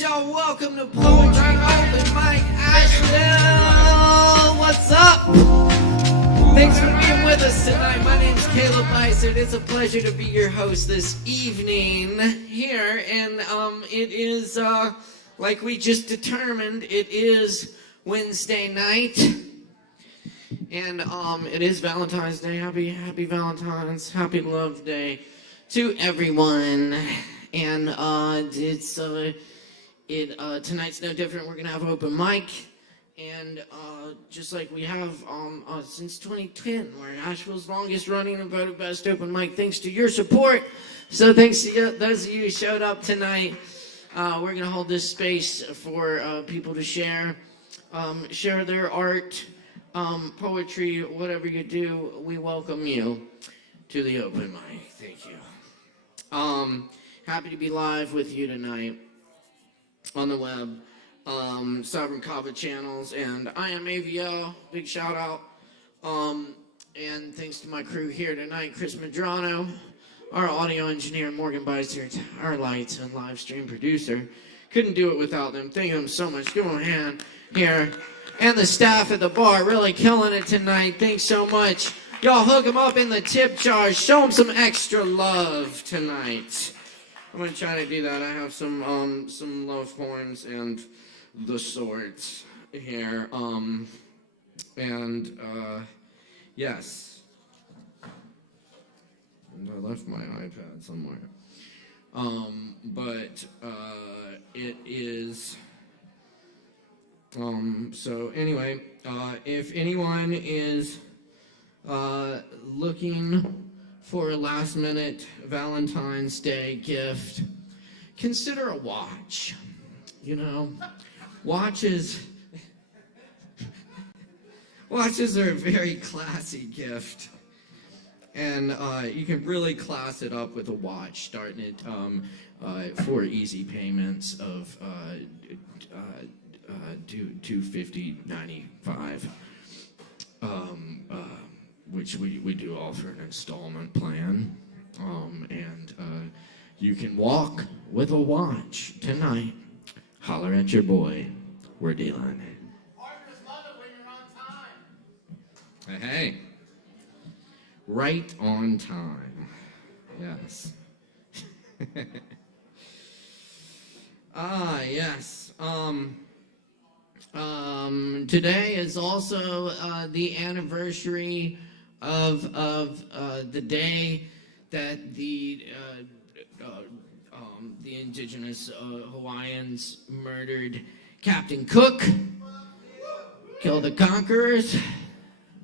Y'all, welcome to Poetry Open Mic ASHEViLLE. What's up? Thanks for being with us tonight. My name's Caleb Beissert. It's a pleasure to be your host this evening here, and it is like we just determined, it is Wednesday night, and it is Valentine's Day. Happy Valentine's, happy Love Day to everyone, and tonight's no different. We're gonna have open mic, and just like we have since 2010, we're ASHEVILLE's longest running and voted best open mic, thanks to your support. So thanks to those of you who showed up tonight. We're gonna hold this space for people to share their art, poetry, whatever you do. We welcome you to the open mic. Thank you. Happy to be live with you tonight on the web, Sovereign Kava channels, and I am ASHEViLLE, big shout out, and thanks to my crew here tonight, Chris Medrano, our audio engineer, Morgan Beissert, our lights and live stream producer. Couldn't do it without them. Thank them so much. Give them a hand here. And the staff at the bar, really killing it tonight. Thanks so much. Y'all hook them up in the tip jars. Show them some extra love tonight. I'm gonna try to do that. I have some love horns and the sorts here. Yes. And I left my iPad somewhere. It is. So anyway, if anyone is looking for a last-minute Valentine's Day gift, consider a watch. You know, watches are a very classy gift, and you can really class it up with a watch, starting it for easy payments of $250.95. Which we do offer an installment plan, and you can walk with a watch tonight. Holler at your boy. We're dealing. Partners love it when you're on time. Hey, right on time. Yes. Yes. Today is also the anniversary of the day that the indigenous Hawaiians murdered Captain Cook, killed the conquerors.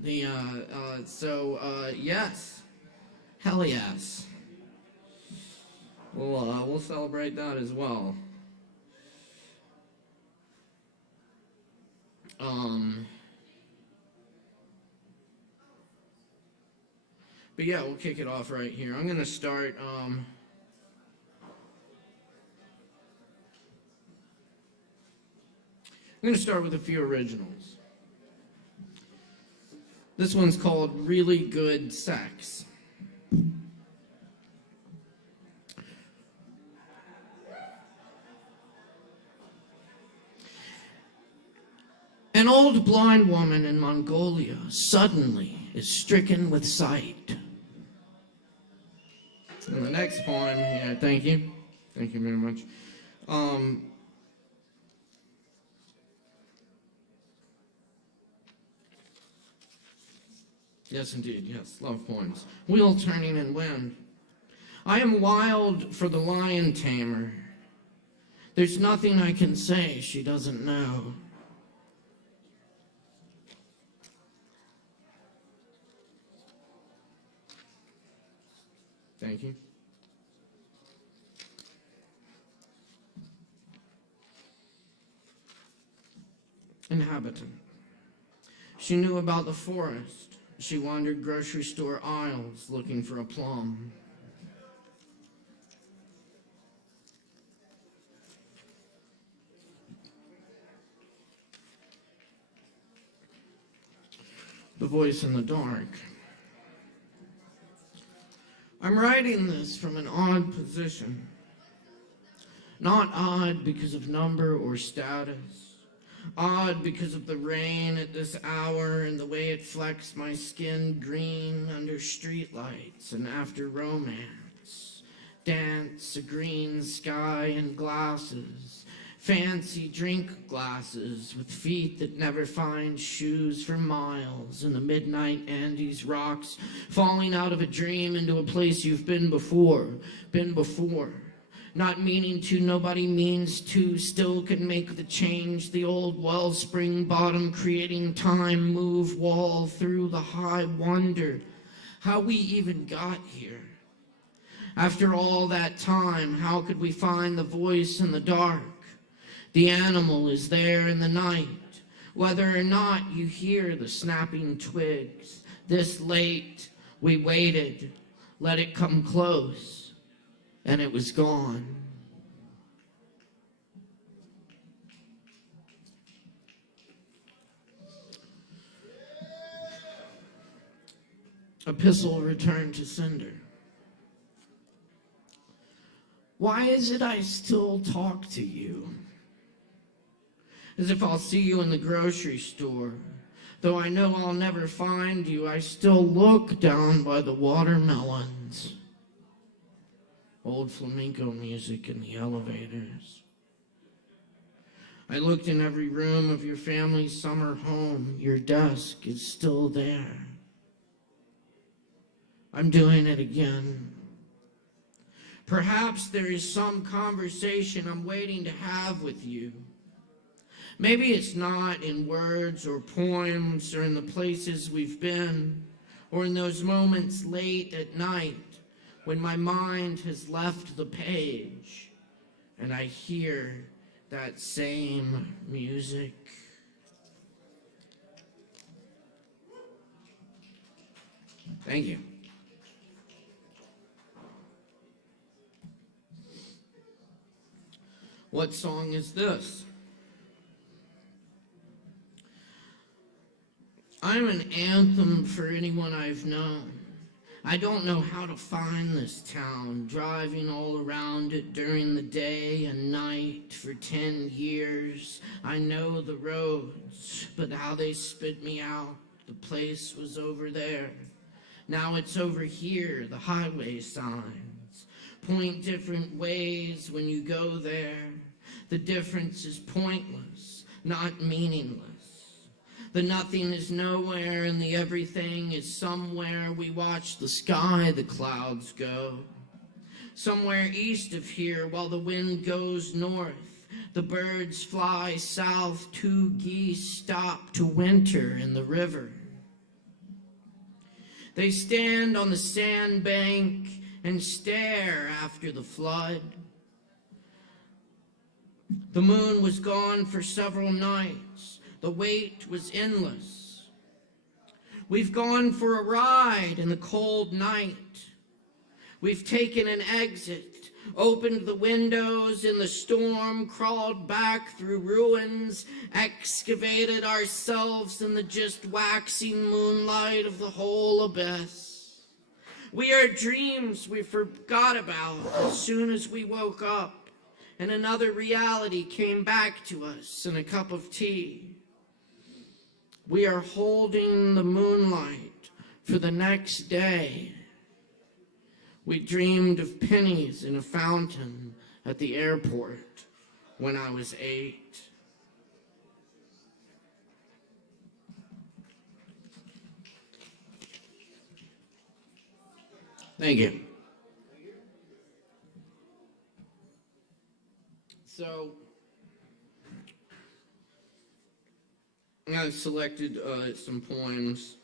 Yes, hell yes. We'll celebrate that as well. But yeah, we'll kick it off right here. I'm gonna start. I'm gonna start with a few originals. This one's called "Really Good Sex." An old blind woman in Mongolia suddenly is stricken with sight. And the next poem, yeah, thank you very much. Yes, indeed, yes, love poems. Wheel turning in wind. I am wild for the lion tamer. There's nothing I can say she doesn't know. Thank you. Inhabitant. She knew about the forest, She wandered grocery store aisles looking for a plum. The voice in the dark. I'm writing this from an odd position. Not odd because of number or status. Odd because of the rain at this hour and the way it flecks my skin green under streetlights and after romance. Dance, a green sky and glasses. Fancy drink glasses with feet that never find shoes for miles in the midnight Andes rocks, falling out of a dream into a place you've been before. Not meaning to, nobody means to, still can make the change, the old wellspring bottom creating time, move wall through the high wonder how we even got here. After all that time, how could we find the voice in the dark? The animal is there in the night, whether or not you hear the snapping twigs. This late, we waited, let it come close, and it was gone. Epistle returned to sender. Why is it I still talk to you? As if I'll see you in the grocery store. Though I know I'll never find you, I still look down by the watermelons. Old flamenco music in the elevators. I looked in every room of your family's summer home. Your desk is still there. I'm doing it again. Perhaps there is some conversation I'm waiting to have with you. Maybe it's not in words or poems or in the places we've been or in those moments late at night when my mind has left the page and I hear that same music. Thank you. What song is this? I'm an anthem for anyone I've known. I don't know how to find this town, driving all around it during the day and night for 10 years. I know the roads, but how they spit me out. The place was over there. Now it's over here, the highway signs point different ways when you go there. The difference is pointless, not meaningless. The nothing is nowhere and the everything is somewhere. We watch the sky, the clouds go. Somewhere east of here while the wind goes north. The birds fly south, 2 geese stop to winter in the river. They stand on the sandbank and stare after the flood. The moon was gone for several nights. The wait was endless. We've gone for a ride in the cold night. We've taken an exit, opened the windows in the storm, crawled back through ruins, excavated ourselves in the just waxing moonlight of the whole abyss. We are dreams we forgot about as soon as we woke up, and another reality came back to us in a cup of tea. We are holding the moonlight for the next day. We dreamed of pennies in a fountain at the airport when I was 8. Thank you. So, I've selected some poems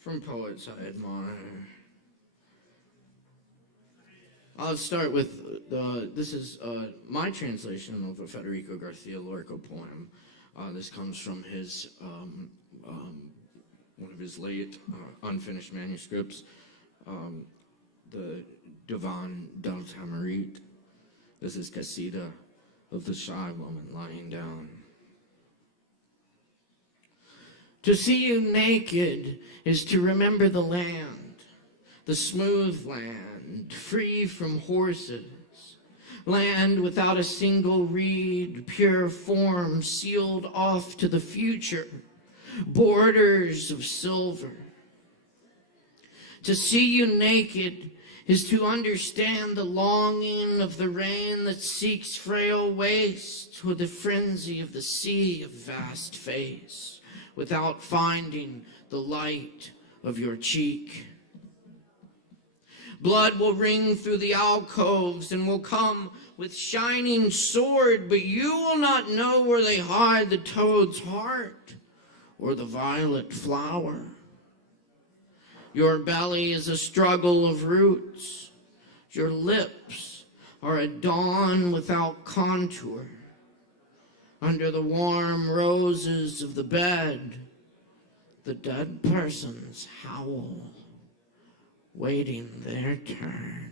from poets I admire. I'll start with, this is my translation of a Federico Garcia Lorca poem. This comes from his one of his late unfinished manuscripts, the Divan del Tamarit. This is Qasida of the shy woman lying down. To see you naked is to remember the land, the smooth land, free from horses, land without a single reed, pure form sealed off to the future, borders of silver. To see you naked is to understand the longing of the rain that seeks frail waste with the frenzy of the sea of vast face, without finding the light of your cheek. Blood will ring through the alcoves and will come with shining sword, but you will not know where they hide the toad's heart or the violet flower. Your belly is a struggle of roots. Your lips are a dawn without contour. Under the warm roses of the bed, the dead persons howl, waiting their turn.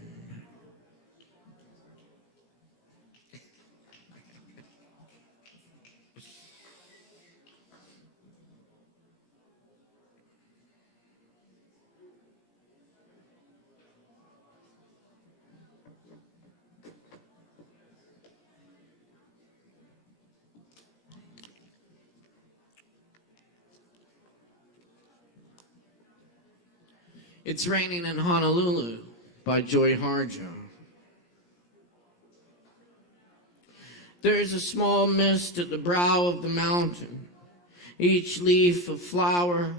It's Raining in Honolulu by Joy Harjo. There's a small mist at the brow of the mountain, each leaf of flower,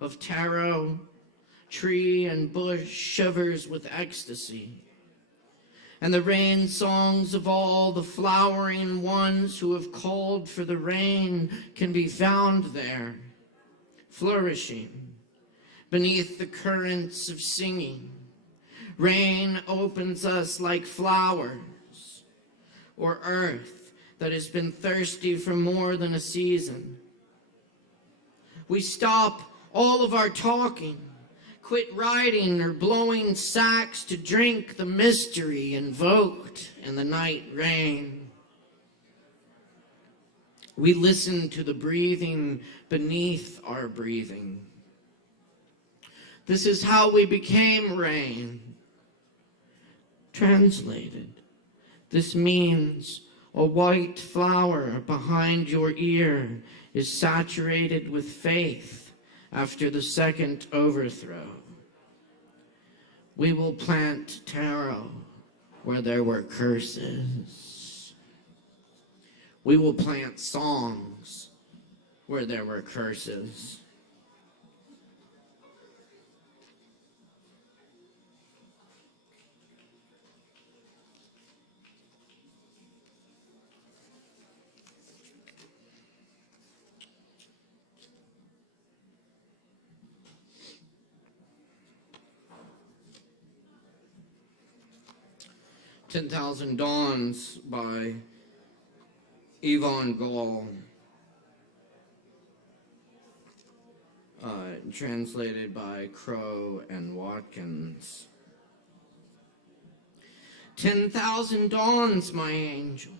of taro, tree and bush shivers with ecstasy. And the rain songs of all the flowering ones who have called for the rain can be found there, flourishing beneath the currents of singing. Rain opens us like flowers, or earth that has been thirsty for more than a season. We stop all of our talking, quit writing or blowing sacks to drink the mystery invoked in the night rain. We listen to the breathing beneath our breathing. This is how we became rain. Translated, this means a white flower behind your ear is saturated with faith after the second overthrow. We will plant taro where there were curses. We will plant songs where there were curses. "10,000 Dawns" by Yvonne Gall. Translated by Crow and Watkins. 10,000 dawns, my angel.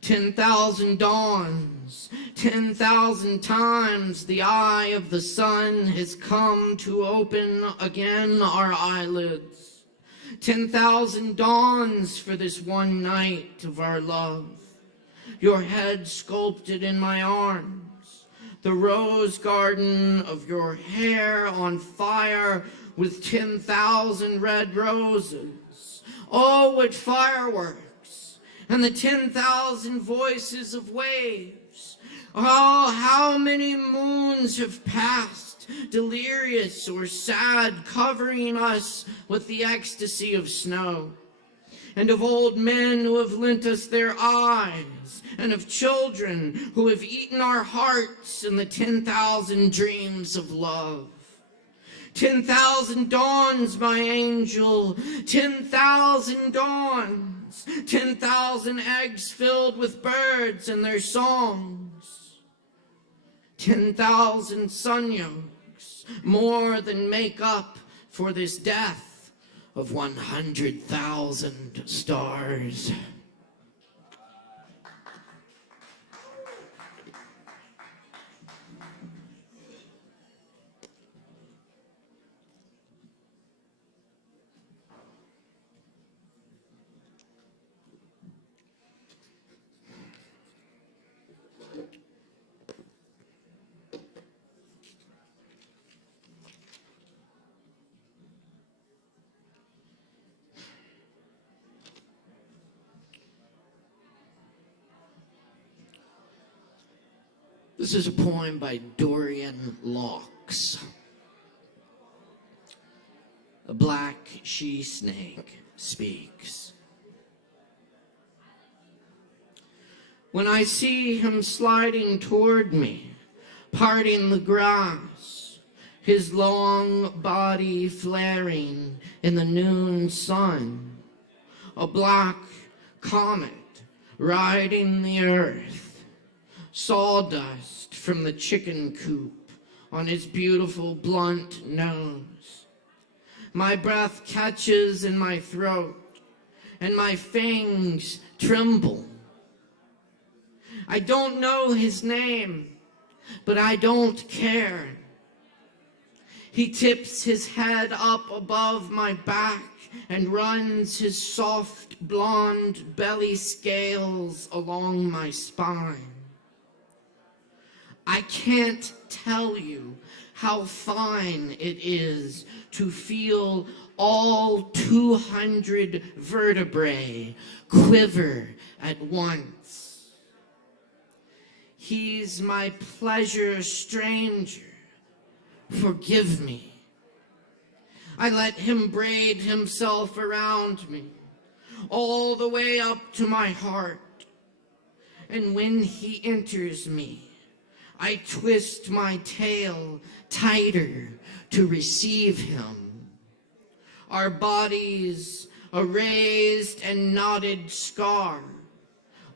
10,000 dawns. 10,000 times the eye of the sun has come to open again our eyelids. 10,000 dawns for this one night of our love. Your head sculpted in my arms, the rose garden of your hair on fire with 10,000 red roses. Oh, what fireworks! And the 10,000 voices of waves. Oh, how many moons have passed, delirious or sad, covering us with the ecstasy of snow, and of old men who have lent us their eyes, and of children who have eaten our hearts in the 10,000 dreams of love. 10,000 dawns, my angel, 10,000 dawns, 10,000 eggs filled with birds and their songs, 10,000 sun yolks, more than make up for this death of 100,000 stars. This is a poem by Dorian Locks. A black she-snake speaks. When I see him sliding toward me, parting the grass, his long body flaring in the noon sun, a black comet riding the earth, sawdust from the chicken coop on his beautiful blunt nose. My breath catches in my throat and my fangs tremble. I don't know his name, but I don't care. He tips his head up above my back and runs his soft blonde belly scales along my spine. I can't tell you how fine it is to feel all 200 vertebrae quiver at once. He's my pleasure stranger. Forgive me. I let him braid himself around me, all the way up to my heart. And when he enters me, I twist my tail tighter to receive him. Our bodies a raised and knotted scar,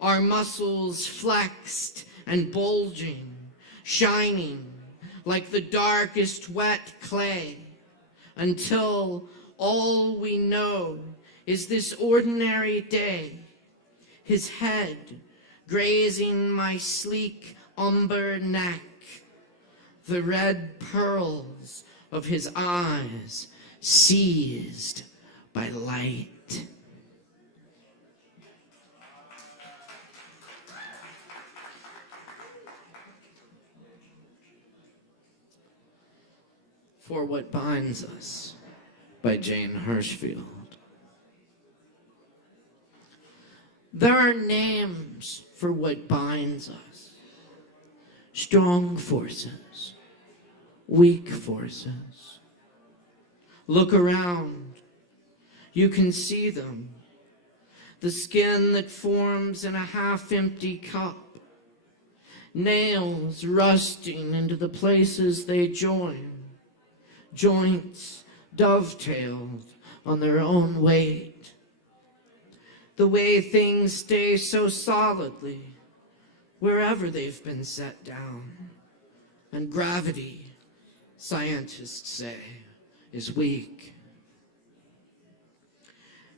our muscles flexed and bulging, shining like the darkest wet clay, until all we know is this ordinary day, his head grazing my sleek umber neck, the red pearls of his eyes seized by light. For What Binds Us by Jane Hirschfield. There are names for what binds us. Strong forces, weak forces. Look around. You can see them. The skin that forms in a half-empty cup. Nails rusting into the places they join. Joints dovetailed on their own weight. The way things stay so solidly wherever they've been set down. And gravity, scientists say, is weak.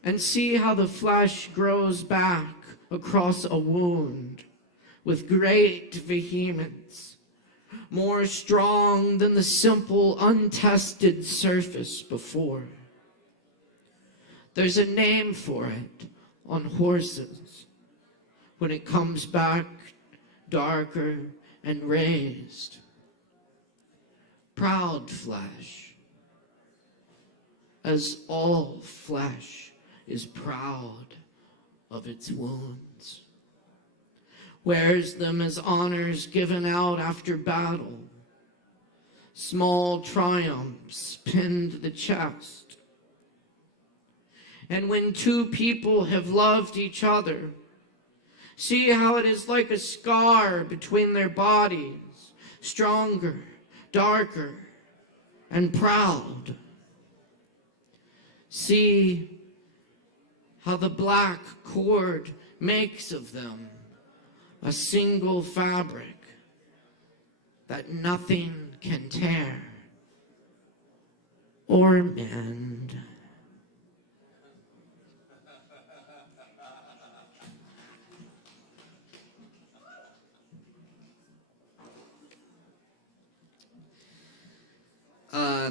And see how the flesh grows back across a wound with great vehemence, more strong than the simple, untested surface before. There's a name for it on horses when it comes back darker and raised. Proud flesh, as all flesh is proud of its wounds. Wears them as honors given out after battle. Small triumphs pinned the chest. And when two people have loved each other, see how it is like a scar between their bodies, stronger, darker, and proud. See how the black cord makes of them a single fabric that nothing can tear or mend.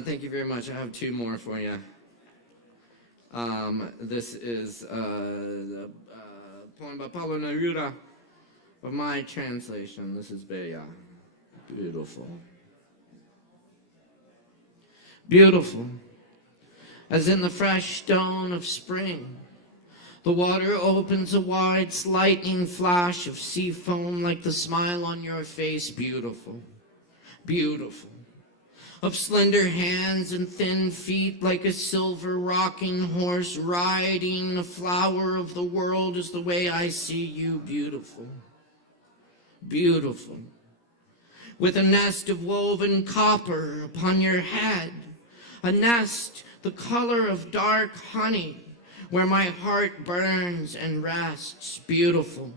Thank you very much. I have two more for you. This is a poem by Pablo Neruda of my translation. This is Bella. Beautiful. Beautiful, as in the fresh dawn of spring. The water opens a wide, lightning flash of sea foam like the smile on your face. Beautiful, beautiful. Of slender hands and thin feet like a silver rocking horse riding a flower of the world is the way I see you. Beautiful, beautiful. With a nest of woven copper upon your head, a nest the color of dark honey where my heart burns and rests. Beautiful,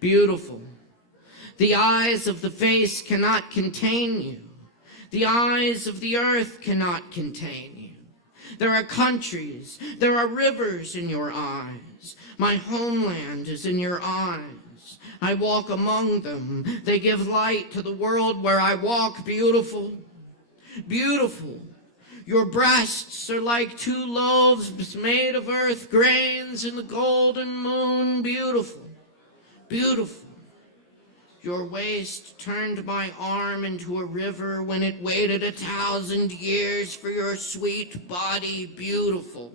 beautiful. The eyes of the face cannot contain you. The eyes of the earth cannot contain you. There are countries, there are rivers in your eyes. My homeland is in your eyes. I walk among them. They give light to the world where I walk. Beautiful, beautiful. Your breasts are like two loaves made of earth grains in the golden moon. Beautiful, beautiful. Your waist turned my arm into a river when it waited 1,000 years for your sweet body. Beautiful,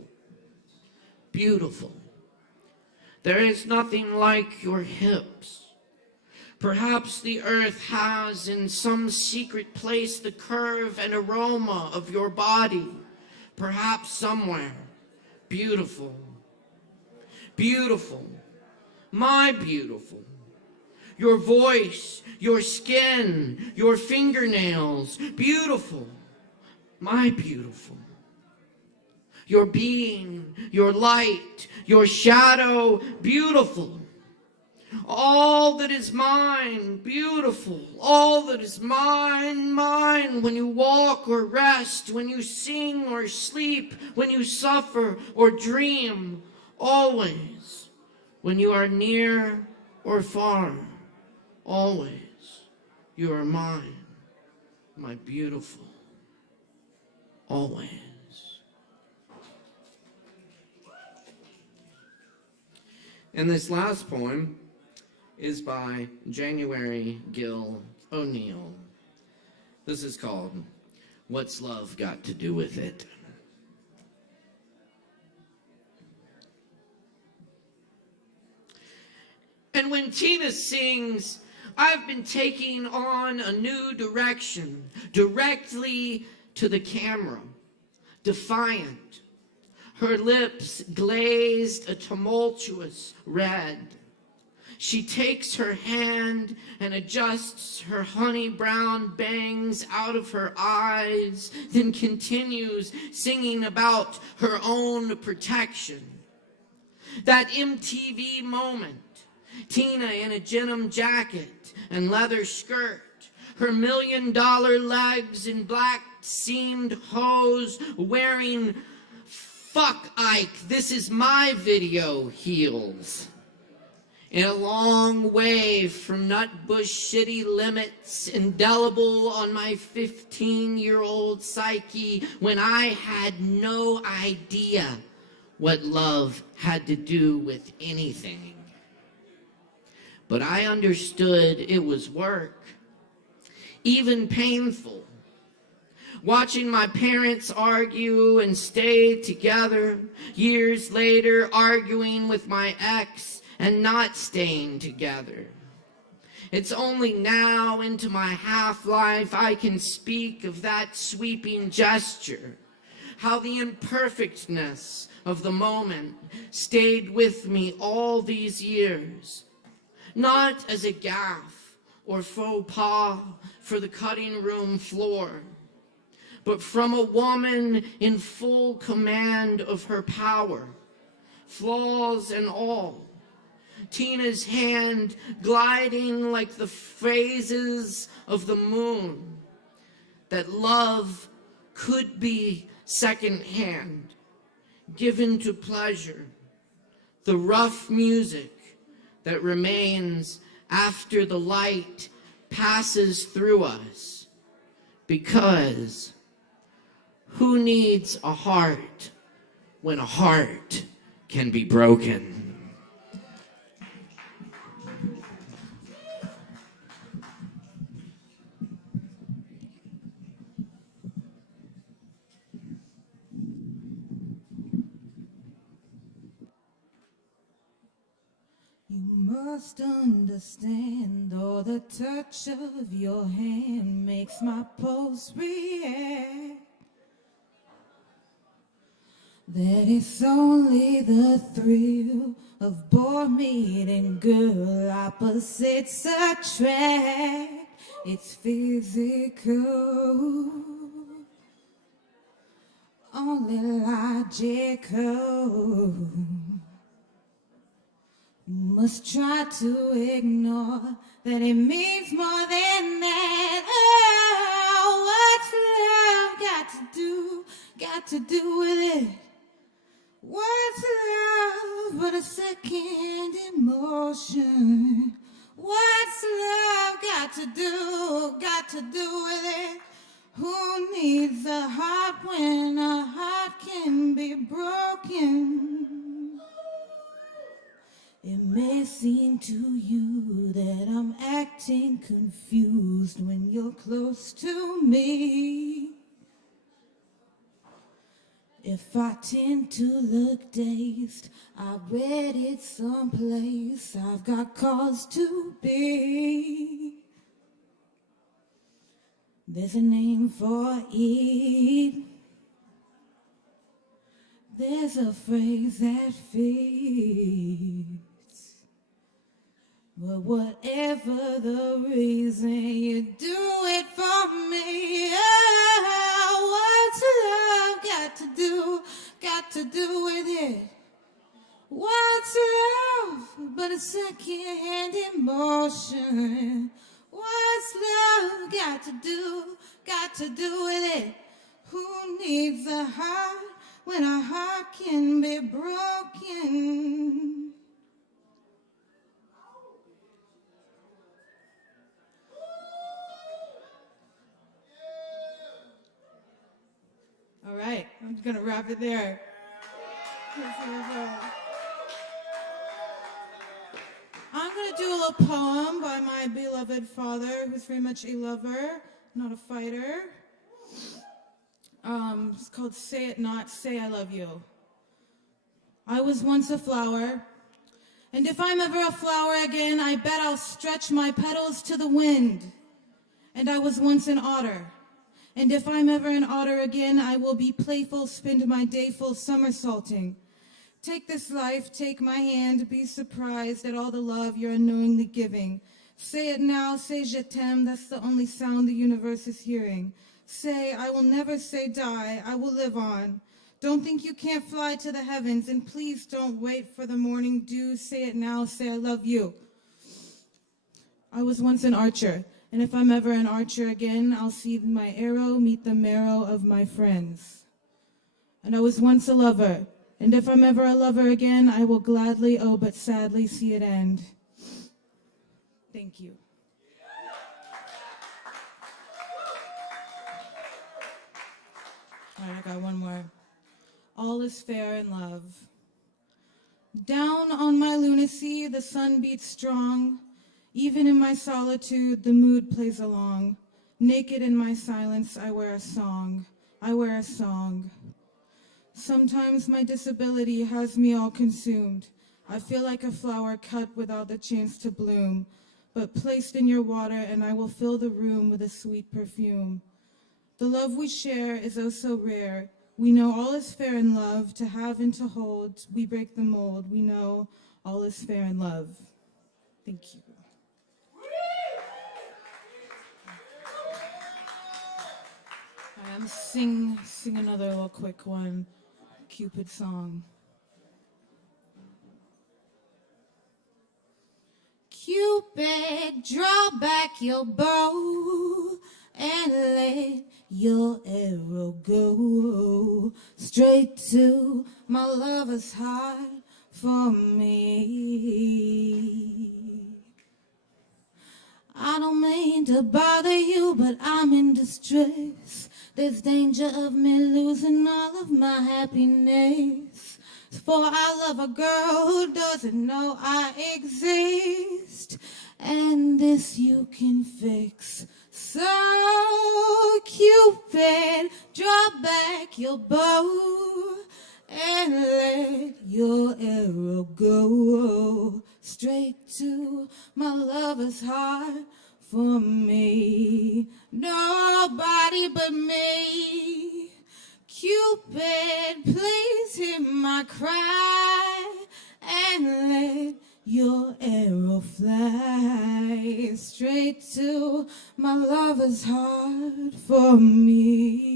beautiful. There is nothing like your hips. Perhaps the earth has in some secret place the curve and aroma of your body. Perhaps somewhere. Beautiful, beautiful, my beautiful. Your voice, your skin, your fingernails, beautiful, my beautiful. Your being, your light, your shadow, beautiful. All that is mine, beautiful. All that is mine, mine. When you walk or rest, when you sing or sleep, when you suffer or dream, always. When you are near or far, always, you are mine, my beautiful, always. And this last poem is by January Gill O'Neill. This is called, What's Love Got to Do with It? And when Tina sings, I've been taking on a new direction, directly to the camera, defiant. Her lips glazed a tumultuous red. She takes her hand and adjusts her honey brown bangs out of her eyes, then continues singing about her own protection. That MTV moment, Tina in a denim jacket and leather skirt, her $1 million legs in black seamed hose, wearing "Fuck Ike, this is my video" heels. In a long way from Nutbush city limits, indelible on my 15-year-old psyche, when I had no idea what love had to do with anything. But I understood it was work, even painful. Watching my parents argue and stay together, years later arguing with my ex and not staying together. It's only now into my half-life I can speak of that sweeping gesture, how the imperfectness of the moment stayed with me all these years. Not as a gaffe or faux pas for the cutting room floor, but from a woman in full command of her power, flaws and all. Tina's hand gliding like the phases of the moon, that love could be secondhand, given to pleasure, the rough music that remains after the light passes through us, because who needs a heart when a heart can be broken? You must understand, though the touch of your hand makes my pulse react, that it's only the thrill of boy meeting girl, opposites attract. It's physical, only logical. You must try to ignore that it means more than that. Oh, what's love got to do with it? What's love but a second emotion? What's love got to do with it? Who needs a heart when a heart can be broken? It may seem to you that I'm acting confused when you're close to me. If I tend to look dazed, I read it someplace, I've got cause to be. There's a name for it. There's a phrase that fits. But whatever the reason, you do it for me. Oh, what's love got to do with it? What's love but a second-hand emotion? What's love got to do with it? Who needs a heart when a heart can be broken? All right, I'm gonna wrap it there. I'm gonna do a little poem by my beloved father, who's very much a lover, not a fighter. It's called Say It Not, Say I Love You. I was once a flower, and if I'm ever a flower again, I bet I'll stretch my petals to the wind. And I was once an otter, and if I'm ever an otter again, I will be playful, spend my day full somersaulting. Take this life, take my hand, be surprised at all the love you're unknowingly giving. Say it now, say je t'aime, that's the only sound the universe is hearing. Say, I will never say die, I will live on. Don't think you can't fly to the heavens, and please don't wait for the morning dew. Say it now, say I love you. I was once an archer, and if I'm ever an archer again, I'll see my arrow meet the marrow of my friends. And I was once a lover, and if I'm ever a lover again, I will gladly, oh but sadly, see it end. Thank you. All right, I got one more. All is fair in love. Down on my lunacy, the sun beats strong. Even in my solitude, the mood plays along. Naked in my silence, I wear a song. I wear a song. Sometimes my disability has me all consumed. I feel like a flower cut without the chance to bloom, but placed in your water, and I will fill the room with a sweet perfume. The love we share is oh so rare. We know all is fair in love, to have and to hold. We break the mold. We know all is fair in love. Thank you. I'm sing another little quick one, Cupid song. Cupid, draw back your bow and let your arrow go straight to my lover's heart for me. I don't mean to bother you, but I'm in distress. There's danger of me losing all of my happiness. For I love a girl who doesn't know I exist. And this you can fix. So, Cupid, draw back your bow and let your arrow go straight to my lover's heart for me. Nobody but me. Cupid, please hear my cry and let your arrow fly straight to my lover's heart for me.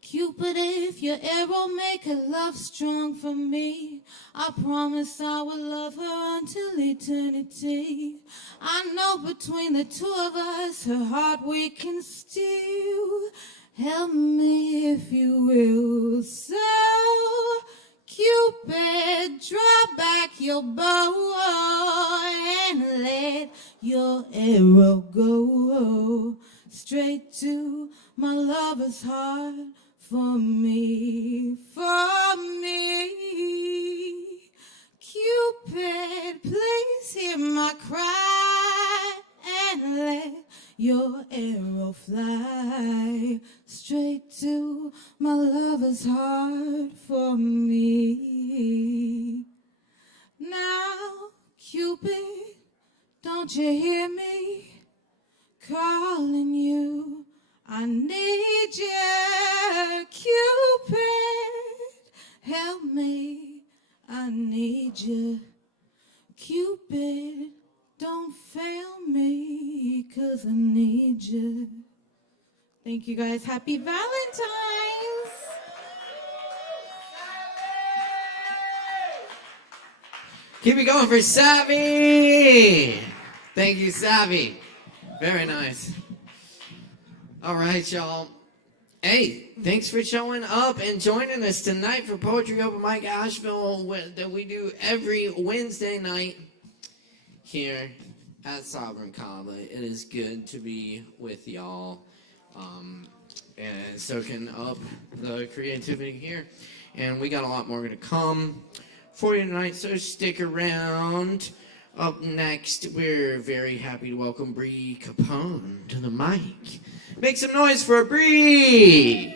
Cupid, if your arrow make her love strong for me, I promise I will love her until eternity. I know between the two of us, her heart we can steal. Help me if you will. So, Cupid, draw back your bow and let your arrow go straight to my lover's heart for me, for me. Cupid, please hear my cry and let your arrow fly straight to my lover's heart for me. Now, Cupid, don't you hear me calling you? I need you, Cupid, help me, I need you. Cupid, don't fail me, 'cause I need you. Thank you guys, happy Valentine's. Keep it going for Savvy. Thank you, Savvy. Very nice. All right, y'all. Hey, thanks for showing up and joining us tonight for Poetry Open Mic Asheville that we do every Wednesday night here at Sovereign Kava. It is good to be with y'all and soaking up the creativity here. And we got a lot more to come for you tonight, so stick around. Up next, we're very happy to welcome Bree Capone to the mic. Make some noise for Bree!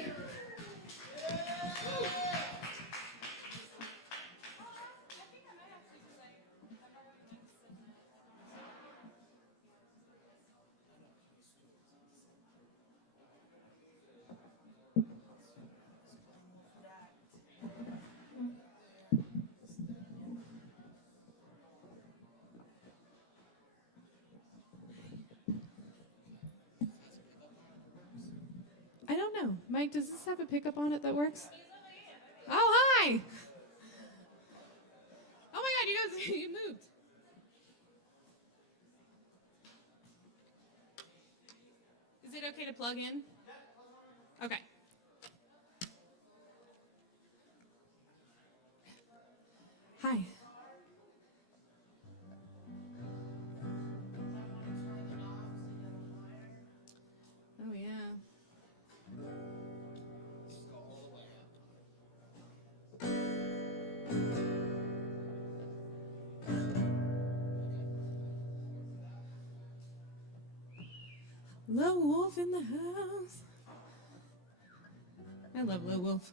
I don't know. Mike, does this have a pickup on it that works? Oh, hi! Oh my god, you guys, you moved. Is it okay to plug in? Okay. Hi. Oh yeah. Lone Wolf in the house. I love Lone Wolf.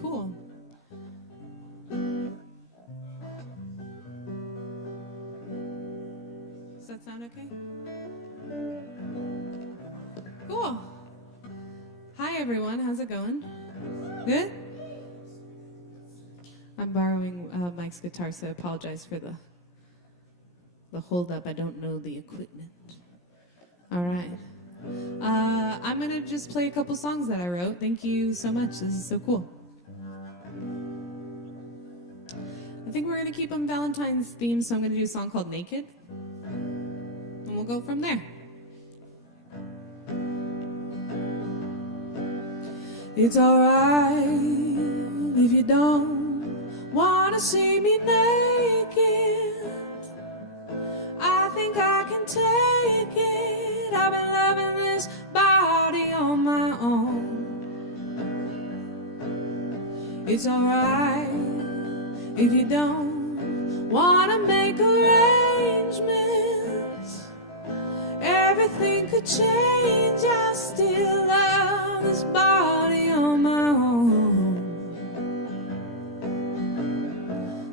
Cool. Does that sound okay? Cool. Hi everyone, how's it going? Good? I'm borrowing Mike's guitar, so I apologize for the hold up. I don't know the equipment. All right. I'm going to just play a couple songs that I wrote. Thank you so much. This is so cool. gonna keep on Valentine's theme, so I'm gonna do a song called Naked. And we'll go from there. It's alright if you don't wanna see me naked. I think I can take it. I've been loving this body on my own. It's alright if you don't wanna make arrangements. Everything could change. I still love this body on my own.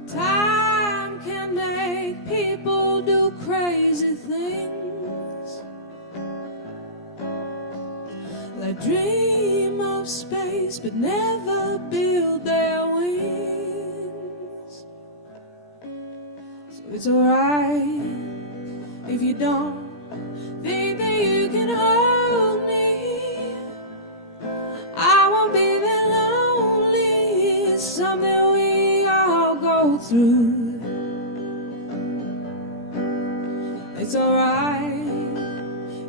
Time can make people do crazy things, like dream of space but never build their wings. So it's alright if you don't think that you can hold me. I won't be that lonely. It's something we all go through. It's alright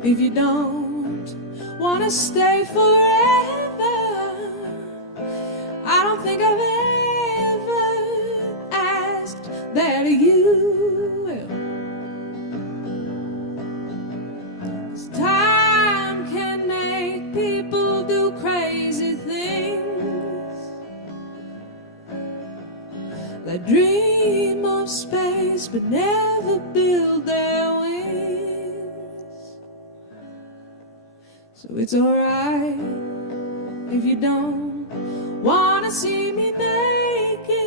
if you don't wanna stay forever. I don't think I've ever asked that of you. Time can make people do crazy things, like dream of space but never build their wings. So it's alright if you don't wanna see me naked.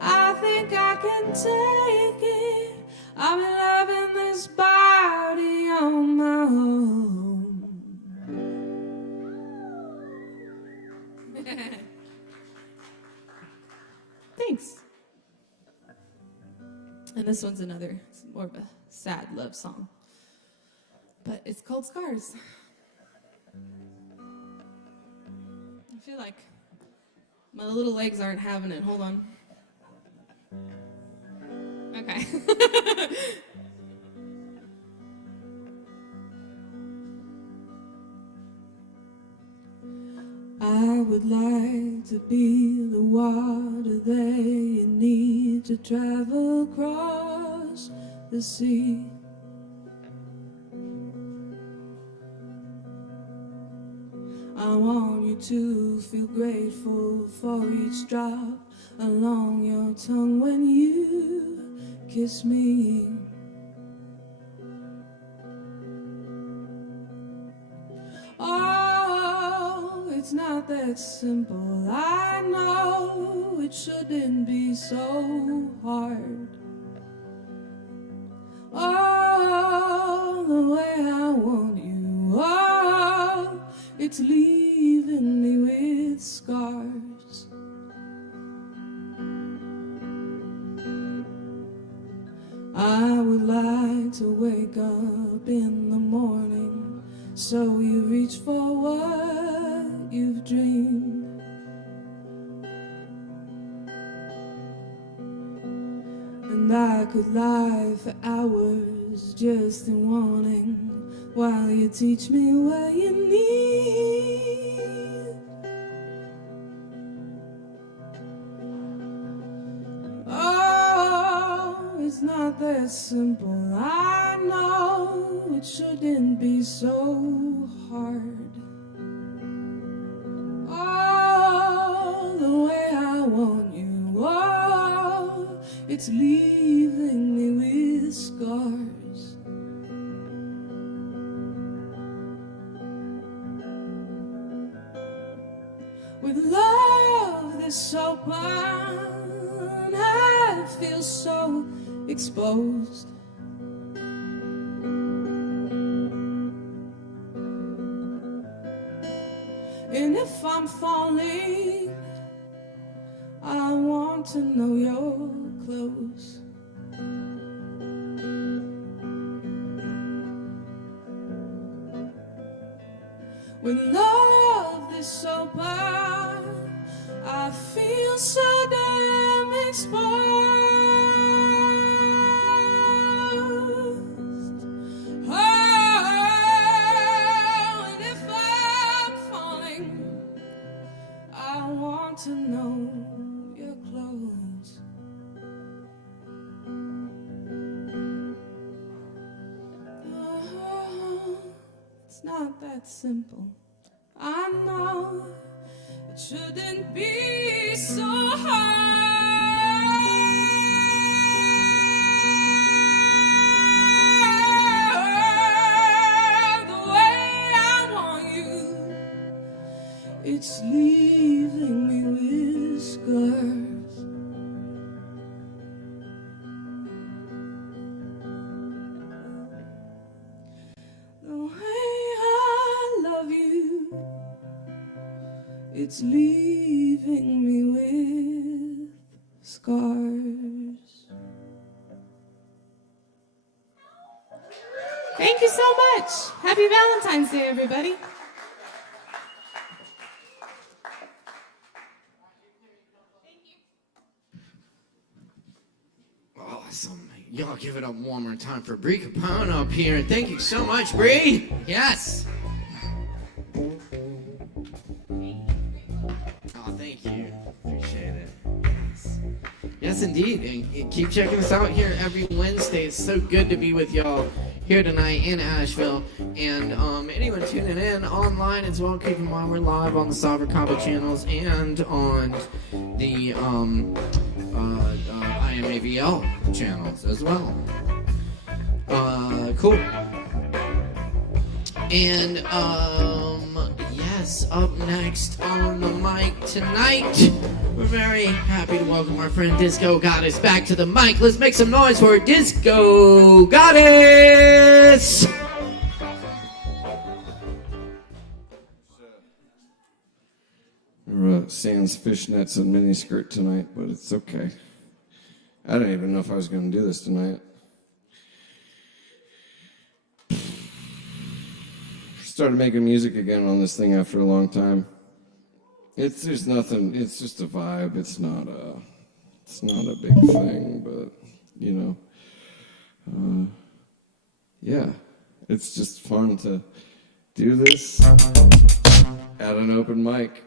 I think I can take it. I've been loving this body on my own. Thanks. And this one's it's more of a sad love song, but it's called Scars. I feel like my little legs aren't having it. Hold on. Okay. I would like to be the water they need to travel across the sea. I want you to feel grateful for each drop along your tongue when you kiss me. Oh, it's not that simple. I know it shouldn't be so hard. Oh, the way I want you. Oh, it's leaving me with scars. I would like to wake up in the morning so you reach for what you've dreamed. And I could lie for hours just in wanting while you teach me what you need. Oh, it's not that simple. I know it shouldn't be so hard. Oh, the way I want you. Oh, it's leaving me with scars. With love this open, I feel so exposed. And if I'm falling, I want to know you're close. When love is so bad, I feel so damn exposed. Oh, and if I'm falling, I want to know your clothes. Oh, it's not that simple. I know it shouldn't be so hard. The way I want you, it's leaving me with scars. The way I love you, it's leaving me with scars. Thank you so much. Happy Valentine's Day, everybody. Awesome. Y'all give it up one more time for Bree Capone up here. Thank you so much, Bree. Yes. Oh, thank you. Appreciate it. Yes, indeed. And keep checking us out here every Wednesday. It's so good to be with y'all here tonight in Asheville. And anyone tuning in online as well, keep in mind we're live on the Sovereign Kava channels and on the ASHEViLLE channels as well. Cool. And yes, up next on the mic tonight, we're very happy to welcome our friend Disco Goddess back to the mic. Let's make some noise for Disco Goddess! Sans fishnets and miniskirt tonight, but it's okay. I didn't even know if I was going to do this tonight. Started making music again on this thing after a long time. There's nothing. It's just a vibe. It's not a big thing, but you know, yeah, it's just fun to do this at an open mic.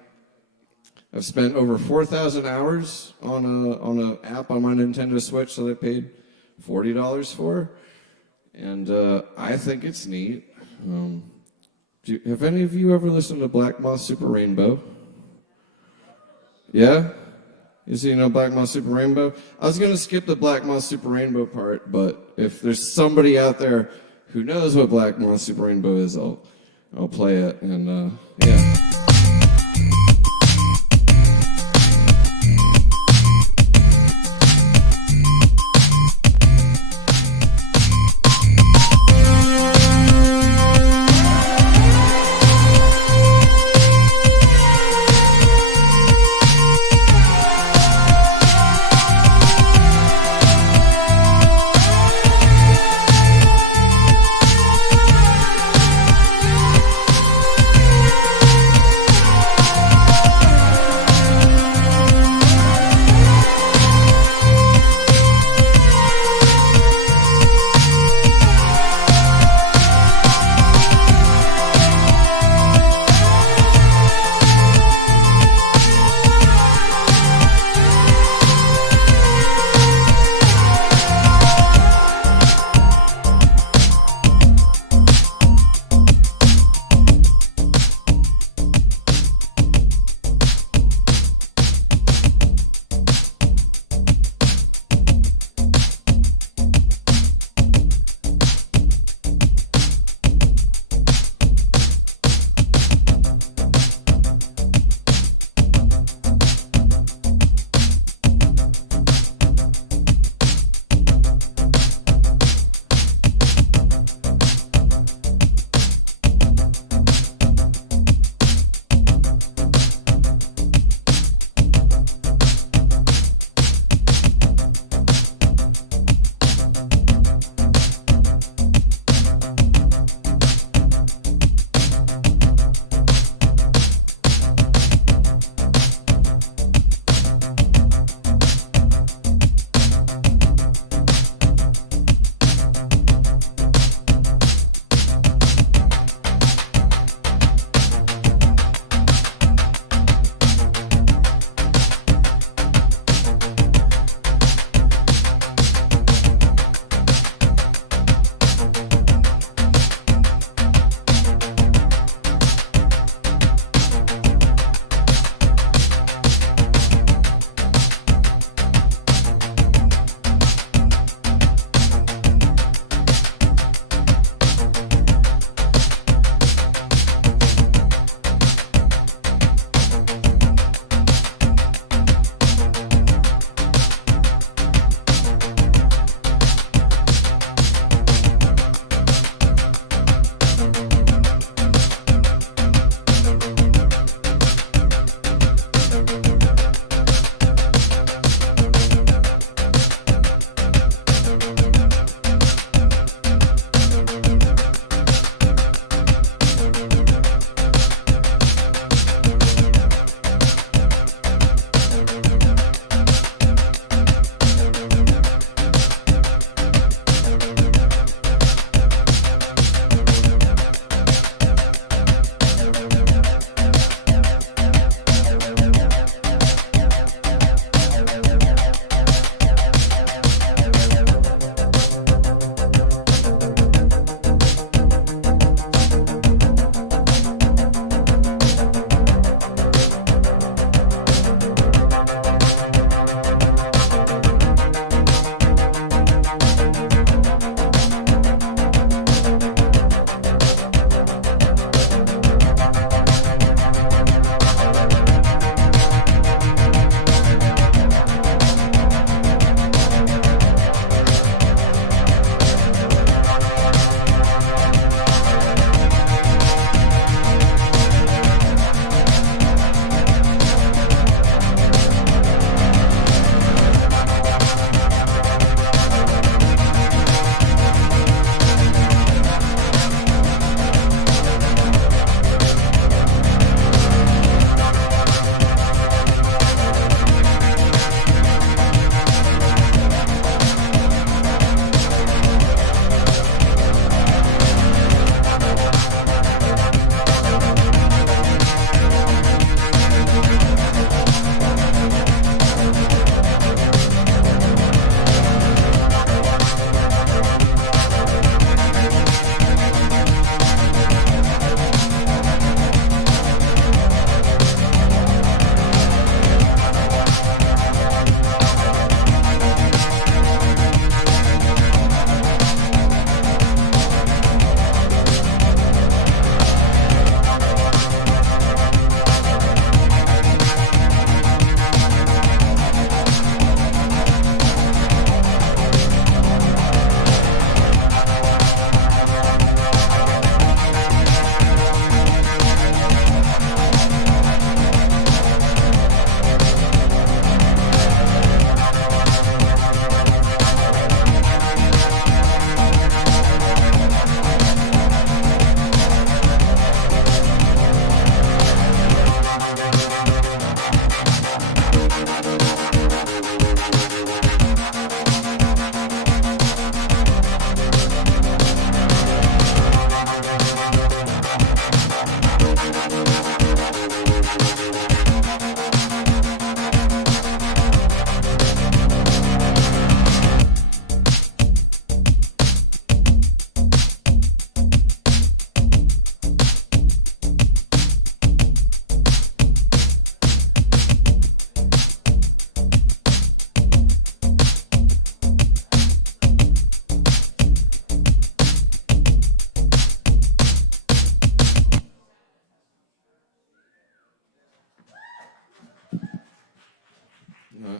I've spent over 4,000 hours on a app on my Nintendo Switch that I paid $40 for, and I think it's neat. Have any of you ever listened to Black Moth Super Rainbow? Yeah? You know Black Moth Super Rainbow? I was going to skip the Black Moth Super Rainbow part, but if there's somebody out there who knows what Black Moth Super Rainbow is, I'll play it, and yeah.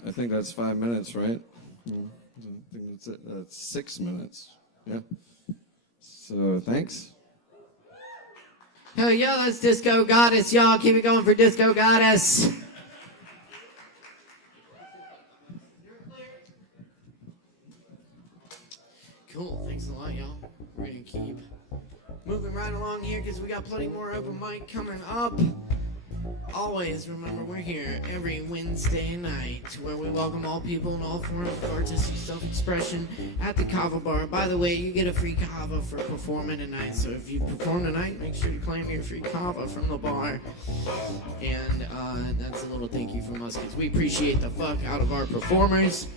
I think that's 5 minutes, right? I think that's it. That's 6 minutes. Yeah. So thanks. Hell yeah, that's Disco Goddess, y'all. Keep it going for Disco Goddess. Cool, thanks a lot, y'all. We're gonna keep moving right along here because we got plenty more open mic coming up. Always remember, we're here every Wednesday night where we welcome all people in all forms of artistic self-expression at the Kava bar. By the way, you get a free Kava for performing tonight, so if you perform tonight, make sure to claim your free Kava from the bar. And that's a little thank you from us because we appreciate the fuck out of our performers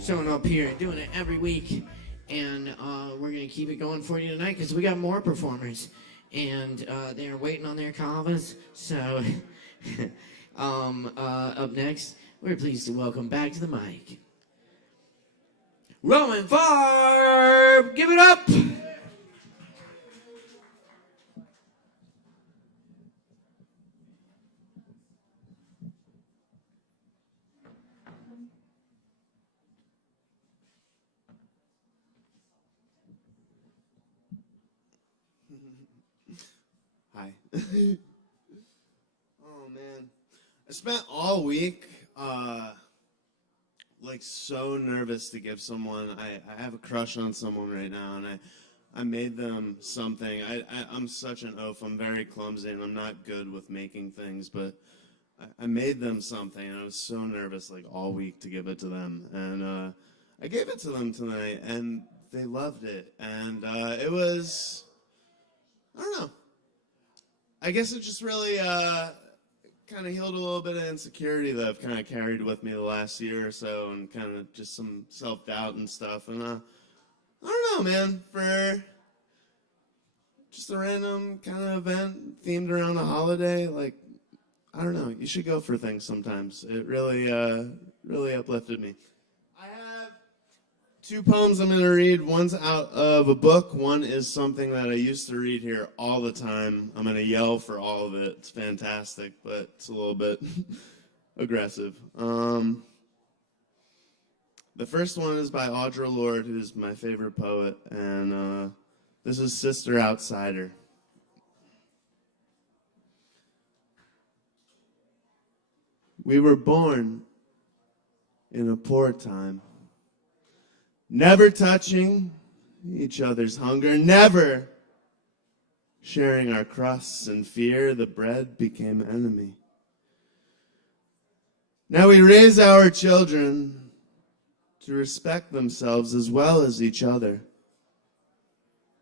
showing up here and doing it every week. And we're going to keep it going for you tonight because we got more performers. And they're waiting on their Kavas. So, up next, we're pleased to welcome back to the mic Roman Farb. Give it up. Hi. Oh man, I spent all week like so nervous to give someone. I have a crush on someone right now, and I made them something. I'm such an oaf. I'm very clumsy, and I'm not good with making things. But I made them something, and I was so nervous like all week to give it to them. And I gave it to them tonight, and they loved it. And it was, I don't know. I guess it just really kind of healed a little bit of insecurity that I've kind of carried with me the last year or so, and kind of just some self-doubt and stuff. And I don't know, man, for just a random kind of event themed around a holiday, like, I don't know, you should go for things sometimes. It really uplifted me. I have 2 poems I'm going to read. One's out of a book. One is something that I used to read here all the time. I'm going to yell for all of it. It's fantastic, but it's a little bit aggressive. The first one is by Audre Lorde, who's my favorite poet, and this is Sister Outsider. We were born in a poor time. Never touching each other's hunger, never sharing our crusts and fear, the bread became enemy. Now we raise our children to respect themselves as well as each other.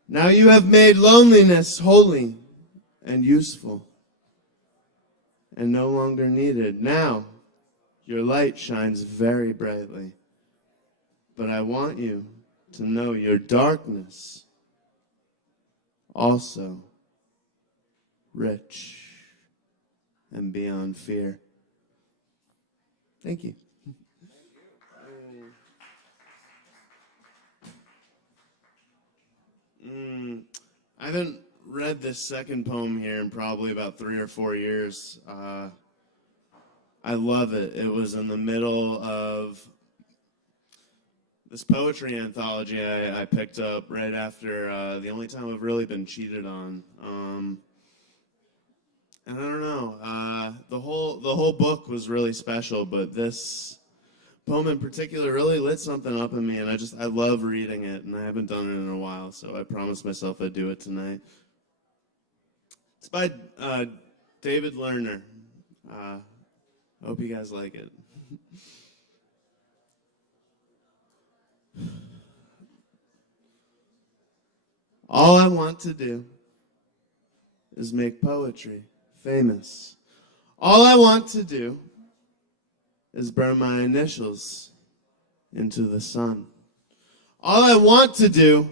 Now you have made loneliness holy and useful and no longer needed. Now your light shines very brightly. But I want you to know your darkness also rich and beyond fear. Thank you. I haven't read this second poem here in probably about 3 or 4 years. I love it. It was in the middle of this poetry anthology I picked up right after the only time I've really been cheated on. And I don't know, the whole book was really special, but this poem in particular really lit something up in me, and I love reading it, and I haven't done it in a while, so I promised myself I'd do it tonight. It's by David Lerner. I hope you guys like it. All I want to do is make poetry famous. All I want to do is burn my initials into the sun. All I want to do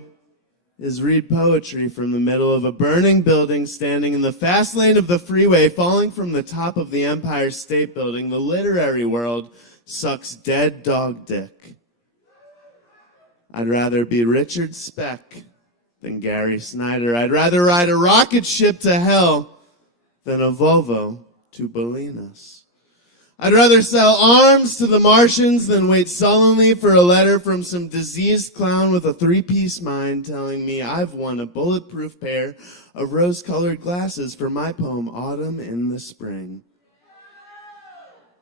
is read poetry from the middle of a burning building, standing in the fast lane of the freeway, falling from the top of the Empire State Building. The literary world sucks dead dog dick. I'd rather be Richard Speck than Gary Snyder. I'd rather ride a rocket ship to hell than a Volvo to Bolinas. I'd rather sell arms to the Martians than wait sullenly for a letter from some diseased clown with a three-piece mind telling me I've won a bulletproof pair of rose-colored glasses for my poem Autumn in the Spring.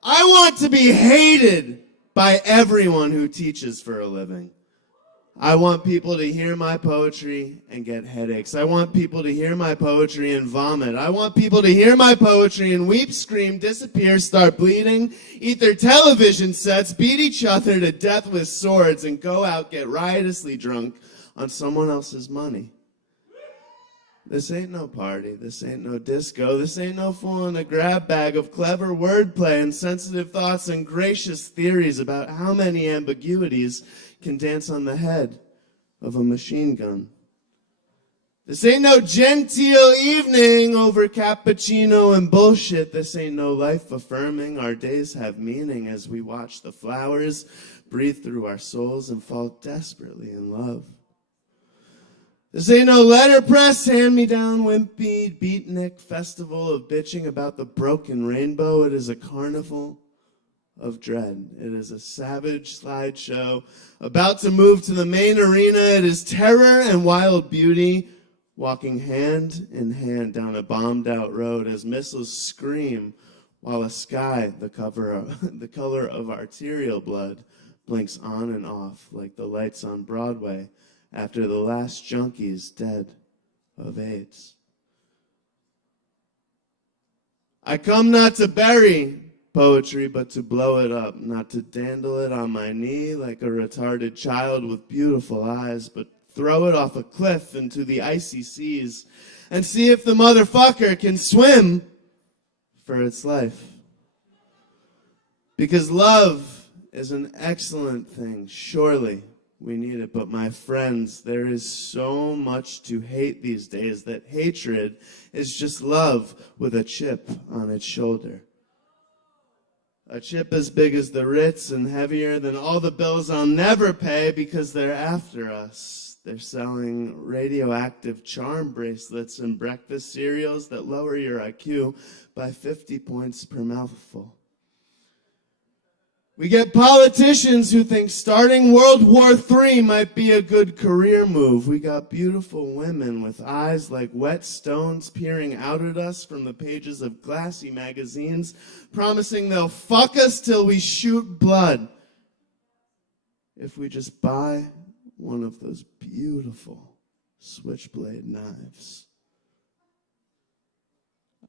I want to be hated by everyone who teaches for a living. I want people to hear my poetry and get headaches. I want people to hear my poetry and vomit. I want people to hear my poetry and weep, scream, disappear, start bleeding, eat their television sets, beat each other to death with swords, and go out, get riotously drunk on someone else's money. This ain't no party. This ain't no disco. This ain't no fool in a grab bag of clever wordplay and sensitive thoughts and gracious theories about how many ambiguities can dance on the head of a machine gun. This ain't no genteel evening over cappuccino and bullshit. This ain't no life affirming. Our days have meaning as we watch the flowers breathe through our souls and fall desperately in love. This ain't no letterpress, hand-me-down, wimpy, beatnik festival of bitching about the broken rainbow. It is a carnival of dread. It is a savage slideshow about to move to the main arena. It is terror and wild beauty walking hand in hand down a bombed-out road as missiles scream while a sky the color of arterial blood blinks on and off like the lights on Broadway after the last junkie's dead of AIDS. I come not to bury poetry, but to blow it up, not to dandle it on my knee like a retarded child with beautiful eyes, but throw it off a cliff into the icy seas and see if the motherfucker can swim for its life. Because love is an excellent thing, surely. We need it. But my friends, there is so much to hate these days that hatred is just love with a chip on its shoulder. A chip as big as the Ritz and heavier than all the bills I'll never pay because they're after us. They're selling radioactive charm bracelets and breakfast cereals that lower your IQ by 50 points per mouthful. We get politicians who think starting World War III might be a good career move. We got beautiful women with eyes like wet stones peering out at us from the pages of glassy magazines, promising they'll fuck us till we shoot blood if we just buy one of those beautiful switchblade knives.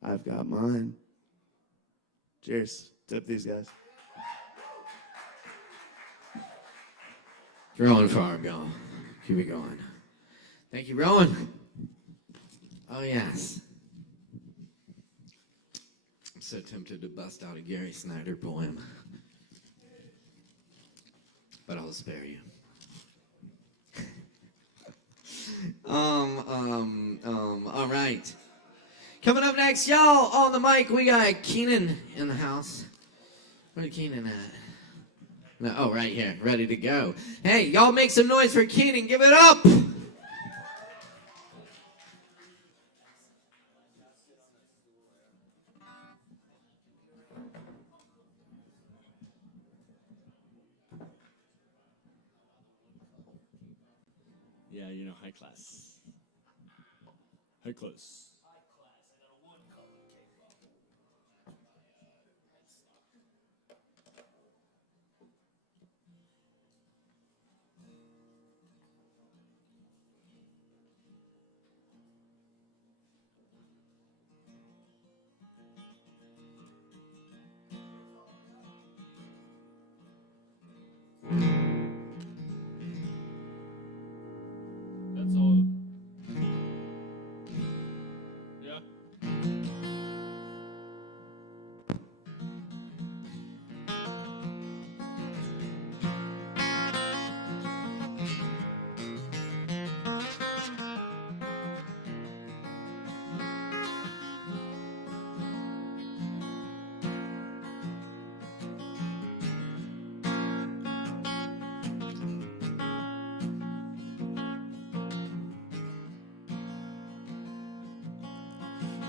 I've got mine. Cheers. Tip these guys. Going far, go. Keep it going. Thank you, Rowan. Oh, yes. I'm so tempted to bust out a Gary Snyder poem. But I'll spare you. All right. Coming up next, y'all, on the mic, we got Keenan in the house. Where's Keenan at? No, oh, right here, ready to go. Hey, y'all make some noise for Keenan. Give it up. Yeah, you know, high class. High class. That's all. Yeah.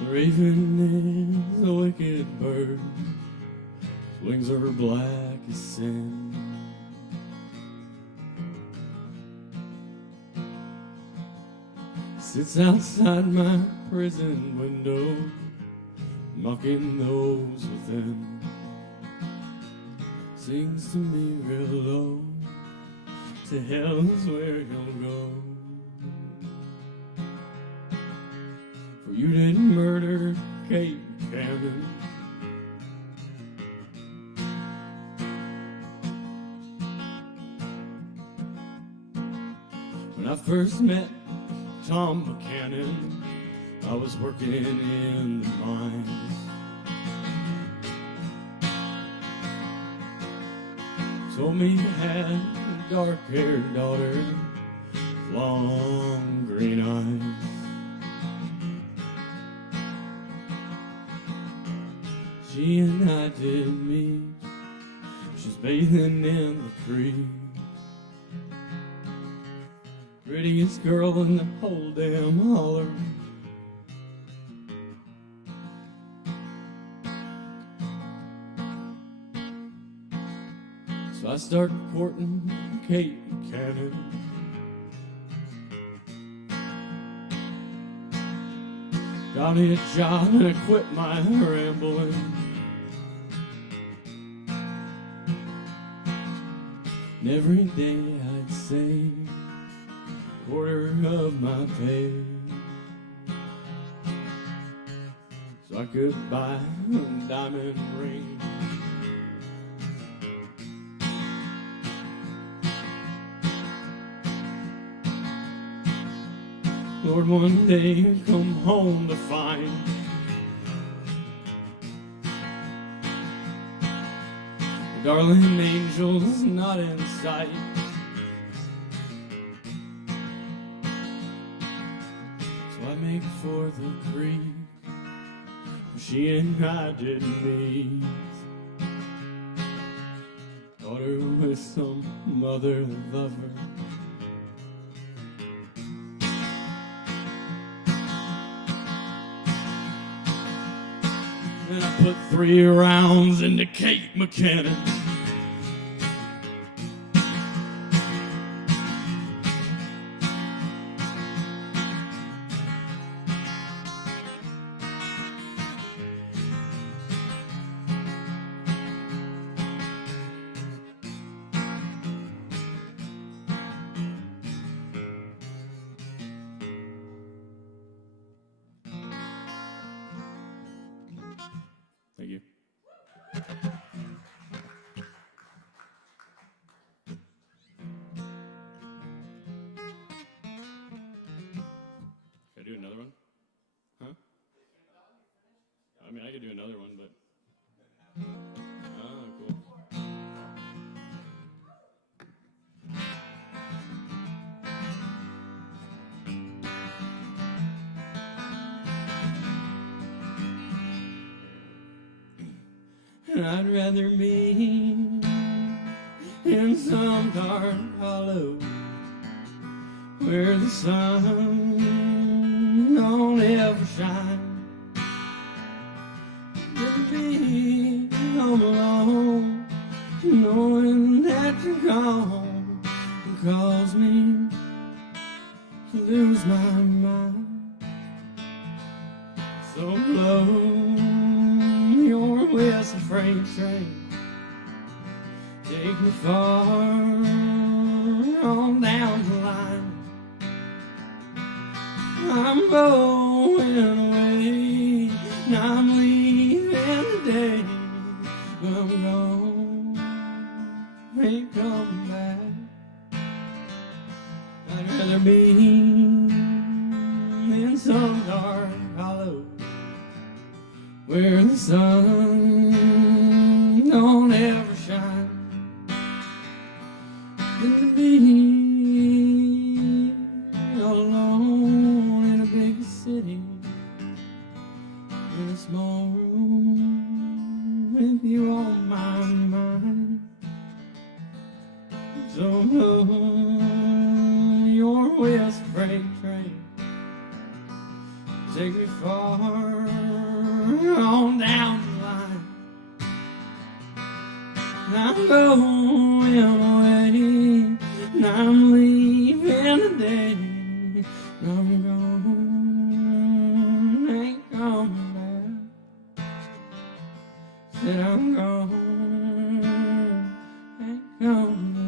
The raven is a wicked bird. wings are black as sin. Sits outside my prison window, mocking those within. Sings to me real low, to hell is where you'll go. For you didn't murder Kate Cannon. When I first met Tom Buchanan, I was working in the mines. Told me he had a dark-haired daughter with long green eyes. She and I did meet. She's bathing in the creek. Prettiest girl in the whole damn holler. So I started courting Kate Cannon. Got me a job and I quit my rambling. And every day I'd save a quarter of my pay so I could buy a diamond ring. Lord, one day I come home to find the darling angel's not in sight. So I make for the creek where she and I did meet. Caught her with some other lover. And I put 3 rounds into Kate McKinnon. Thank you. Should I do another one? Huh? I mean, I could do another one, but... Ah, cool. I'd rather be in some dark hollow where the sun don't ever shine than to be home alone, knowing that you're gone and cause me to lose my mind. So blow your whistle, freight train, take me far on down the line. I'm going away, and I'm leaving today. I'm gone, ain't coming back. I'd rather be in some dark hollow where the sun don't ever shine than to be all alone in a big city in a small room with you on my mind. So blow your whistle, freight train, take me far on down the line. I'm going away, and I'm leaving today. I'm gone, ain't coming back. Said I'm gone, ain't coming back.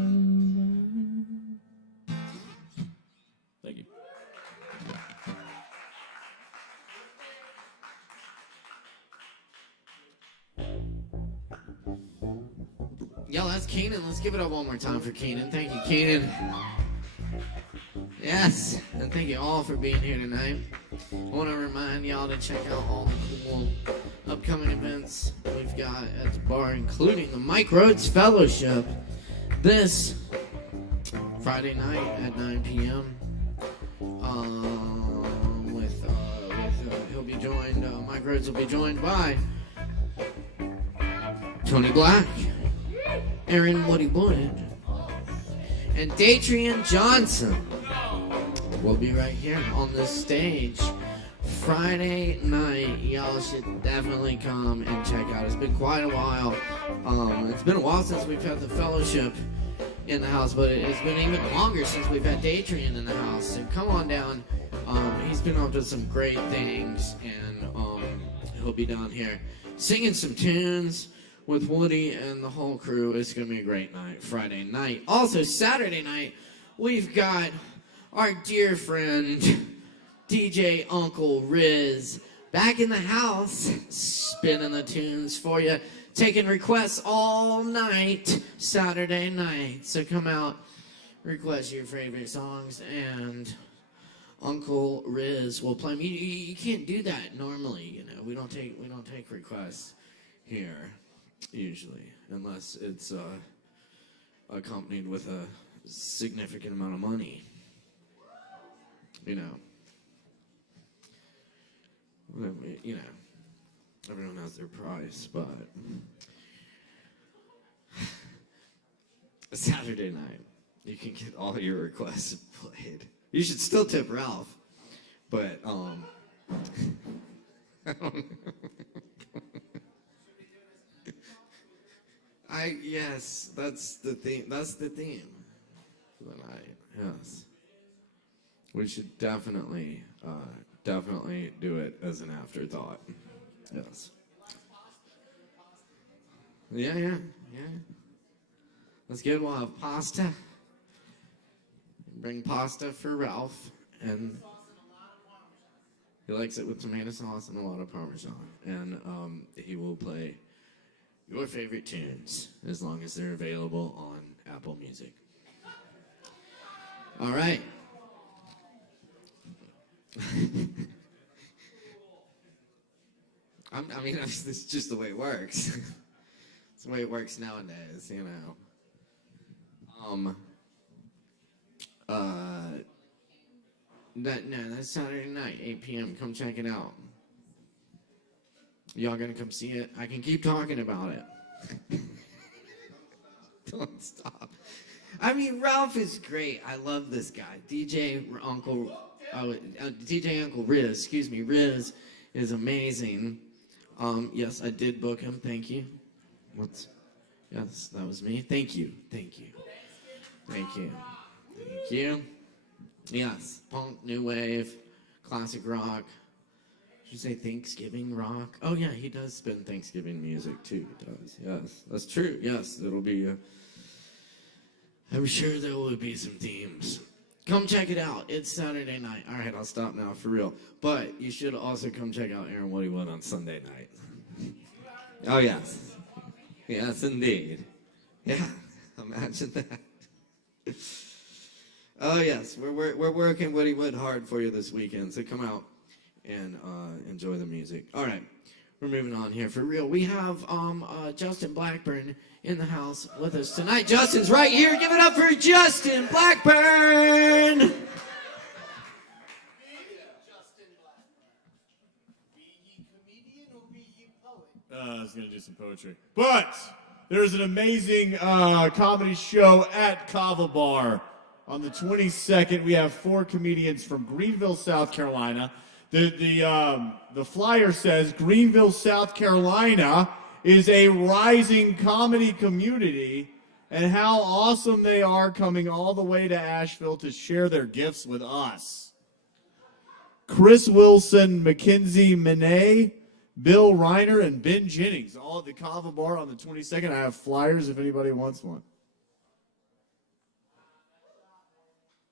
Thank you. Yeah, that's Keenan. Let's give it up one more time for Keenan. Thank you, Keenan. Yes, and thank you all for being here tonight. I want to remind y'all to check out all the cool upcoming events we've got at the bar, including the Mike Rhodes Fellowship this Friday night at 9 p.m. He'll be joined. Mike Rhodes will be joined by Tony Black, Aaron Woody Wood, and Datrian Johnson will be right here on this stage Friday night. Y'all should definitely come and check out. It's been quite a while. It's been a while since we've had the fellowship in the house, but it's been even longer since we've had Datrian in the house. So come on down. He's been up to some great things, and he'll be down here singing some tunes with Woody and the whole crew. It's going to be a great night, Friday night. Also, Saturday night, we've got our dear friend, DJ Uncle Riz, back in the house, spinning the tunes for you, taking requests all night, Saturday night. So come out, request your favorite songs, and Uncle Riz will play them. You can't do that normally, you know. We don't take requests here usually, unless it's accompanied with a significant amount of money. You know, everyone has their price, but Saturday night, you can get all your requests played. You should still tip Ralph, but I don't know. Yes, that's the theme. That's the theme for the night. Yes. We should definitely do it as an afterthought. Yes. Yeah. Let's get it. We'll have pasta. Bring pasta for Ralph, and he likes it with tomato sauce and a lot of Parmesan. And he will play your favorite tunes as long as they're available on Apple Music. All right. It's just the way it works. It's the way it works nowadays, you know. That's Saturday night, 8 p.m. Come check it out. Y'all gonna come see it? I can keep talking about it. Don't stop. I mean, Ralph is great. I love this guy. DJ Uncle Riz, Riz is amazing. Yes, I did book him. Thank you. Yes, that was me. Thank you. Yes, punk, new wave, classic rock. Did you say Thanksgiving rock? Oh yeah, he does spin Thanksgiving music too. He does. Yes, that's true. Yes, it'll be. I'm sure there will be some themes. Come check it out. It's Saturday night. All right, I'll stop now for real. But you should also come check out Aaron Woody Wood on Sunday night. Oh yes, yes indeed. Yeah, imagine that. Oh yes, we're working Woody Wood hard for you this weekend. So come out and enjoy the music. All right, we're moving on here for real. We have Justin Blackburn in the house with us tonight. Justin's right here. Give it up for Justin Blackburn. I was going to do some poetry. But there's an amazing comedy show at Kava Bar. On the 22nd, we have 4 comedians from Greenville, South Carolina. The flyer says Greenville, South Carolina, is a rising comedy community and how awesome they are coming all the way to Asheville to share their gifts with us. Chris Wilson, Mackenzie Monet, Bill Reiner, and Ben Jennings, all at the Kava Bar on the 22nd. I have flyers if anybody wants one.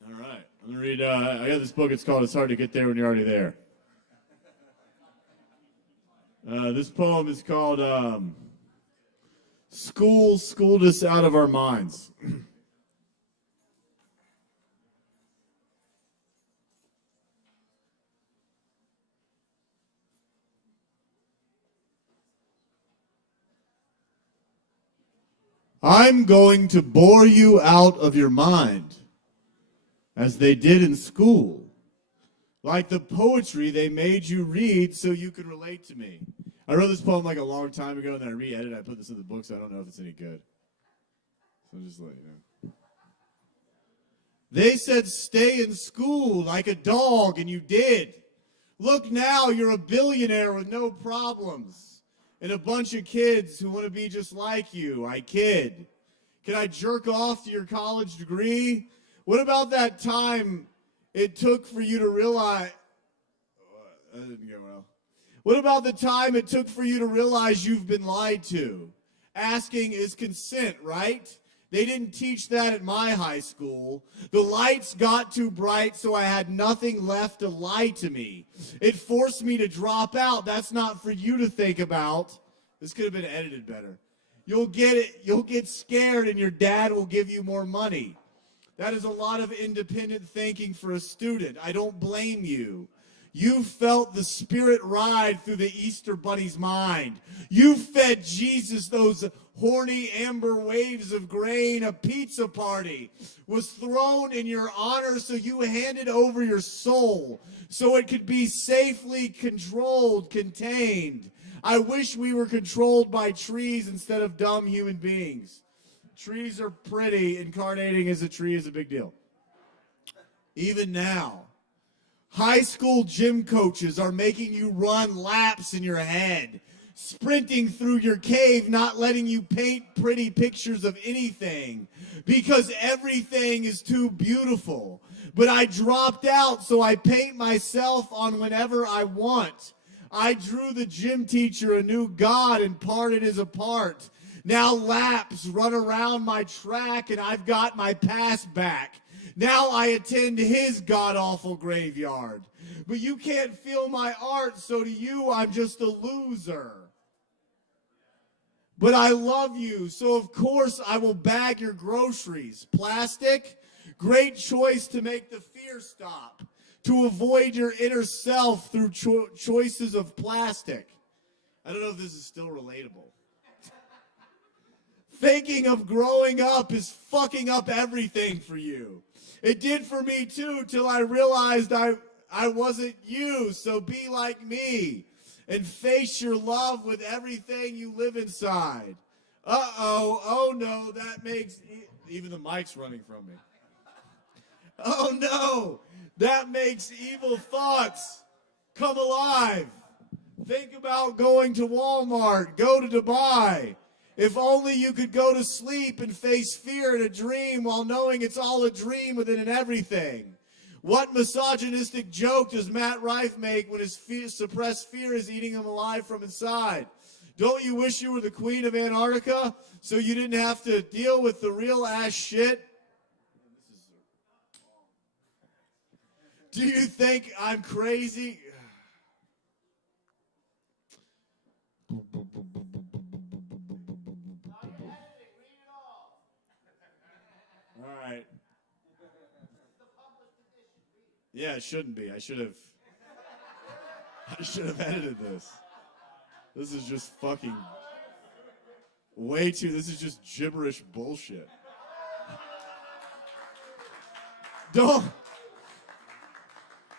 All right. I'm going to read, I got this book. It's called It's Hard to Get There When You're Already There. This poem is called School Schooled Us Out of Our Minds. I'm going to bore you out of your mind, as they did in school, like the poetry they made you read so you could relate to me. I wrote this poem like a long time ago, and then I re-edited it. I put this in the book, so I don't know if it's any good. So just let you know. They said stay in school like a dog, and you did. Look now, you're a billionaire with no problems. And a bunch of kids who want to be just like you. I kid. Can I jerk off to your college degree? What about that time it took for you to realize... That didn't go well. What about the time it took for you to realize you've been lied to? Asking is consent, right? They didn't teach that at my high school. The lights got too bright, so I had nothing left to lie to me. It forced me to drop out. That's not for you to think about. This could have been edited better. You'll get it. You'll get scared, and your dad will give you more money. That is a lot of independent thinking for a student. I don't blame you. You felt the Spirit ride through the Easter Bunny's mind. You fed Jesus those horny amber waves of grain. A pizza party was thrown in your honor, so you handed over your soul so it could be safely controlled, contained. I wish we were controlled by trees instead of dumb human beings. Trees are pretty. Incarnating as a tree is a big deal. Even now, high school gym coaches are making you run laps in your head, sprinting through your cave, not letting you paint pretty pictures of anything because everything is too beautiful. But I dropped out, so I paint myself on whenever I want. I drew the gym teacher a new god and parted his apart. Now laps run around my track and I've got my pass back. Now I attend his god-awful graveyard. But you can't feel my art, so to you I'm just a loser. But I love you, so of course I will bag your groceries. Plastic? Great choice to make the fear stop. To avoid your inner self through choices of plastic. I don't know if this is still relatable. Thinking of growing up is fucking up everything for you. It did for me too, till I realized I wasn't you, so be like me. And face your love with everything you live inside. Uh-oh, oh no, that makes... Even the mic's running from me. Oh no, that makes evil thoughts come alive. Think about going to Walmart, go to Dubai. If only you could go to sleep and face fear in a dream while knowing it's all a dream within an everything. What misogynistic joke does Matt Rife make when his suppressed fear is eating him alive from inside? Don't you wish you were the queen of Antarctica so you didn't have to deal with the real ass shit? Do you think I'm crazy? All right. Yeah, it shouldn't be. I should have edited this. This is just fucking way too, this is just gibberish bullshit. Do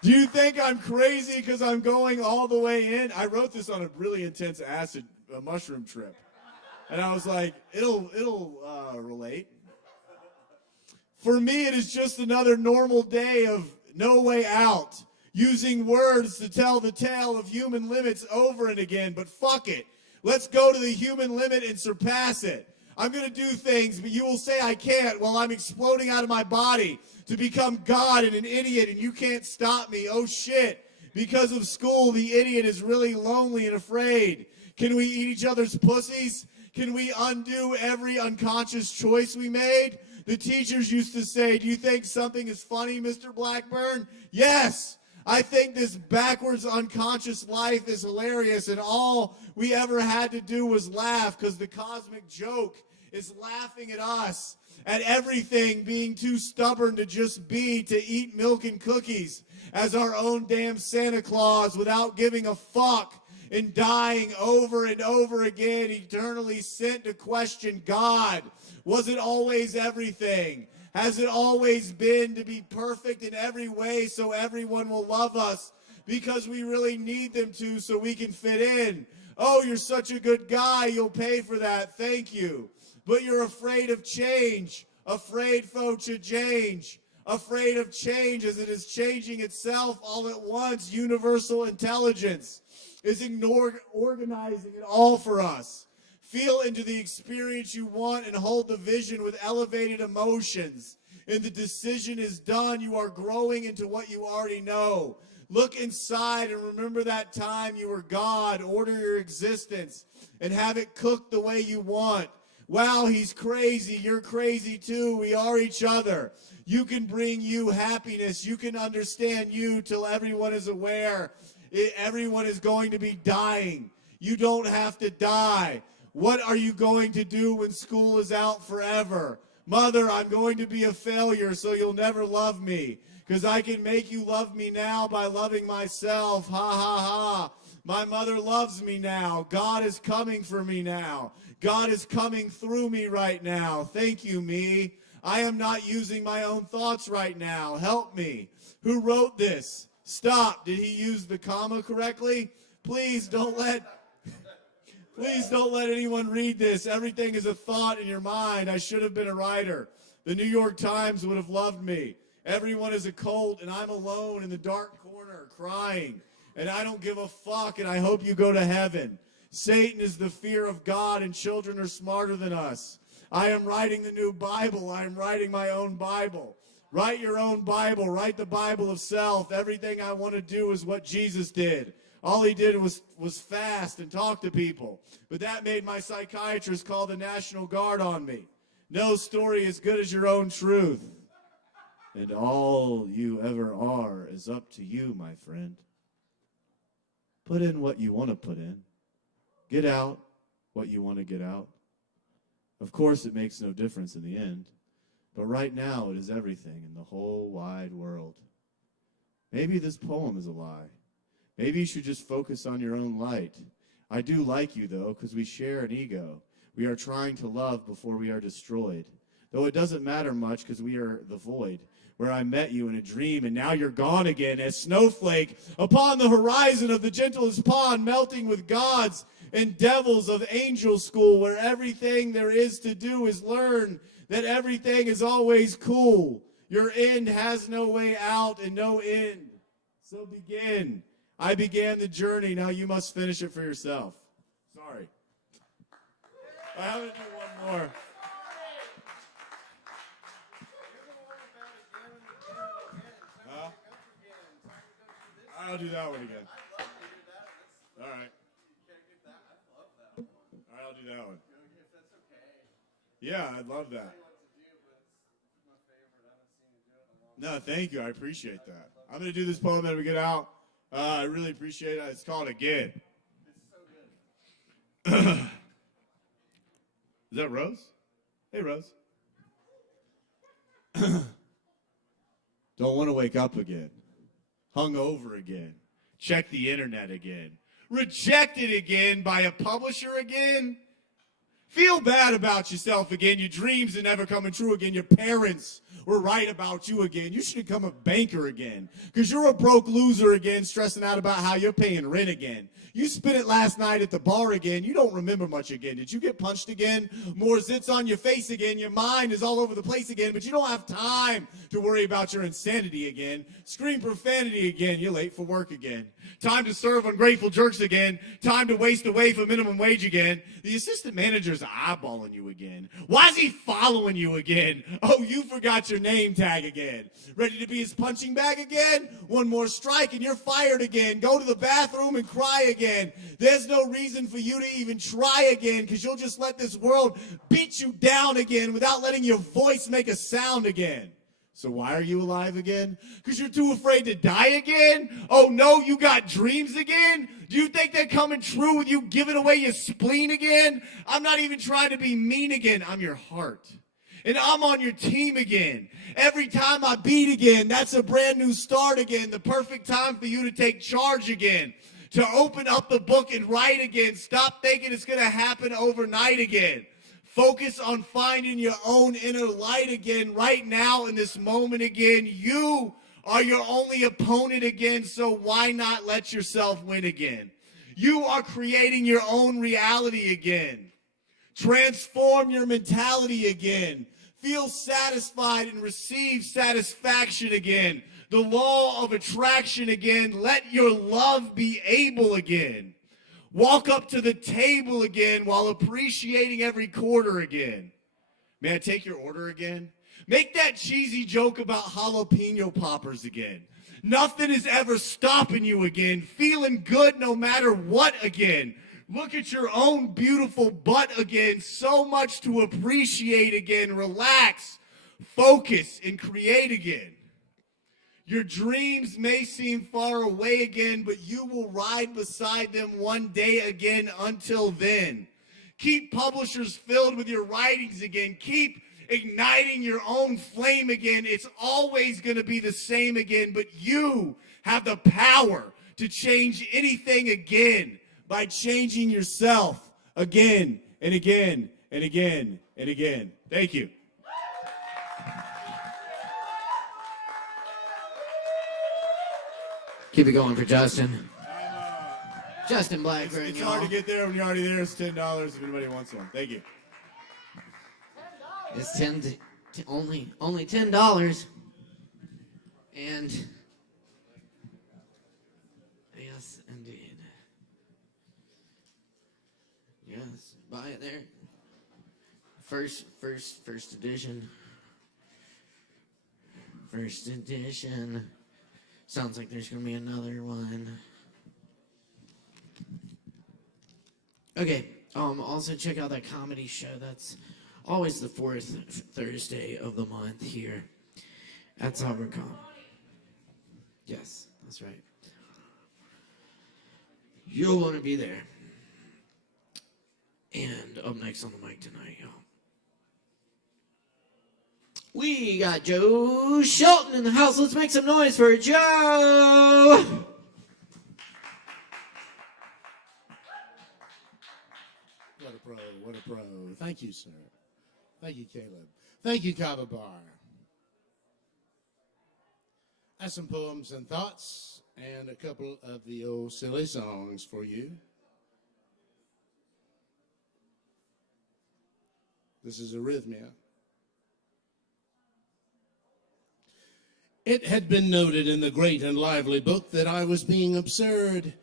you think I'm crazy because I'm going all the way in? I wrote this on a really intense mushroom trip. And I was like, it'll relate. For me, it is just another normal day of no way out. Using words to tell the tale of human limits over and again. But fuck it. Let's go to the human limit and surpass it. I'm going to do things, but you will say I can't while I'm exploding out of my body to become God and an idiot, and you can't stop me. Oh, shit. Because of school, the idiot is really lonely and afraid. Can we eat each other's pussies? Can we undo every unconscious choice we made? The teachers used to say, do you think something is funny, Mr. Blackburn? Yes. I think this backwards unconscious life is hilarious, and all we ever had to do was laugh because the cosmic joke is laughing at us, at everything being too stubborn to just be, to eat milk and cookies as our own damn Santa Claus without giving a fuck, and dying over and over again, eternally sent to question God. Was it always everything? Has it always been to be perfect in every way so everyone will love us because we really need them to so we can fit in? Oh, you're such a good guy. You'll pay for that. Thank you. But you're afraid of change. Afraid, folks, to change. Afraid of change as it is changing itself all at once. Universal intelligence is organizing it all for us. Feel into the experience you want and hold the vision with elevated emotions. And the decision is done. You are growing into what you already know. Look inside and remember that time you were God. Order your existence and have it cooked the way you want. Wow, he's crazy. You're crazy too. We are each other. You can bring you happiness. You can understand you till everyone is aware. Everyone is going to be dying. You don't have to die. What are you going to do when school is out forever? Mother, I'm going to be a failure, so you'll never love me. Because I can make you love me now by loving myself. Ha, ha, ha. My mother loves me now. God is coming for me now. God is coming through me right now. Thank you, me. I am not using my own thoughts right now. Help me. Who wrote this? Stop. Did he use the comma correctly? Please don't let anyone read this. Everything is a thought in your mind. I should have been a writer. The New York Times would have loved me. Everyone is a cult, and I'm alone in the dark corner crying. And I don't give a fuck, and I hope you go to heaven. Satan is the fear of God, and children are smarter than us. I am writing the new Bible. I am writing my own Bible. Write your own Bible. Write the Bible of self. Everything I want to do is what Jesus did. All he did was fast and talk to people. But that made my psychiatrist call the National Guard on me. No story as good as your own truth. And all you ever are is up to you, my friend. Put in what you want to put in. Get out what you want to get out. Of course, it makes no difference in the end. But right now, it is everything in the whole wide world. Maybe this poem is a lie. Maybe you should just focus on your own light. I do like you, though, because we share an ego. We are trying to love before we are destroyed. Though it doesn't matter much because we are the void, where I met you in a dream, and now you're gone again as snowflake upon the horizon of the gentlest pond, melting with gods and devils of angel school, where everything there is to do is learn that everything is always cool. Your end has no way out and no end. So begin. I began the journey. Now you must finish it for yourself. Sorry. I'm going to do one more. Huh? I'll do that one again. All right. All right, I'll do that one. Yeah, I'd love that. No, thank you. I appreciate that. I'm going to do this poem that we get out. I really appreciate it. It's called Again. It's so good. Is that Rose? Hey, Rose. Don't want to wake up again. Hungover again. Check the internet again. Rejected again by a publisher again. Feel bad about yourself again. Your dreams are never coming true again. Your parents were right about you again. You should become a banker again, because you're a broke loser again, stressing out about how you're paying rent again. You spent it last night at the bar again. You don't remember much again. Did you get punched again? More zits on your face again. Your mind is all over the place again, but you don't have time to worry about your insanity again. Scream profanity again. You're late for work again. Time to serve ungrateful jerks again. Time to waste away for minimum wage again. The assistant manager's eyeballing you again. Why is he following you again? Oh, you forgot your name tag again. Ready to be his punching bag again? One more strike and you're fired again. Go to the bathroom and cry again. There's no reason for you to even try again, because you'll just let this world beat you down again without letting your voice make a sound again. So why are you alive again? Because you're too afraid to die again? Oh no, you got dreams again? Do you think they're coming true with you giving away your spleen again? I'm not even trying to be mean again. I'm your heart. And I'm on your team again. Every time I beat again, that's a brand new start again. The perfect time for you to take charge again. To open up the book and write again. Stop thinking it's going to happen overnight again. Focus on finding your own inner light again right now in this moment again. You are your only opponent again, so why not let yourself win again? You are creating your own reality again. Transform your mentality again. Feel satisfied and receive satisfaction again. The law of attraction again. Let your love be able again. Walk up to the table again while appreciating every quarter again. May I take your order again? Make that cheesy joke about jalapeno poppers again. Nothing is ever stopping you again. Feeling good no matter what again. Look at your own beautiful butt again. So much to appreciate again. Relax, focus, and create again. Your dreams may seem far away again, but you will ride beside them one day again. Until then, keep publishers filled with your writings again. Keep igniting your own flame again. It's always going to be the same again, but you have the power to change anything again by changing yourself again and again and again and again. Thank you. Keep it going for Justin. Justin Blackburn, It's y'all. hard to get there when you're already there. It's $10 if anybody wants one. Thank you. It's only $10. And yes, indeed. Yes, buy it there. First edition. First edition. Sounds like there's gonna be another one. Okay. Also check out that comedy show. That's always the fourth Thursday of the month here at SoberCon. Yes, that's right. You'll want to be there. And up next on the mic tonight, y'all, we got Joe Shelton in the house. Let's make some noise for Joe. What a pro, what a pro. Thank you, sir. Thank you, Caleb. Thank you, Kava Bar. I have some poems and thoughts and a couple of the old silly songs for you. This is Arrhythmia. It had been noted in the great and lively book that I was being absurd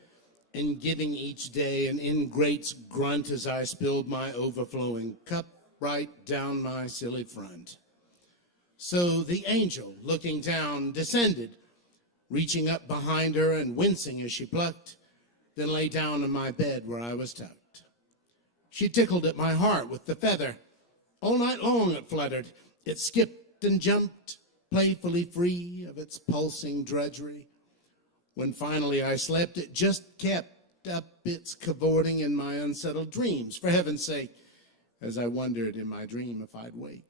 and giving each day an ingrate's grunt as I spilled my overflowing cup right down my silly front. So the angel, looking down, descended, reaching up behind her and wincing as she plucked, then lay down in my bed where I was tucked. She tickled at my heart with the feather. All night long it fluttered. It skipped and jumped, playfully free of its pulsing drudgery. When finally I slept, it just kept up its cavorting in my unsettled dreams, for heaven's sake, as I wondered in my dream if I'd wake.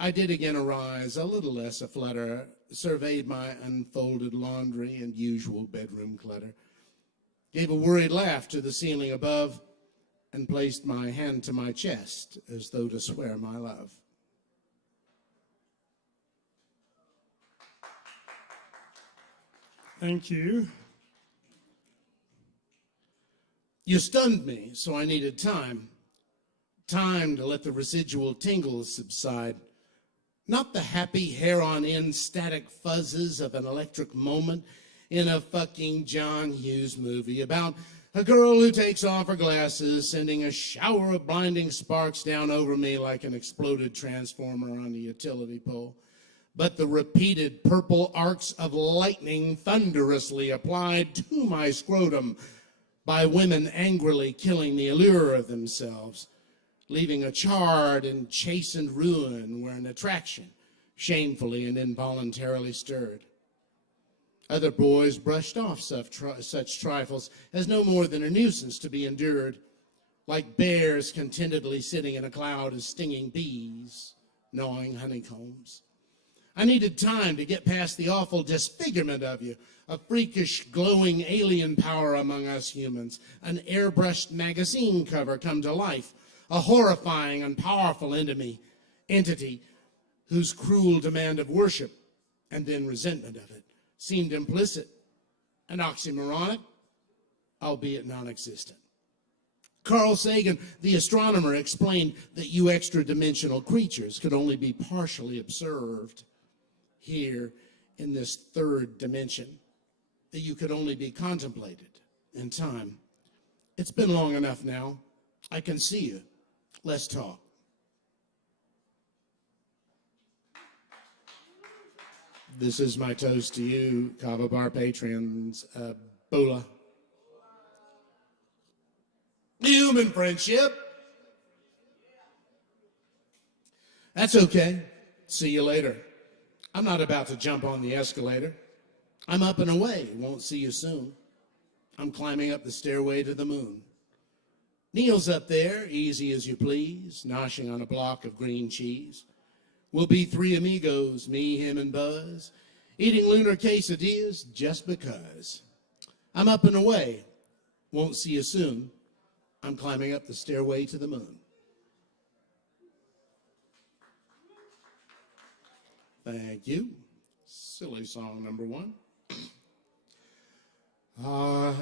I did again arise, a little less aflutter, surveyed my unfolded laundry and usual bedroom clutter, gave a worried laugh to the ceiling above, and placed my hand to my chest as though to swear my love. Thank you. You stunned me, so I needed time. Time to let the residual tingles subside. Not the happy hair-on-end static fuzzes of an electric moment in a fucking John Hughes movie about a girl who takes off her glasses, sending a shower of blinding sparks down over me like an exploded transformer on a utility pole. But the repeated purple arcs of lightning thunderously applied to my scrotum by women angrily killing the allure of themselves, leaving a charred and chastened ruin where an attraction shamefully and involuntarily stirred. Other boys brushed off such trifles as no more than a nuisance to be endured, like bears contentedly sitting in a cloud of stinging bees, gnawing honeycombs. I needed time to get past the awful disfigurement of you, a freakish, glowing alien power among us humans, an airbrushed magazine cover come to life, a horrifying and powerful entity whose cruel demand of worship and then resentment of it seemed implicit and oxymoronic, albeit non-existent. Carl Sagan, the astronomer, explained that you extra-dimensional creatures could only be partially observed here in this third dimension, that you could only be contemplated in time. It's been long enough now. I can see you. Let's talk. This is my toast to you, Kava Bar patrons. Bola. Human friendship. That's okay. See you later. I'm not about to jump on the escalator. I'm up and away. Won't see you soon. I'm climbing up the stairway to the moon. Neil's up there, easy as you please, noshing on a block of green cheese. We'll be three amigos, me, him, and Buzz, eating lunar quesadillas just because. I'm up and away. Won't see you soon. I'm climbing up the stairway to the moon. Thank you. Silly song number one. I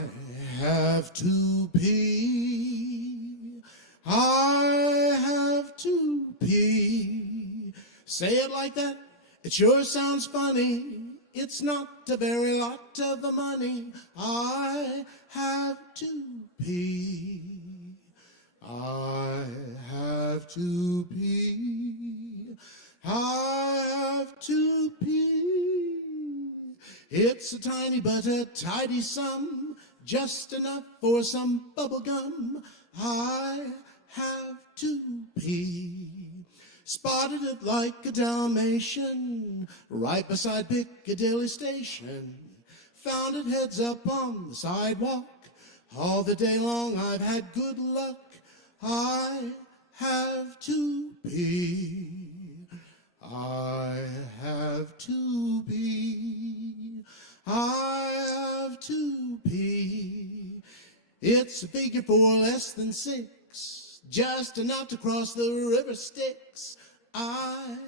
have to pee. I have to pee. Say it like that. It sure sounds funny. It's not a very lot of money. I have to pee. I have to pee. I have to pee. It's a tiny but a tidy sum, just enough for some bubble gum. I have to pee. Spotted it like a Dalmatian, right beside Piccadilly Station. Found it heads up on the sidewalk. All the day long I've had good luck. I have to pee. I have to pee. I have to pee. It's a figure for less than 6, just enough to cross the river Styx. I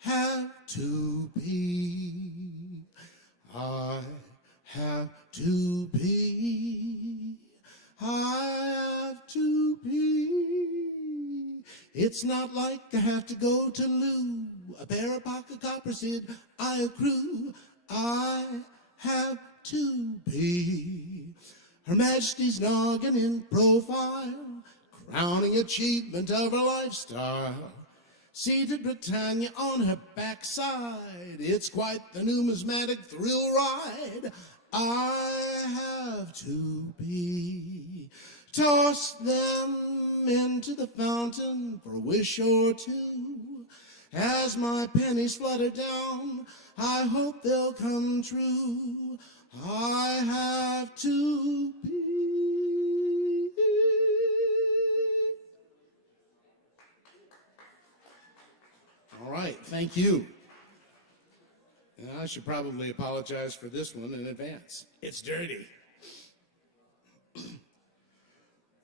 have to pee. I have to pee. I have to pee. It's not like I have to go to loo. A pair of pocket coppers did I accrue. I have to pee. Her Majesty's noggin in profile, crowning achievement of her lifestyle. Seated Britannia on her backside, it's quite the numismatic thrill ride. I have to pee. Toss them into the fountain for a wish or two. As my pennies flutter down, I hope they'll come true. I have to pee. All right, thank you. And I should probably apologize for this one in advance. It's dirty.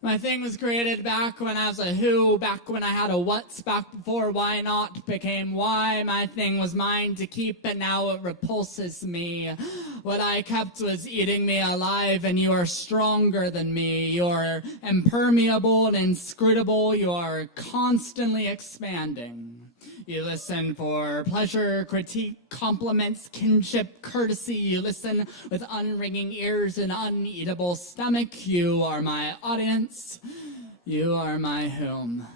My thing was created back when I was a who, back when I had a what's, back before why not became why. My thing was mine to keep, but now it repulses me. What I kept was eating me alive, and you are stronger than me. You are impermeable and inscrutable. You are constantly expanding. You listen for pleasure, critique, compliments, kinship, courtesy. You listen with unringing ears and uneatable stomach. You are my audience. You are my whom.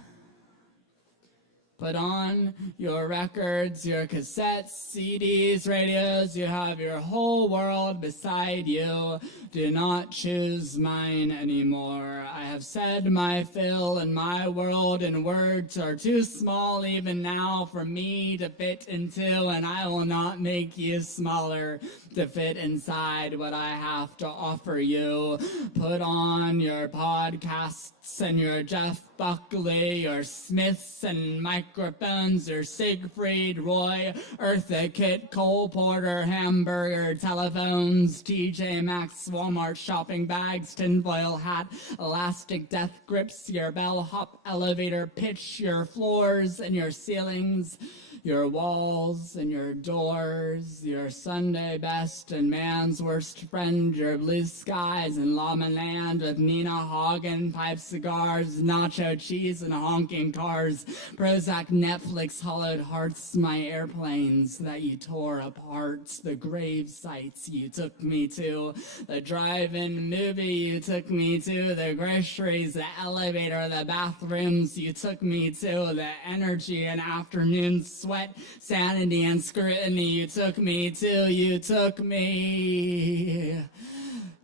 Put on your records, your cassettes, CDs, radios. You have your whole world beside you. Do not choose mine anymore. I have said my fill, and my world and words are too small even now for me to fit into, and I will not make you smaller to fit inside what I have to offer you. Put on your podcasts and your Jeff Buckley, your Smiths and microphones, your Siegfried, Roy, Eartha Kitt, Cole Porter, hamburger, telephones, TJ Maxx, Walmart shopping bags, tinfoil hat, elastic death grips, your bellhop elevator pitch, your floors and your ceilings, your walls and your doors, your Sunday best and man's worst friend, your blue skies and llama land with Nina Hagen, pipe cigars, nacho cheese and honking cars, Prozac, Netflix, hollowed hearts, my airplanes that you tore apart, the grave sites you took me to, the drive-in movie you took me to, the groceries, the elevator, the bathrooms you took me to, the energy and afternoon sweat, sanity and scrutiny you took me to, you took me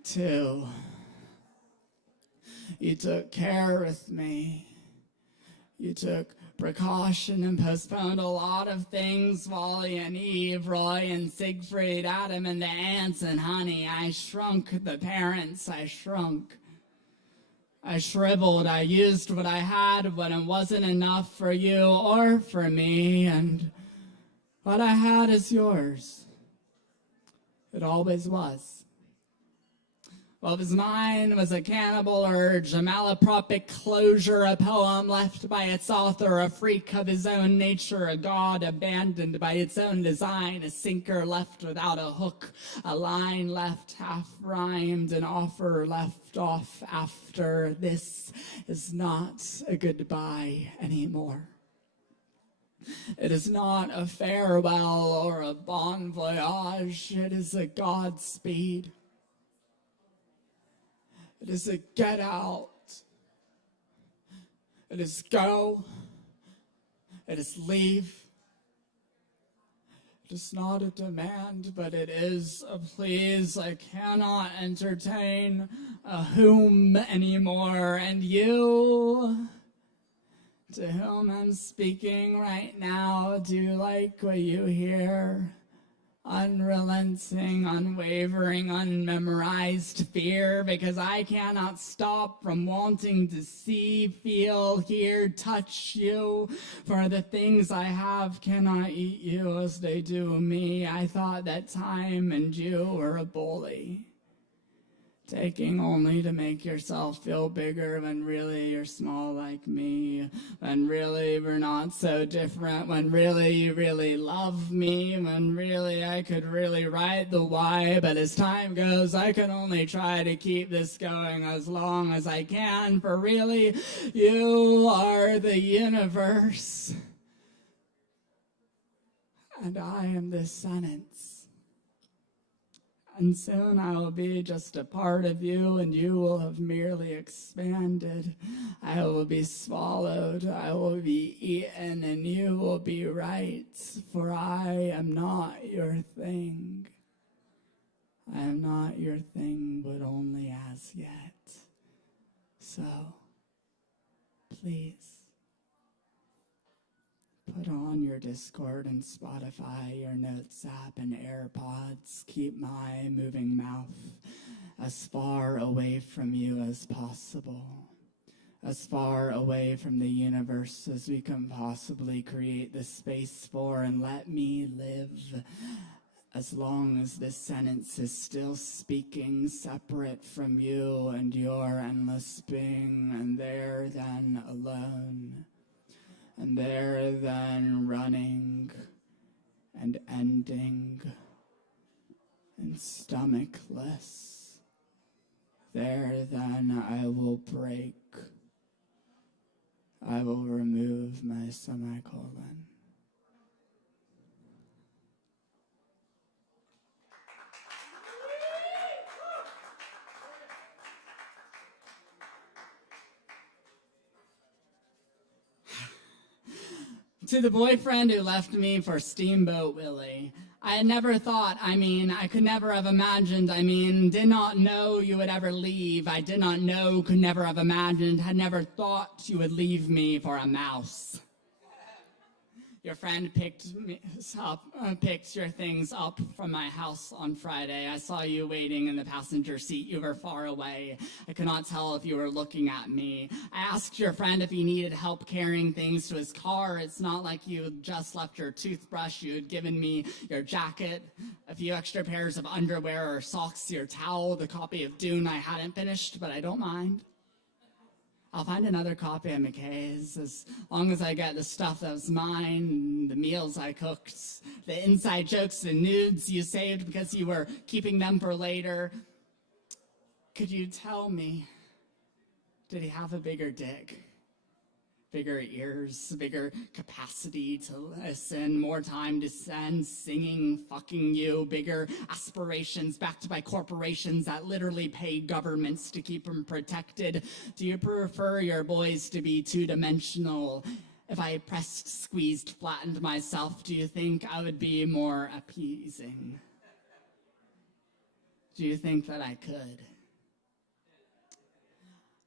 to. You took care with me. You took precaution and postponed a lot of things. Wally and Eve, Roy and Siegfried, Adam and the ants, and honey, I shrunk the parents, I shrunk. I shriveled, I used what I had when it wasn't enough for you or for me, and what I had is yours. It always was. What was mine was a cannibal urge, a malapropic closure, a poem left by its author, a freak of his own nature, a god abandoned by its own design, a sinker left without a hook, a line left half-rhymed, an offer left off after. This is not a goodbye anymore. It is not a farewell or a bon voyage. It is a Godspeed. It is a get out. It is go. It is leave. It is not a demand, but it is a please. I cannot entertain a whom anymore. And you, to whom I'm speaking right now, do you like what you hear? Unrelenting, unwavering, unmemorized fear, because I cannot stop from wanting to see, feel, hear, touch you, for the things I have cannot eat you as they do me. I thought that time and you were a bully, taking only to make yourself feel bigger when really you're small like me, when really we're not so different, when really you really love me, when really I could really write the why, but as time goes I can only try to keep this going as long as I can, for really you are the universe and I am this sentence. And soon I will be just a part of you, and you will have merely expanded. I will be swallowed, I will be eaten, and you will be right, for I am not your thing. I am not your thing, but only as yet. So, please, put on your Discord and Spotify, your Notes app and AirPods. Keep my moving mouth as far away from you as possible, as far away from the universe as we can possibly create the space for, and let me live as long as this sentence is still speaking separate from you and your endless being, and there then alone, and there then running and ending and stomachless, there then I will break. I will remove my semicolon. To the boyfriend who left me for Steamboat Willie, I had never thought, I could never have imagined, did not know you would ever leave. I did not know, could never have imagined, had never thought you would leave me for a mouse. Your friend picked your things up from my house on Friday. I saw you waiting in the passenger seat. You were far away. I could not tell if you were looking at me. I asked your friend if he needed help carrying things to his car. It's not like you had just left your toothbrush. You had given me your jacket, a few extra pairs of underwear or socks, your towel, the copy of Dune I hadn't finished, but I don't mind. I'll find another copy of McKay's as long as I get the stuff that was mine, the meals I cooked, the inside jokes and nudes you saved because you were keeping them for later. Could you tell me, did he have a bigger dick? Bigger ears, bigger capacity to listen, more time to spend singing, fucking you, bigger aspirations backed by corporations that literally pay governments to keep them protected. Do you prefer your boys to be two-dimensional? If I pressed, squeezed, flattened myself, do you think I would be more appeasing? Do you think that I could?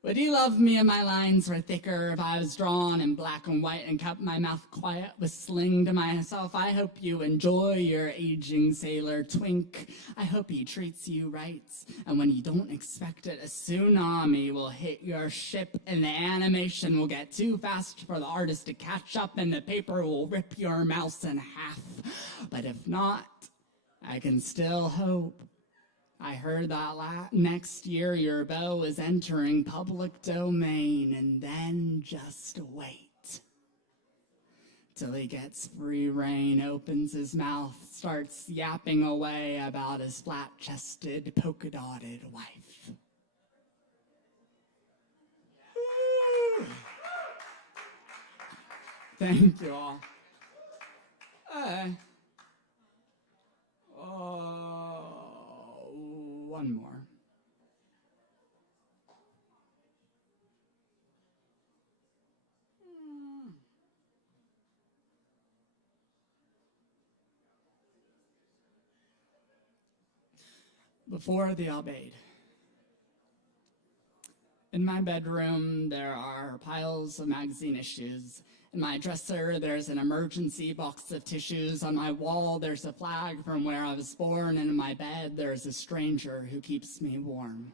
Would he love me if my lines were thicker, if I was drawn in black and white and kept my mouth quiet, whistling to myself? I hope you enjoy your aging sailor twink. I hope he treats you right. And when you don't expect it, a tsunami will hit your ship and the animation will get too fast for the artist to catch up and the paper will rip your mouse in half. But if not, I can still hope. I heard that next year your beau is entering public domain, and then just wait till he gets free rein, opens his mouth, starts yapping away about his flat-chested, polka-dotted wife. Thank you all. One more. Before the Abaid. In my bedroom, there are piles of magazine issues. In my dresser, there's an emergency box of tissues. On my wall, there's a flag from where I was born. And in my bed, there's a stranger who keeps me warm.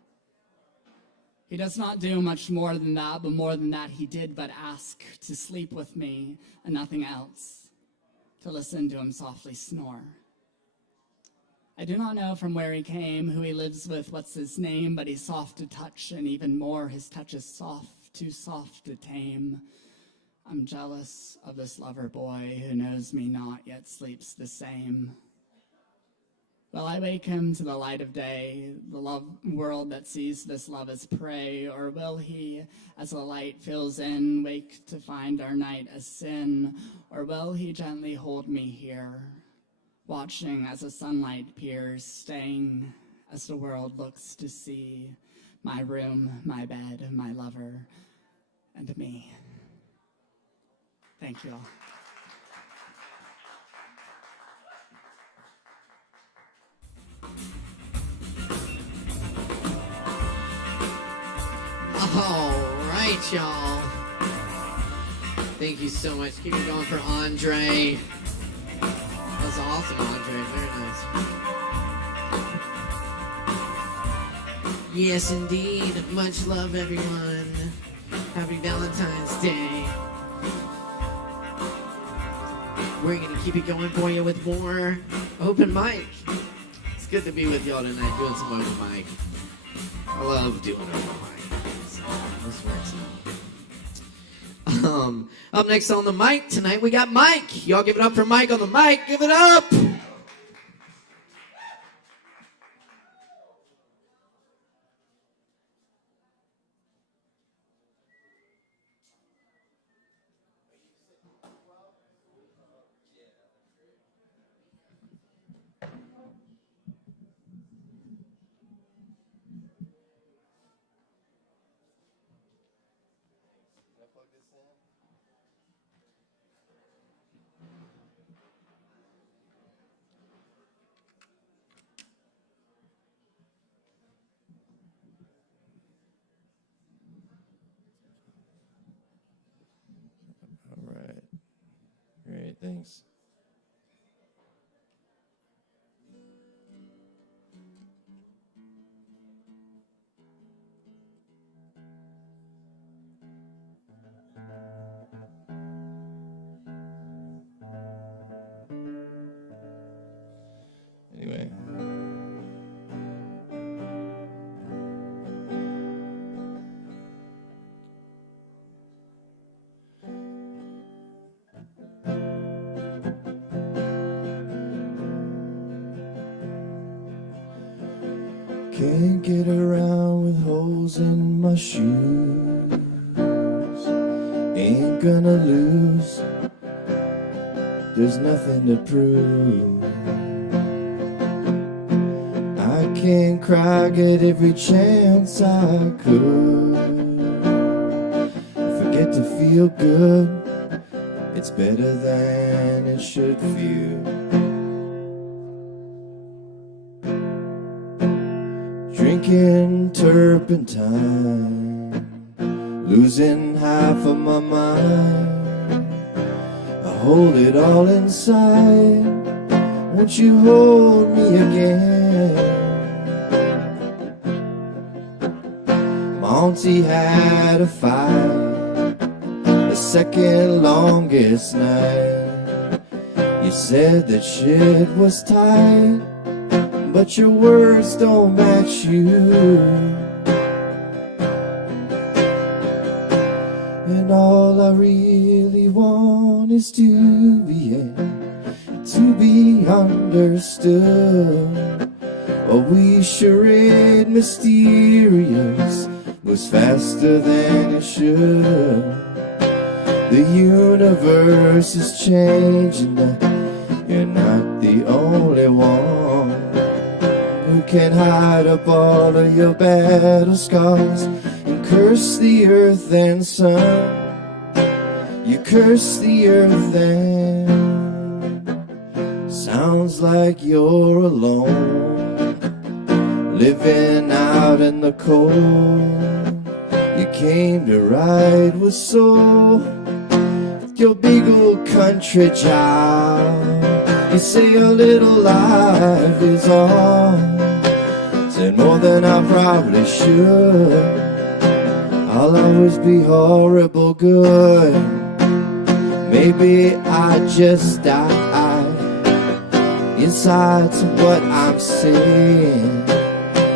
He does not do much more than that, but more than that, he did but ask to sleep with me and nothing else, to listen to him softly snore. I do not know from where he came, who he lives with, what's his name, but he's soft to touch, and even more, his touch is soft, too soft to tame. I'm jealous of this lover boy who knows me not, yet sleeps the same. Will I wake him to the light of day, the love world that sees this love as prey, or will he, as the light fills in, wake to find our night a sin, or will he gently hold me here, watching as the sunlight peers, staying as the world looks to see my room, my bed, my lover, and me. Thank you all. All right, y'all. Thank you so much. Keep it going for Andre. That was awesome, Andre. Very nice. Yes, indeed. Much love, everyone. Happy Valentine's Day. We're going to keep it going for you with more Open mic. It's good to be with y'all tonight doing some open mic. I love doing open mic. So this works out. Up next on the mic tonight, we got Mike. Y'all give it up for Mike on the mic. Give it up. All right. Great, thanks. Anyway. Can't get around with holes in my shoes. Ain't gonna lose. There's nothing to prove. I can't cry, get every chance I could. Forget to feel good. It's better than it should feel. Drinking turpentine, losing half of my mind. I hold it all inside. Won't you hold me again? Monty had a fight, the second longest night. You said that shit was tight, but your words don't match you. And all I really want is to be understood. Oh, we charade mysterious moves faster than it should. The universe is changing, you're not the only one who can hide up all of your battle scars and curse the earth and sun. You curse the earth and sounds like you're alone, living out in the cold. You came to ride with soul, your big old country job. You say a little life is all. Said more than I probably should. I'll always be horrible good. Maybe I just die inside to what I'm saying,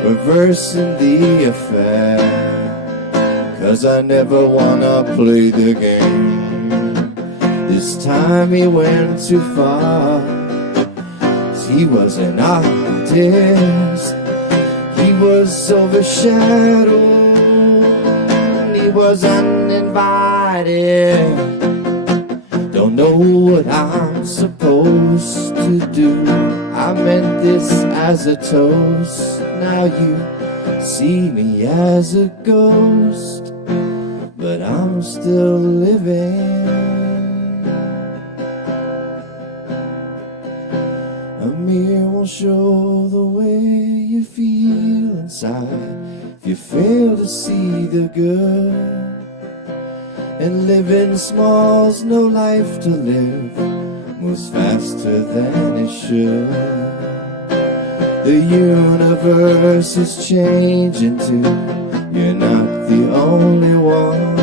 reversing the effect. 'Cause I never wanna play the game. This time he went too far. He was an artist. He was overshadowed. He was uninvited. Don't know what I'm supposed to do. I meant this as a toast. Now you see me as a ghost, but I'm still living. A mirror won't show the way you feel inside. If you fail to see the good, and living small's no life to live, moves faster than it should. The universe is changing too. You're not the only one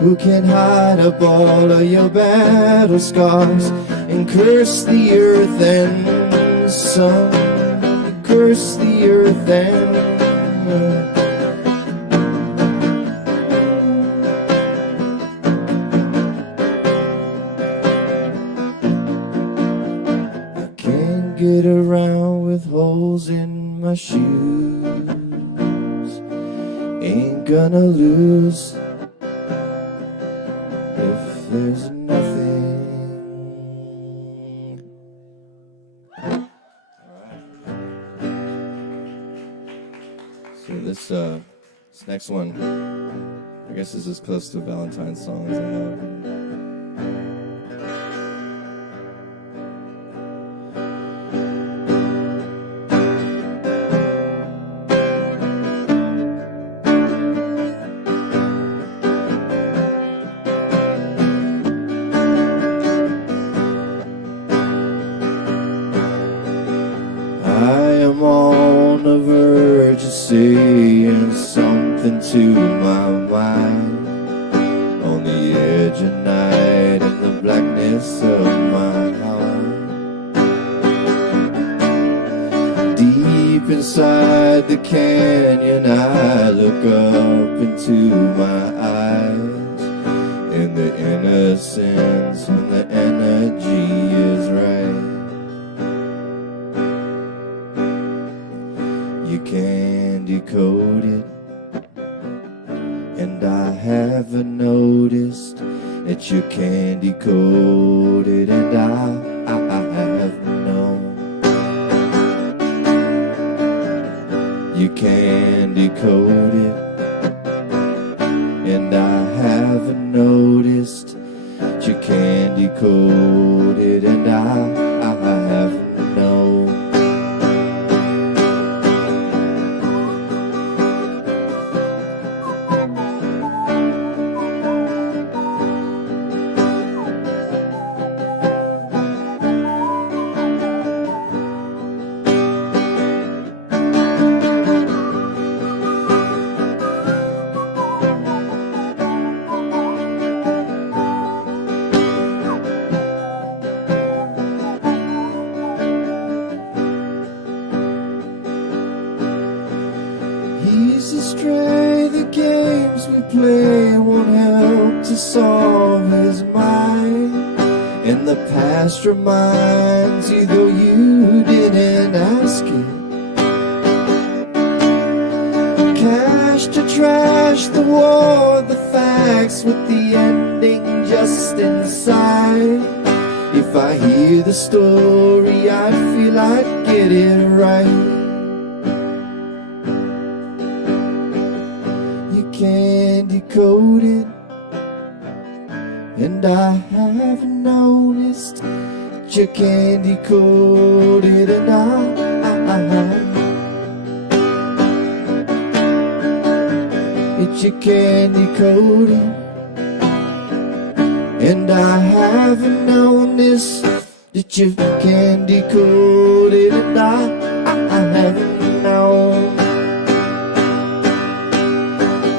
who can hide up all of your battle scars and curse the earth and sun, curse the earth and I can't get around with holes in my shoes. Ain't gonna lose if there's nothing. So this next one, I guess, is as close to a Valentine's song as I have. I am on the verge of saying something to my mind, on the edge of night in the blackness of my heart. Deep inside the canyon I look up into my eyes, and the innocence and the energy is right. You can decode it, and I haven't noticed that you can decode it, and I have known. You can decode it, and I haven't noticed that you can decode it, and I haven't known. He's astray, the games we play won't help to solve his mind, and the past reminds you though you didn't ask it. Cash to trash, the war, the facts with the ending just inside. If I hear the story, I'd feel I'd get it right. Can decode it, and I haven't noticed that you can decode it, and I that you can decode it, and I haven't noticed that you can decode it, and I haven't known.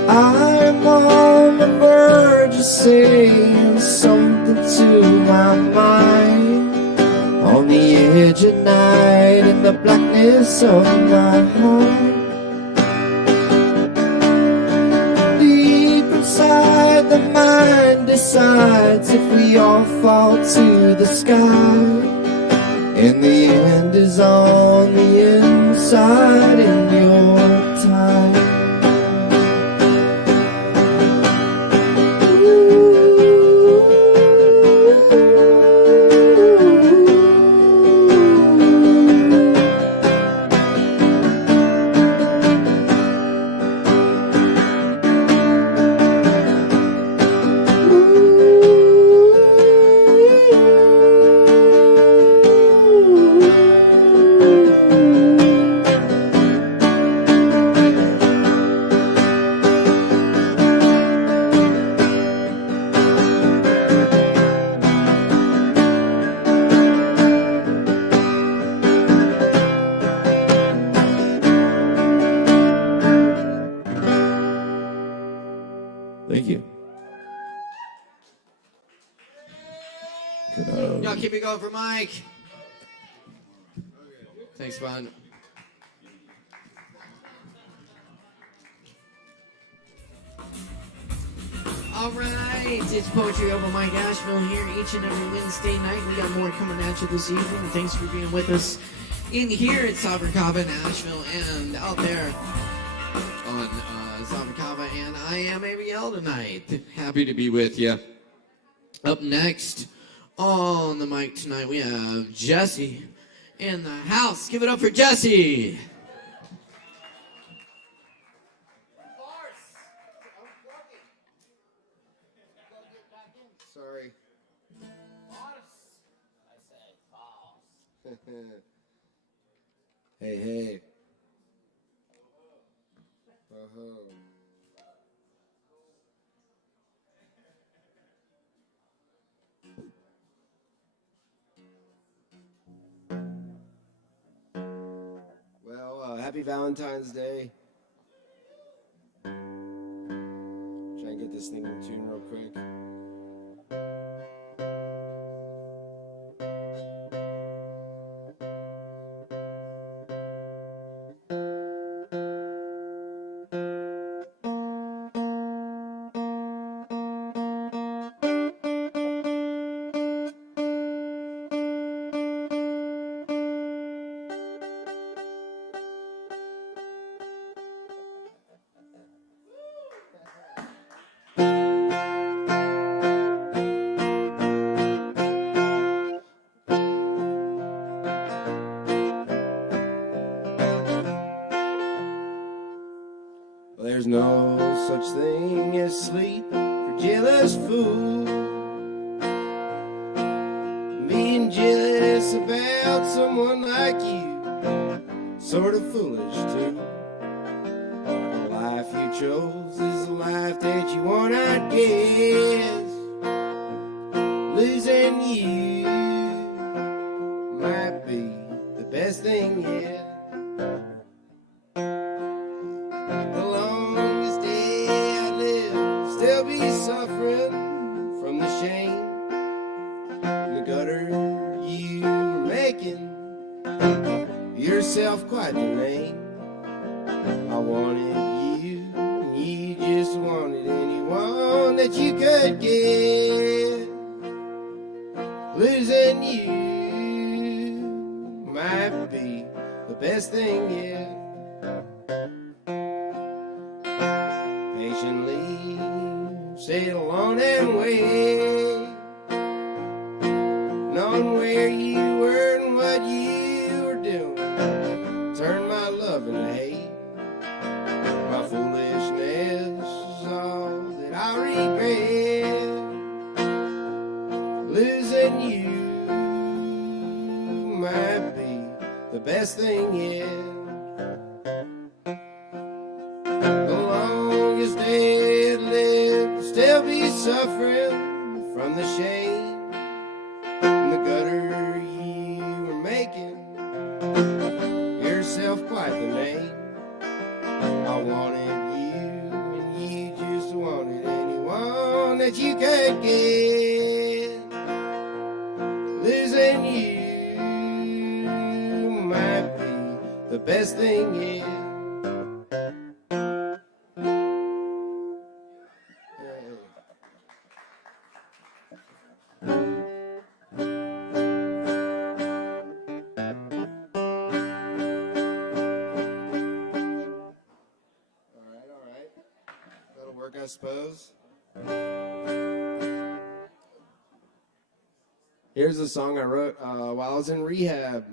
I'm on the verge of saying something to my mind, on the edge of night in the blackness of my heart. Deep inside the mind decides if we all fall to the sky, and the end is on the inside in your time. Y'all keep it going for Mike. Thanks, bud. All right, it's Poetry Open Mic Asheville here each and every Wednesday night. We got more coming at you this evening. Thanks for being with us in here at Kava in Asheville and out there on Kava. And I am ASHEViLLE tonight. Happy to be with you. Up next on the mic tonight, we have Jesse in the house. Give it up for Jesse. Sorry. Hey, hey. Uh-huh. Well, happy Valentine's Day. Try and get this thing in tune real quick. There's no such thing as sleep for jealous fools. Being jealous about someone like you, sort of foolish too. The life you chose is the life that you want, I guess. Losing you might be the best thing yet. Still be suffering from the shame in the gutter you were making yourself quite the name. I wanted you, and you just wanted anyone that you could get. Losing you might be the best thing yet. Patiently sit alone and wait, knowing where you were and what you were doing. Turn my love into hate. My foolishness is all that I regret. Losing you might be the best thing yet. The longest day lived, still be suffering from the shame in the gutter you were making yourself quite the name. I wanted you, and you just wanted anyone that you could get. Losing you might be the best thing yet. I suppose. Here's a song I wrote while I was in rehab.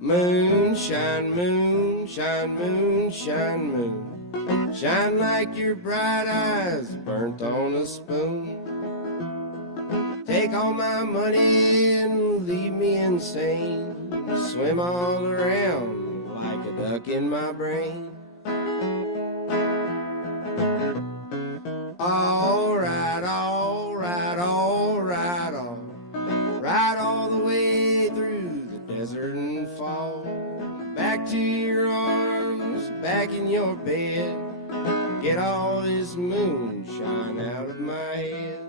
Moonshine, moonshine, moonshine, moon. Shine like your bright eyes burnt on a spoon. Take all my money and leave me insane. Swim all around like a duck in my brain. All right, all right, all right, all right, all the way through the desert and fall back to your your bed. Get all this moonshine out of my head.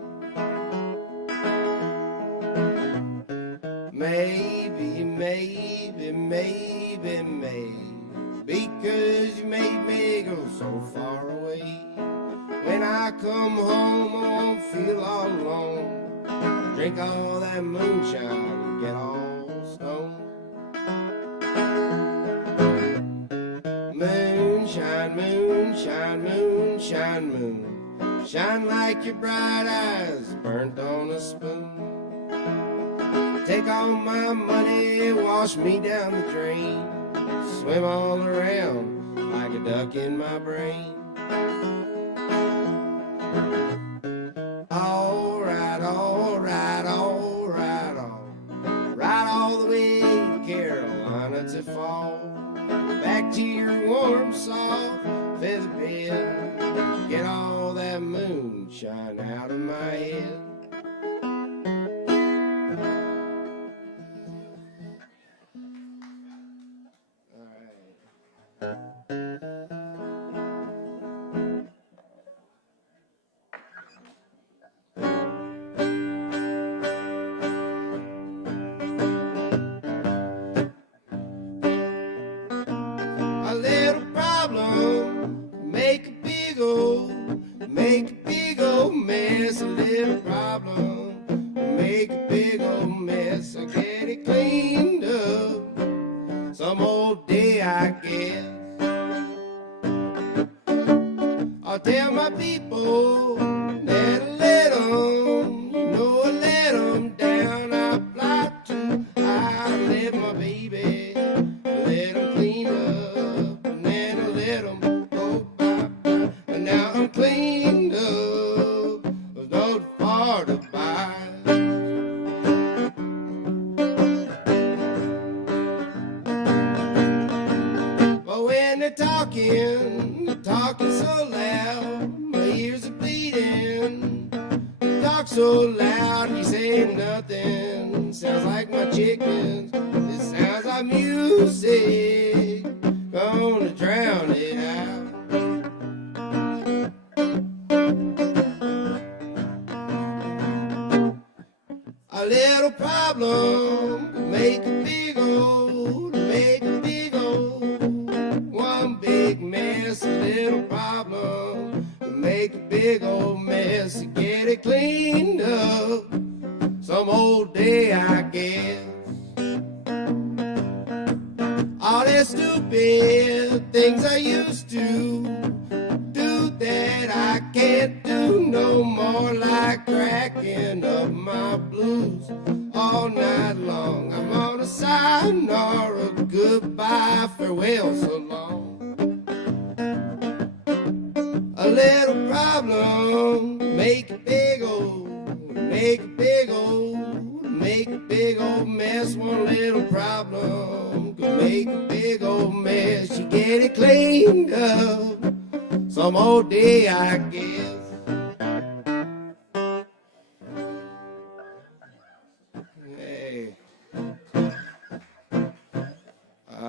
Maybe, maybe, maybe, maybe, because you made me go so far away. When I come home, I won't feel all alone. Drink all that moonshine and get all stoned. Moonshine, moonshine, moonshine, moon. Shine like your bright eyes burnt on a spoon. Take all my money, wash me down the drain. Swim all around like a duck in my brain. All right, all right, all right, all right, all the way to Carolina to fall. Back to your warm, soft feather bed. Get all that moonshine out of my head.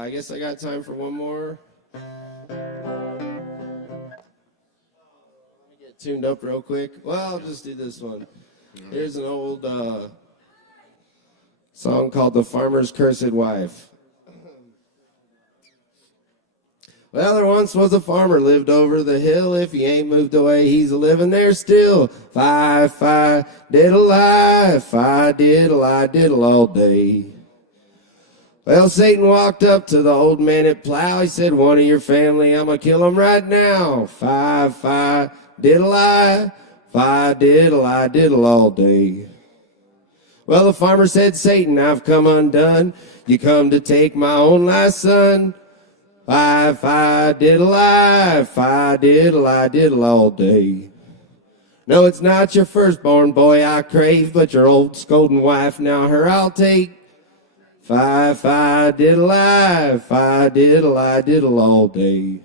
I guess I got time for one more. Let me get tuned up real quick. Well, I'll just do this one. Here's an old song called The Farmer's Cursed Wife. Well, there once was a farmer lived over the hill. If he ain't moved away, he's a living there still. Fi, fi, diddle-I, fi, diddle-I, diddle all day. Well, Satan walked up to the old man at plow. He said, one of your family, I'm going to kill him right now. Fi, fi, diddle-I, fi, diddle-I, diddle all day. Well, the farmer said, Satan, I've come undone. You come to take my own last son. Fi, fi, diddle-I, fi, diddle-I, diddle all day. No, it's not your firstborn boy I crave, but your old scolding wife, now her I'll take. Fi, fi, diddle-I, fi, diddle-I, diddle all day.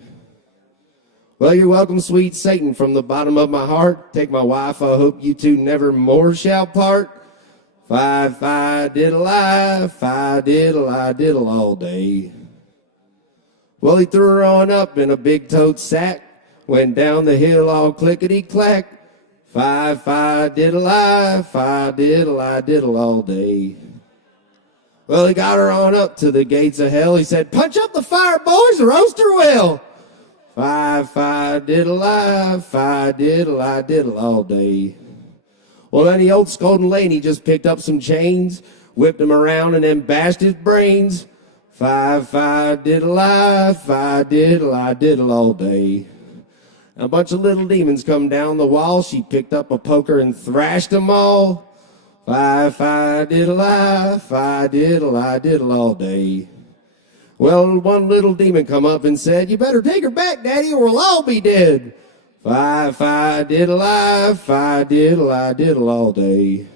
Well, you're welcome, sweet Satan, from the bottom of my heart. Take my wife, I hope you two never more shall part. Fi, fi, diddle-I, fi, diddle-I, diddle all day. Well, he threw her on up in a big tote sack, went down the hill all clickety-clack. Fi-fi-diddle-I, fi-diddle-I-diddle all day. Well, he got her on up to the gates of hell. He said, punch up the fire, boys, roast her well. Fi-fi-diddle-I, fi-diddle-I-diddle all day. Well, then the old scolding lady just picked up some chains, whipped him around, and then bashed his brains. Fi-fi-diddle-I, fi-diddle-I-diddle all day. A bunch of little demons come down the wall. She picked up a poker and thrashed them all. Fi-fi-diddle-I, fi-diddle-I-diddle all day. Well, one little demon come up and said, you better take her back, Daddy, or we'll all be dead. Fi-fi-diddle-I, fi-diddle-I-diddle all day.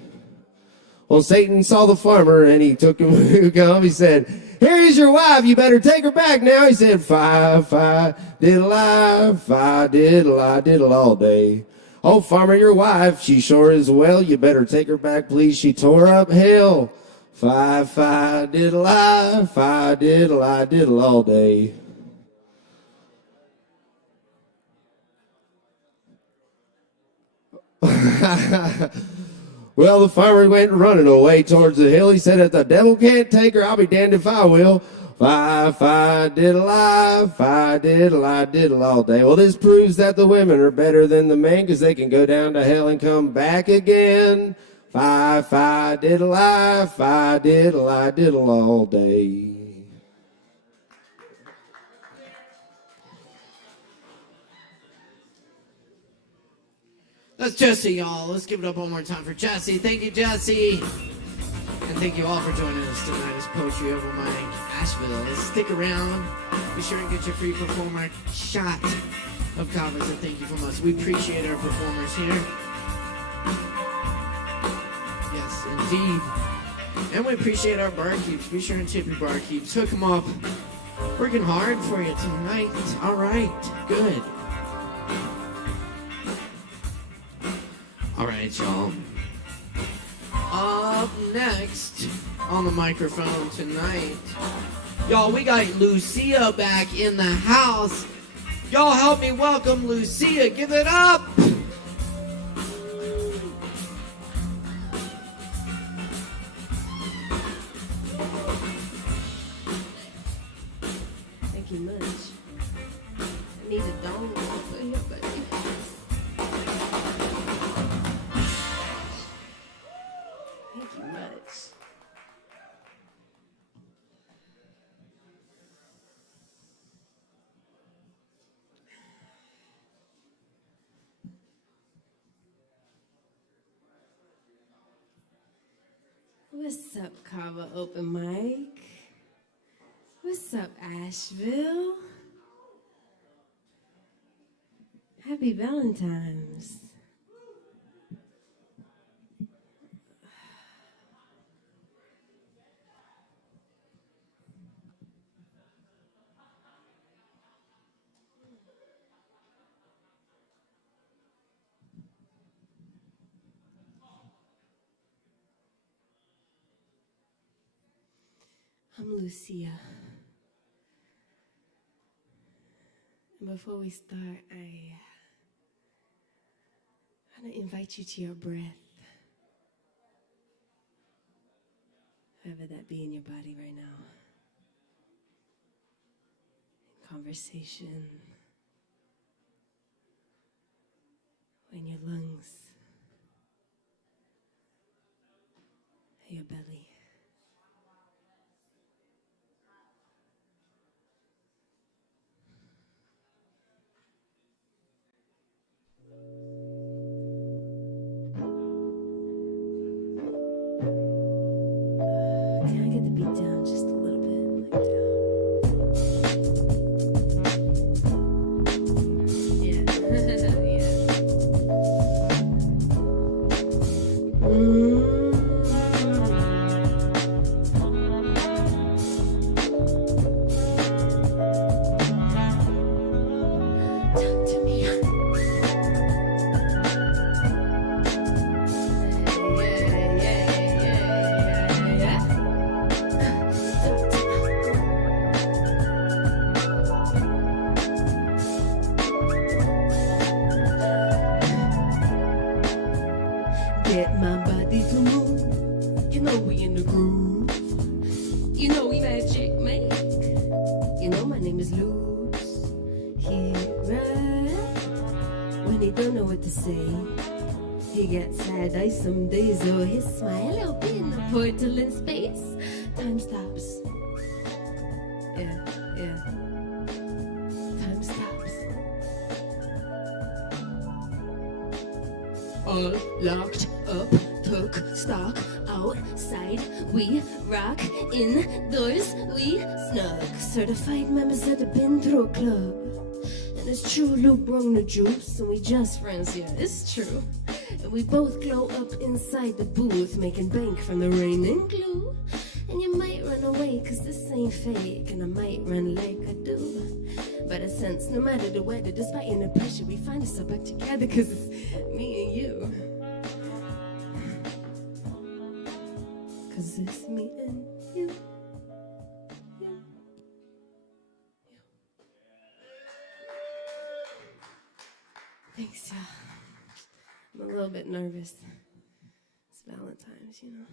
Well, Satan saw the farmer and he took him to come. He said, here is your wife, you better take her back now. He said, fi-fi-diddle-I, fi-diddle-I-diddle all day. Oh, farmer, your wife, she sure is well. You better take her back, please. She tore up hell. Fi-fi-diddle-I, fi-diddle-I-diddle all day. Well, the farmer went running away towards the hill. He said, if the devil can't take her, I'll be damned if I will. Fi-fi-diddle-I, fi-diddle-I-diddle all day. Well, this proves that the women are better than the men because they can go down to hell and come back again. Fi-fi-diddle-I, fi-diddle-I-diddle all day. That's Jesse, y'all. Let's give it up one more time for Jesse. Thank you, Jesse. And thank you all for joining us tonight as Poetry Over Mic ASHEViLLE. Stick around. Be sure and get your free performer shot of Kavas, and thank you from us. We appreciate our performers here. Yes, indeed. And we appreciate our barkeeps. Be sure and tip your barkeeps. Hook them up. Working hard for you tonight. All right, good. All right, y'all. Up next on the microphone tonight, y'all, we got Lucia back in the house. Y'all help me welcome Lucia. Give it up. Thank you much. I need a dome over here, buddy. Thank you much. What's up, Kava Open Mic? What's up, ASHEViLLE? Happy Valentine's. I'm Lucia. And before we start, I want to invite you to your breath. Whoever that be in your body right now. Conversation. In your lungs. Your belly. Can I get the beat down just a little bit? You know we magic make. You know my name is Luz. He right when he don't know what to say. He gets sad eyes some days. Oh, his smile will be in the portal in space. Time stops. Yeah, yeah. Time stops. All locked up, took stock outside. We rock indoors. We snug. Certified members of the Been Through Club. And it's true, Luke brung the juice. And we just friends, yeah, it's true. And we both glow up inside the booth, making bank from the rain and glue. And you might run away, cause this ain't fake. And I might run like I do. But I sense no matter the weather, despite any pressure, we find ourselves back together, cause it's me and you. Cause it's me and you. Thanks, y'all. I'm a little bit nervous. It's Valentine's, you know.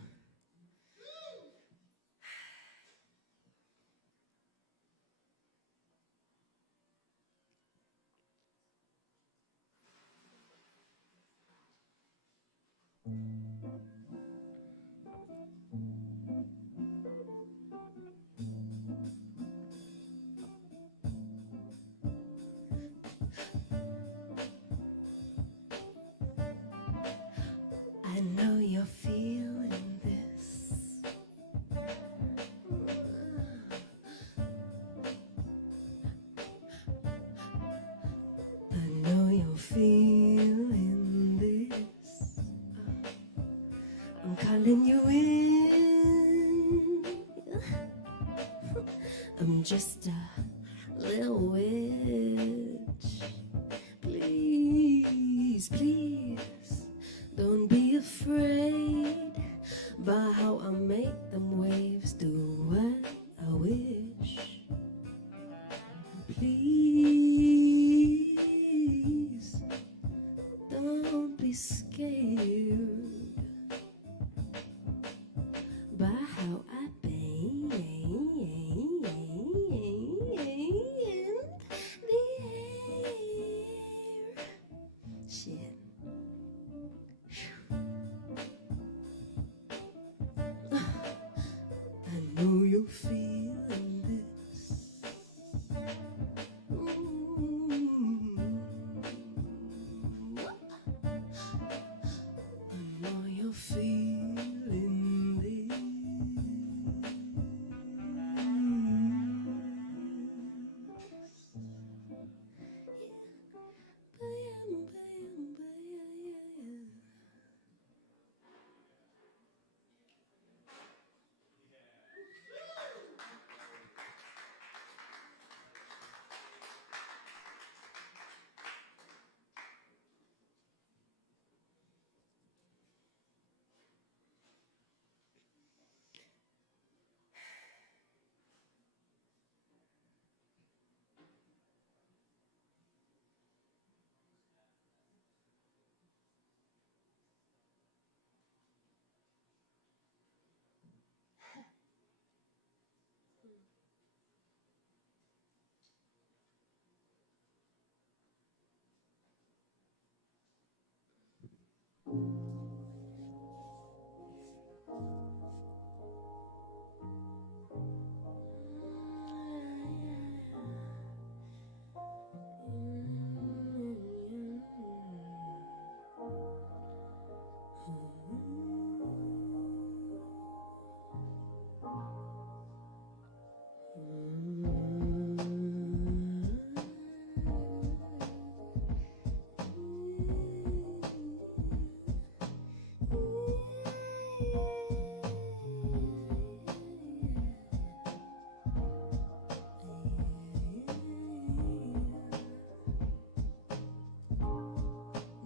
I know you're feeling this. I know you're feeling this. I'm calling you in. I'm just a little witch. Please, please. Don't be afraid by how I make them waves do what I wish. Please, don't be scared by how I bang the air. Shit. I know you're feeling this. I know you're feeling this.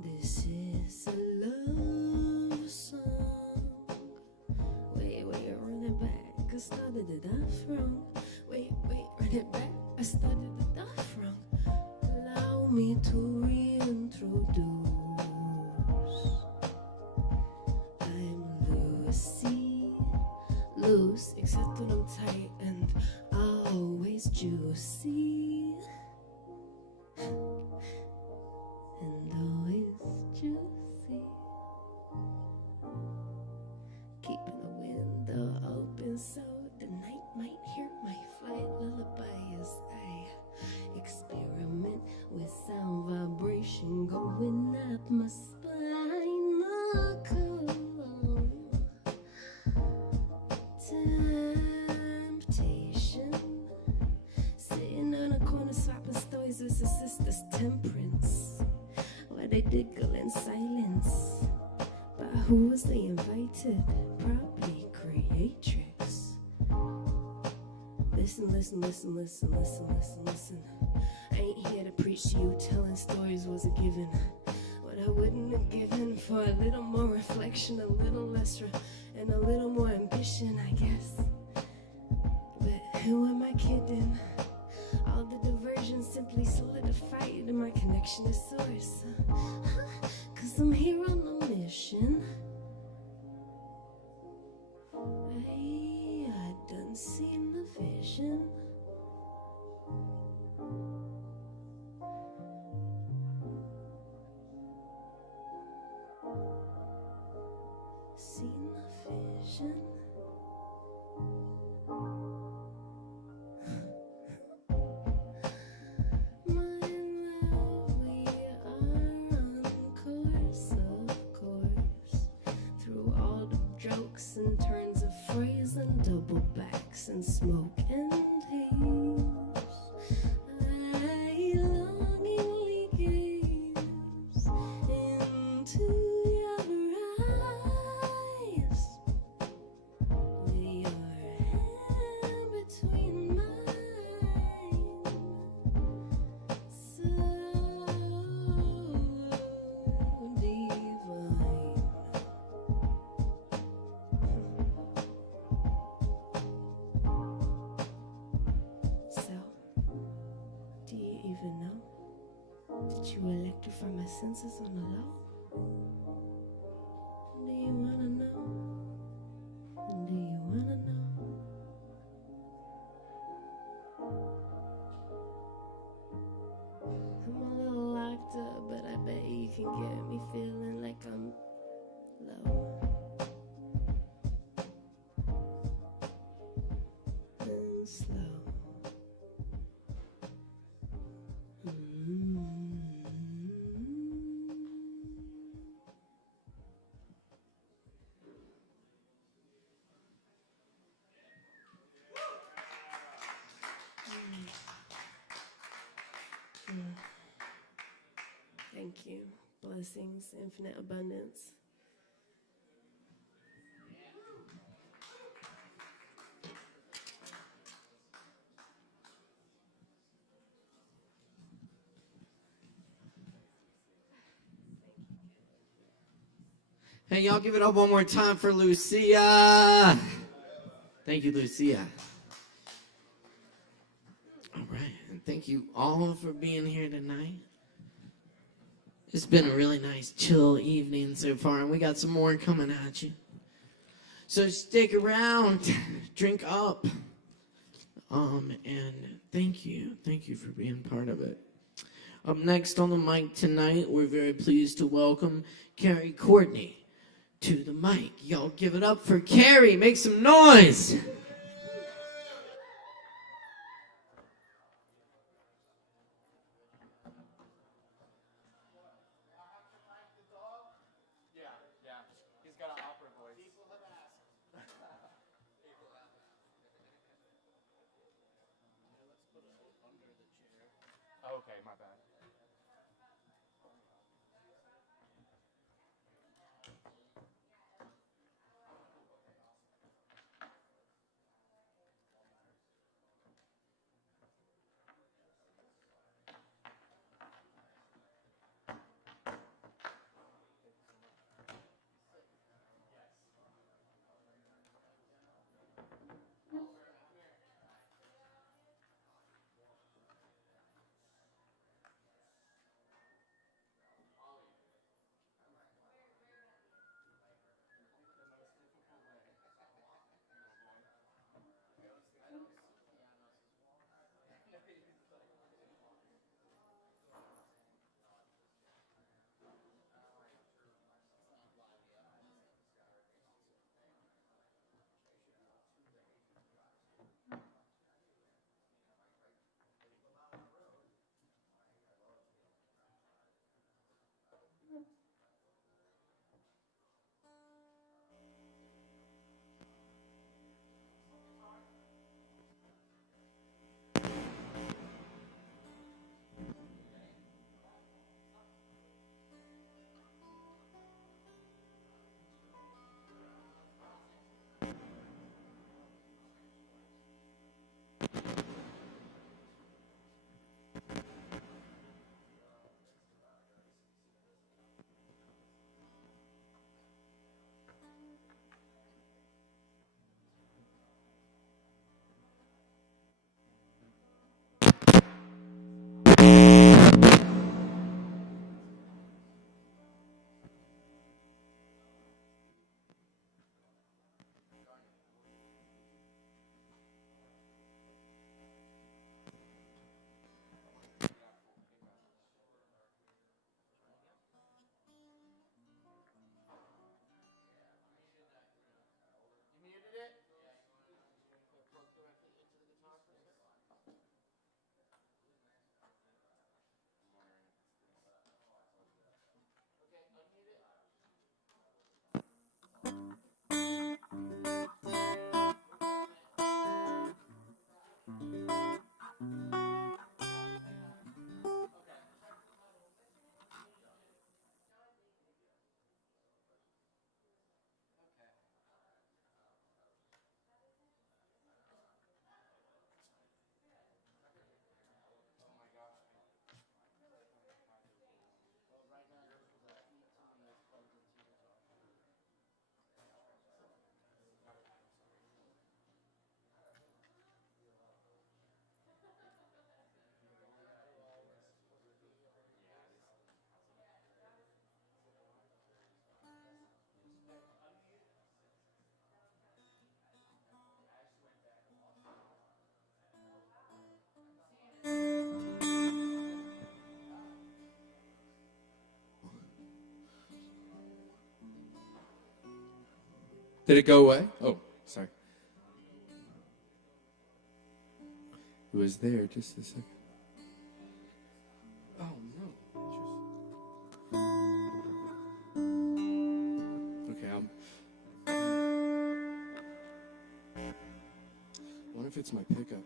This is a love song. Wait, run it back. I started it off wrong. Wait, run it back. I started it off wrong. Allow me to reintroduce. I'm Lucy. Loose, except when I'm tight and always juicy. And always juicy. Keeping the window open so the night might hear my flight lullaby as I experiment with sound vibration going up my spinal cord. Temptation, sitting on a corner swapping stories with her sister's Temperance, where they giggle in silence. But who was they invited? Probably creatrix. Listen, listen, listen, listen, listen, listen, listen. I ain't here to preach to you. Telling stories was a given. What I wouldn't have given for a little more reflection, a little less, and a little more ambition, I guess. But who am I kidding? All the diversions simply solidified my connection to source. Cause I'm here on a mission. I done seen the vision. Seen the vision. My love, we are on course, of course. Through all the jokes and turns of phrase and double backs and smoke and haze, I longingly gaze into your eyes, with your hand between mine, so divine. So, do you even know? Did you electrify my senses on the low? Do you wanna know? Do you wanna know? I'm a little locked up, but I bet you can get me feeling like I'm low and slow. Thank you. Blessings, infinite abundance. Hey, y'all give it up one more time for Lucia. Thank you, Lucia. All right, and thank you all for being here tonight. It's been a really nice, chill evening so far, and we got some more coming at you. So stick around, drink up, and thank you for being part of it. Up next on the mic tonight, we're very pleased to welcome Carrie Courtney to the mic. Y'all give it up for Carrie. Make some noise. Okay, my bad. Did it go away? Oh, sorry. It was there just a second. Oh, no. Okay, I wonder if it's my pickup.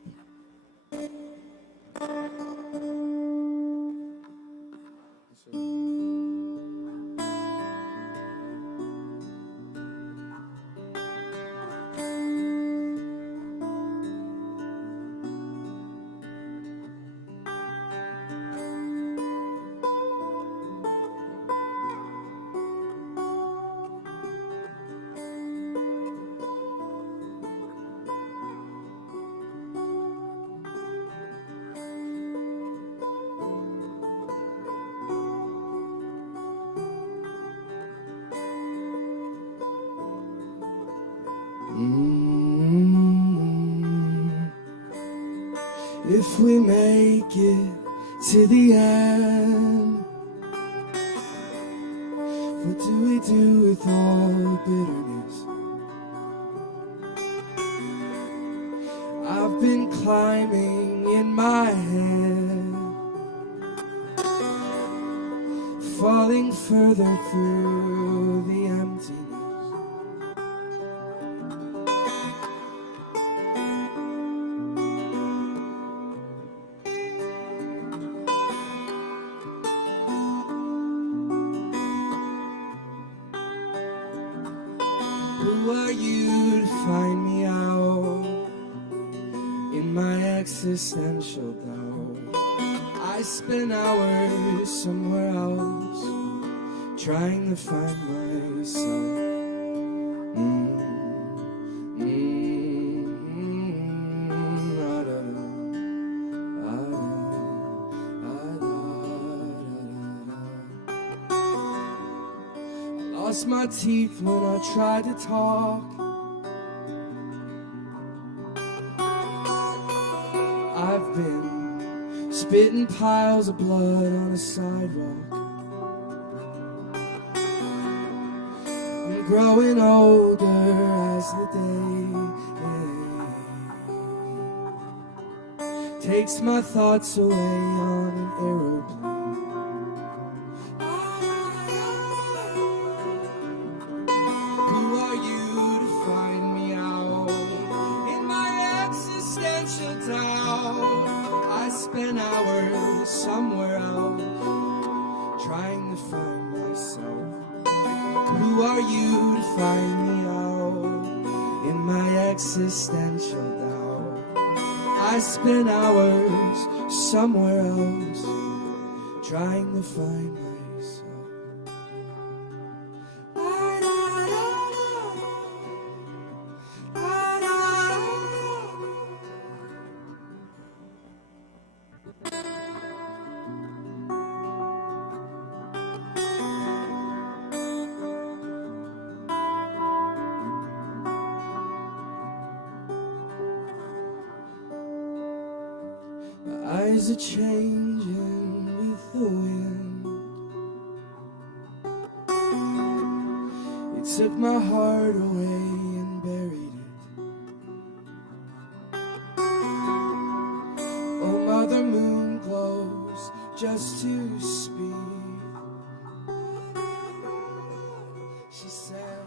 If we make it to the end, what do we do with all bitterness? I've been climbing in my head, falling further through the emptiness. Who are you to find me out in my existential doubt? I spend hours somewhere else trying to find myself. Lost my teeth when I tried to talk. I've been spitting piles of blood on a sidewalk. I'm growing older as the day takes my thoughts away on an aeroplane. Spend hours somewhere else trying to find myself. Who are you to find me out in my existential doubt? I spend hours somewhere else trying to find myself. Eyes are changing with the wind. It took my heart away and buried it. Oh, Mother Moon glows just to speak. She said,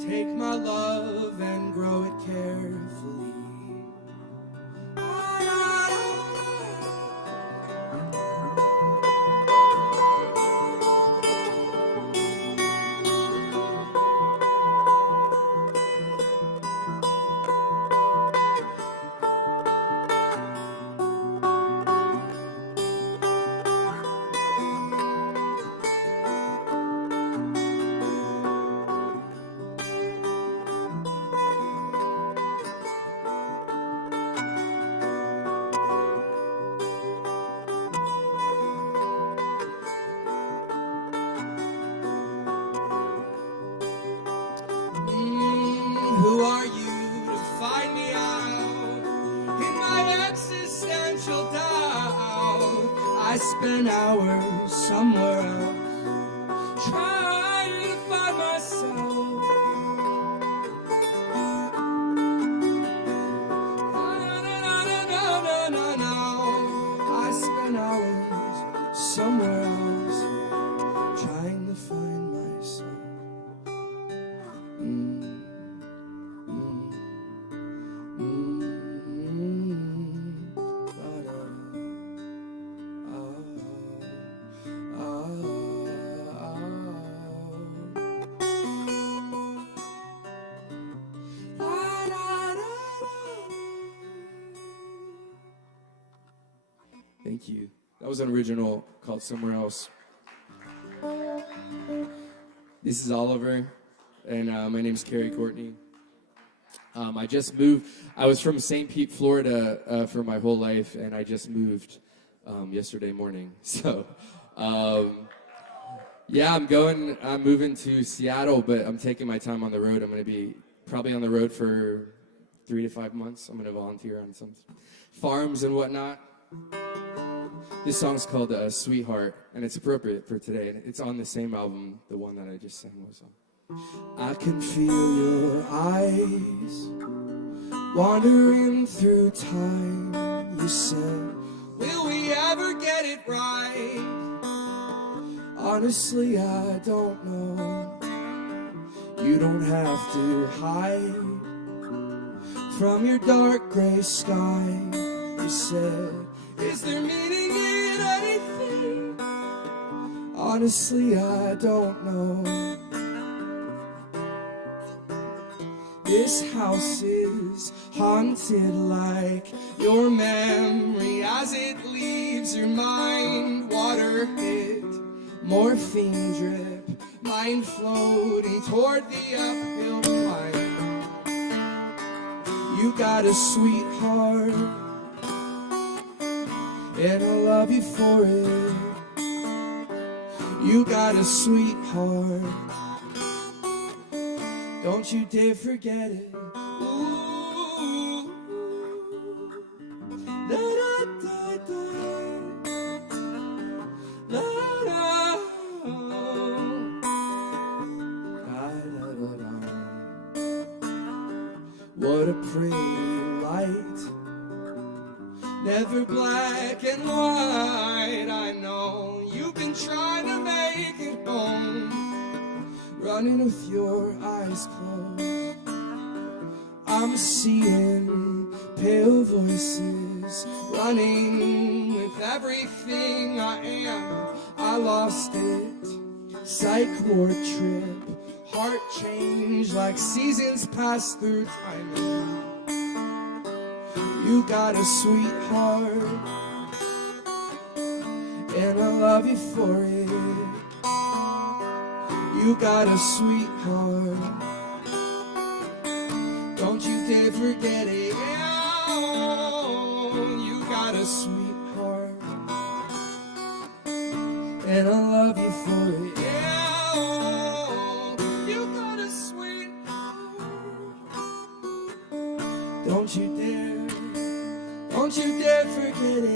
take my love and grow it carefully. Who are you to find me out in my existential doubt? I spend hours somewhere else trying to find myself. Thank you. That was an original called Somewhere Else. This is Oliver, and my name's Carrie Courtney. I just moved. I was from St. Pete, Florida for my whole life, and I just moved yesterday morning. So, yeah, I'm moving to Seattle, but I'm taking my time on the road. I'm going to be probably on the road for 3 to 5 months. I'm going to volunteer on some farms and whatnot. This song's called Sweetheart, and it's appropriate for today. It's on the same album the one that I just sang was on. I can feel your eyes wandering through time. You said, will we ever get it right? Honestly, I don't know. You don't have to hide from your dark gray sky. You said, is there meaning in anything? Honestly, I don't know. This house is haunted like your memory as it leaves your mind. Water hit, morphine drip, mind floating toward the uphill climb. You got a sweetheart, and I love you for it. You got a sweetheart, don't you dare forget it. Ooh. Da, da, da, da. Da, da. Da, da, da, da. What a pretty light, never black and white. I know you've been trying to make it home, running with your eyes closed. I'm seeing pale voices, running with everything I am. I lost it, psych ward trip, heart change like seasons pass through time. You got a sweetheart, and I love you for it. You got a sweetheart, don't you dare forget it. Oh, you got a sweetheart, and I love you for it. Oh, you got a sweetheart, don't you dare forget it.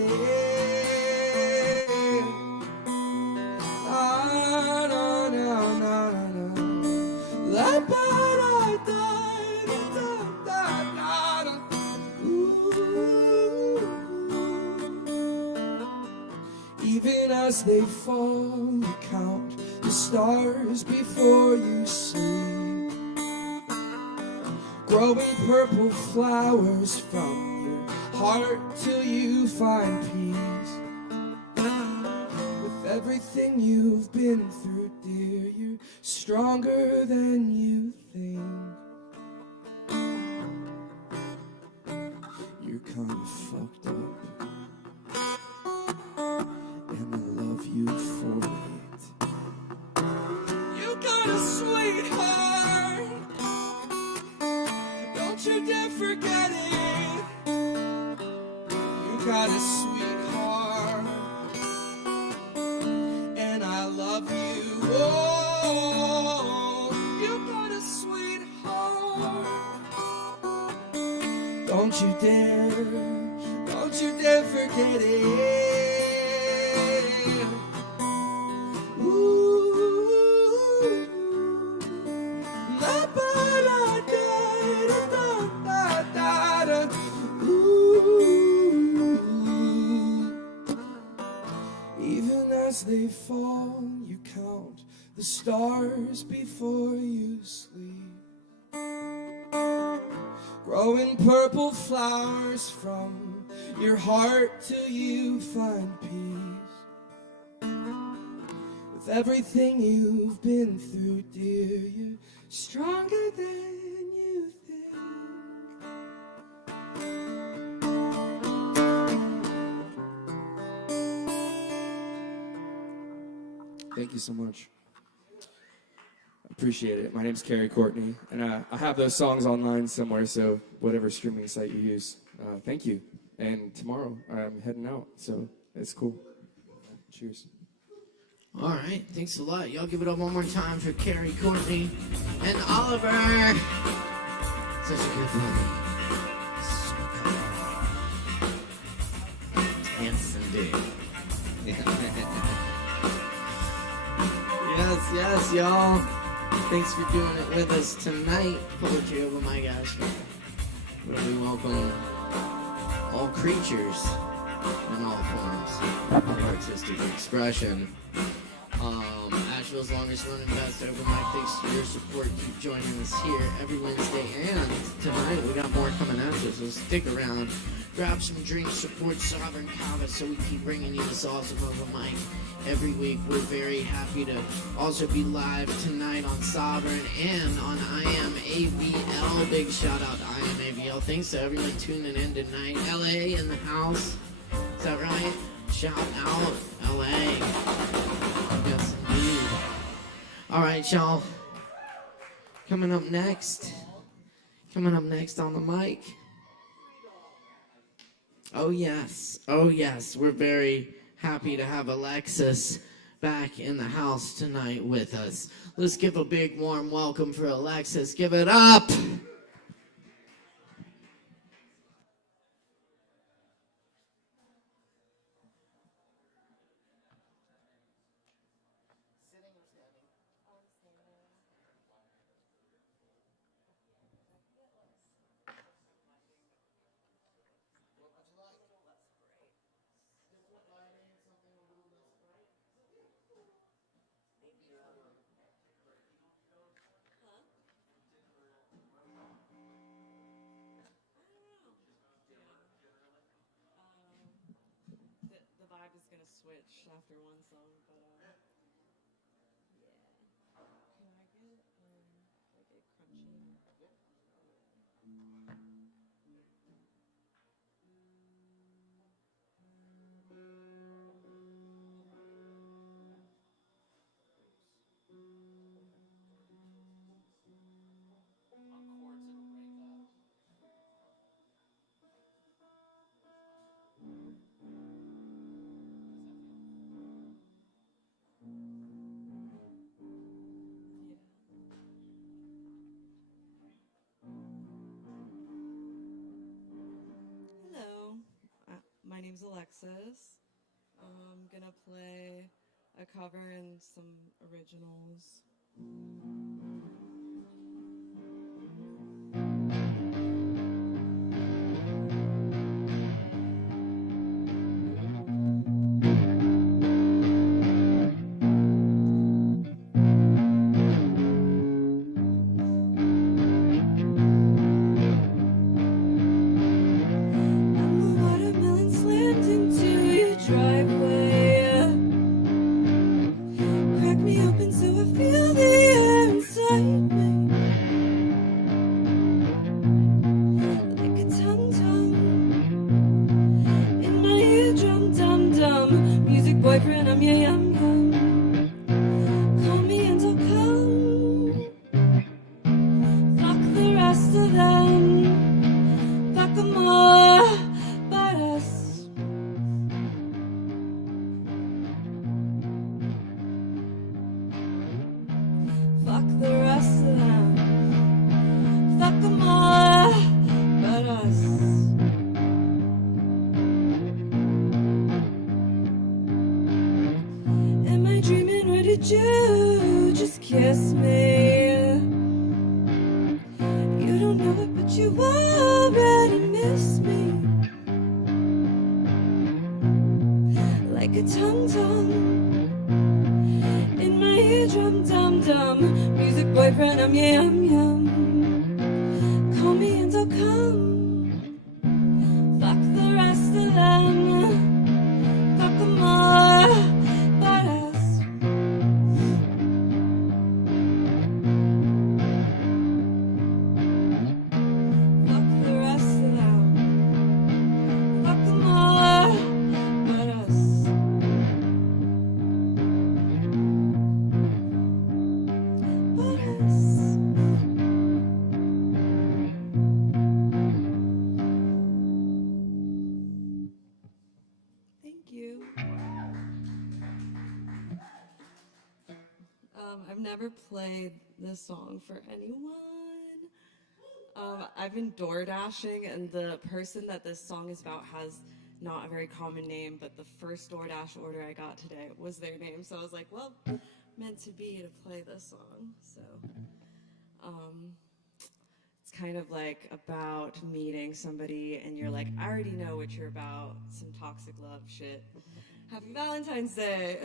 Even as they fall, you count the stars before you sleep. Growing purple flowers from your heart till you find peace. With everything you've been through, dear, you're stronger than you think. You're kind of fucked up, and I love you for it. You got a sweetheart, don't you dare forget it. You got a sweetheart, and I love you. Oh, you got a sweetheart, don't you dare forget it. Even as they fall, you count the stars before you sleep. Growing purple flowers from your heart till you find peace. With everything you've been through, dear, you're stronger than you think. Thank you so much. Appreciate it. My name's Carrie Courtney, and I have those songs online somewhere, so whatever streaming site you use. Thank you. And tomorrow I'm heading out, so it's cool. Cheers. All right, thanks a lot. Y'all give it up one more time for Carrie Courtney and Oliver. Such a good movie. Handsome dude. Yes, y'all. Thanks for doing it with us tonight. Poetry over my gosh. Where we welcome all creatures in all forms of artistic expression. Asheville's longest running best open mic. Thanks to your support. Keep joining us here every Wednesday, and tonight we got more coming at you, so stick around. Grab some drinks, support Sovereign Kava, so we keep bringing you this awesome open mic every week. We're very happy to also be live tonight on Sovereign and on ASHEViLLE. Big shout out to ASHEViLLE. Thanks to everyone tuning in tonight. LA in the house. Is that right? Shout out LA. Yes, indeed. All right, y'all. Coming up next on the mic. Oh yes, we're very happy to have Alexis back in the house tonight with us. Let's give a big warm welcome for Alexis. Give it up! Switch after one song, but yeah. Can I get crunchy? My name's Alexis. I'm gonna play a cover and some originals. never played this song for anyone. I've been door dashing, and the person that this song is about has not a very common name, but the first DoorDash order I got today was their name. So I was like, well, meant to be to play this song. So it's kind of like about meeting somebody and you're like, I already know what you're about, some toxic love shit. Happy Valentine's Day.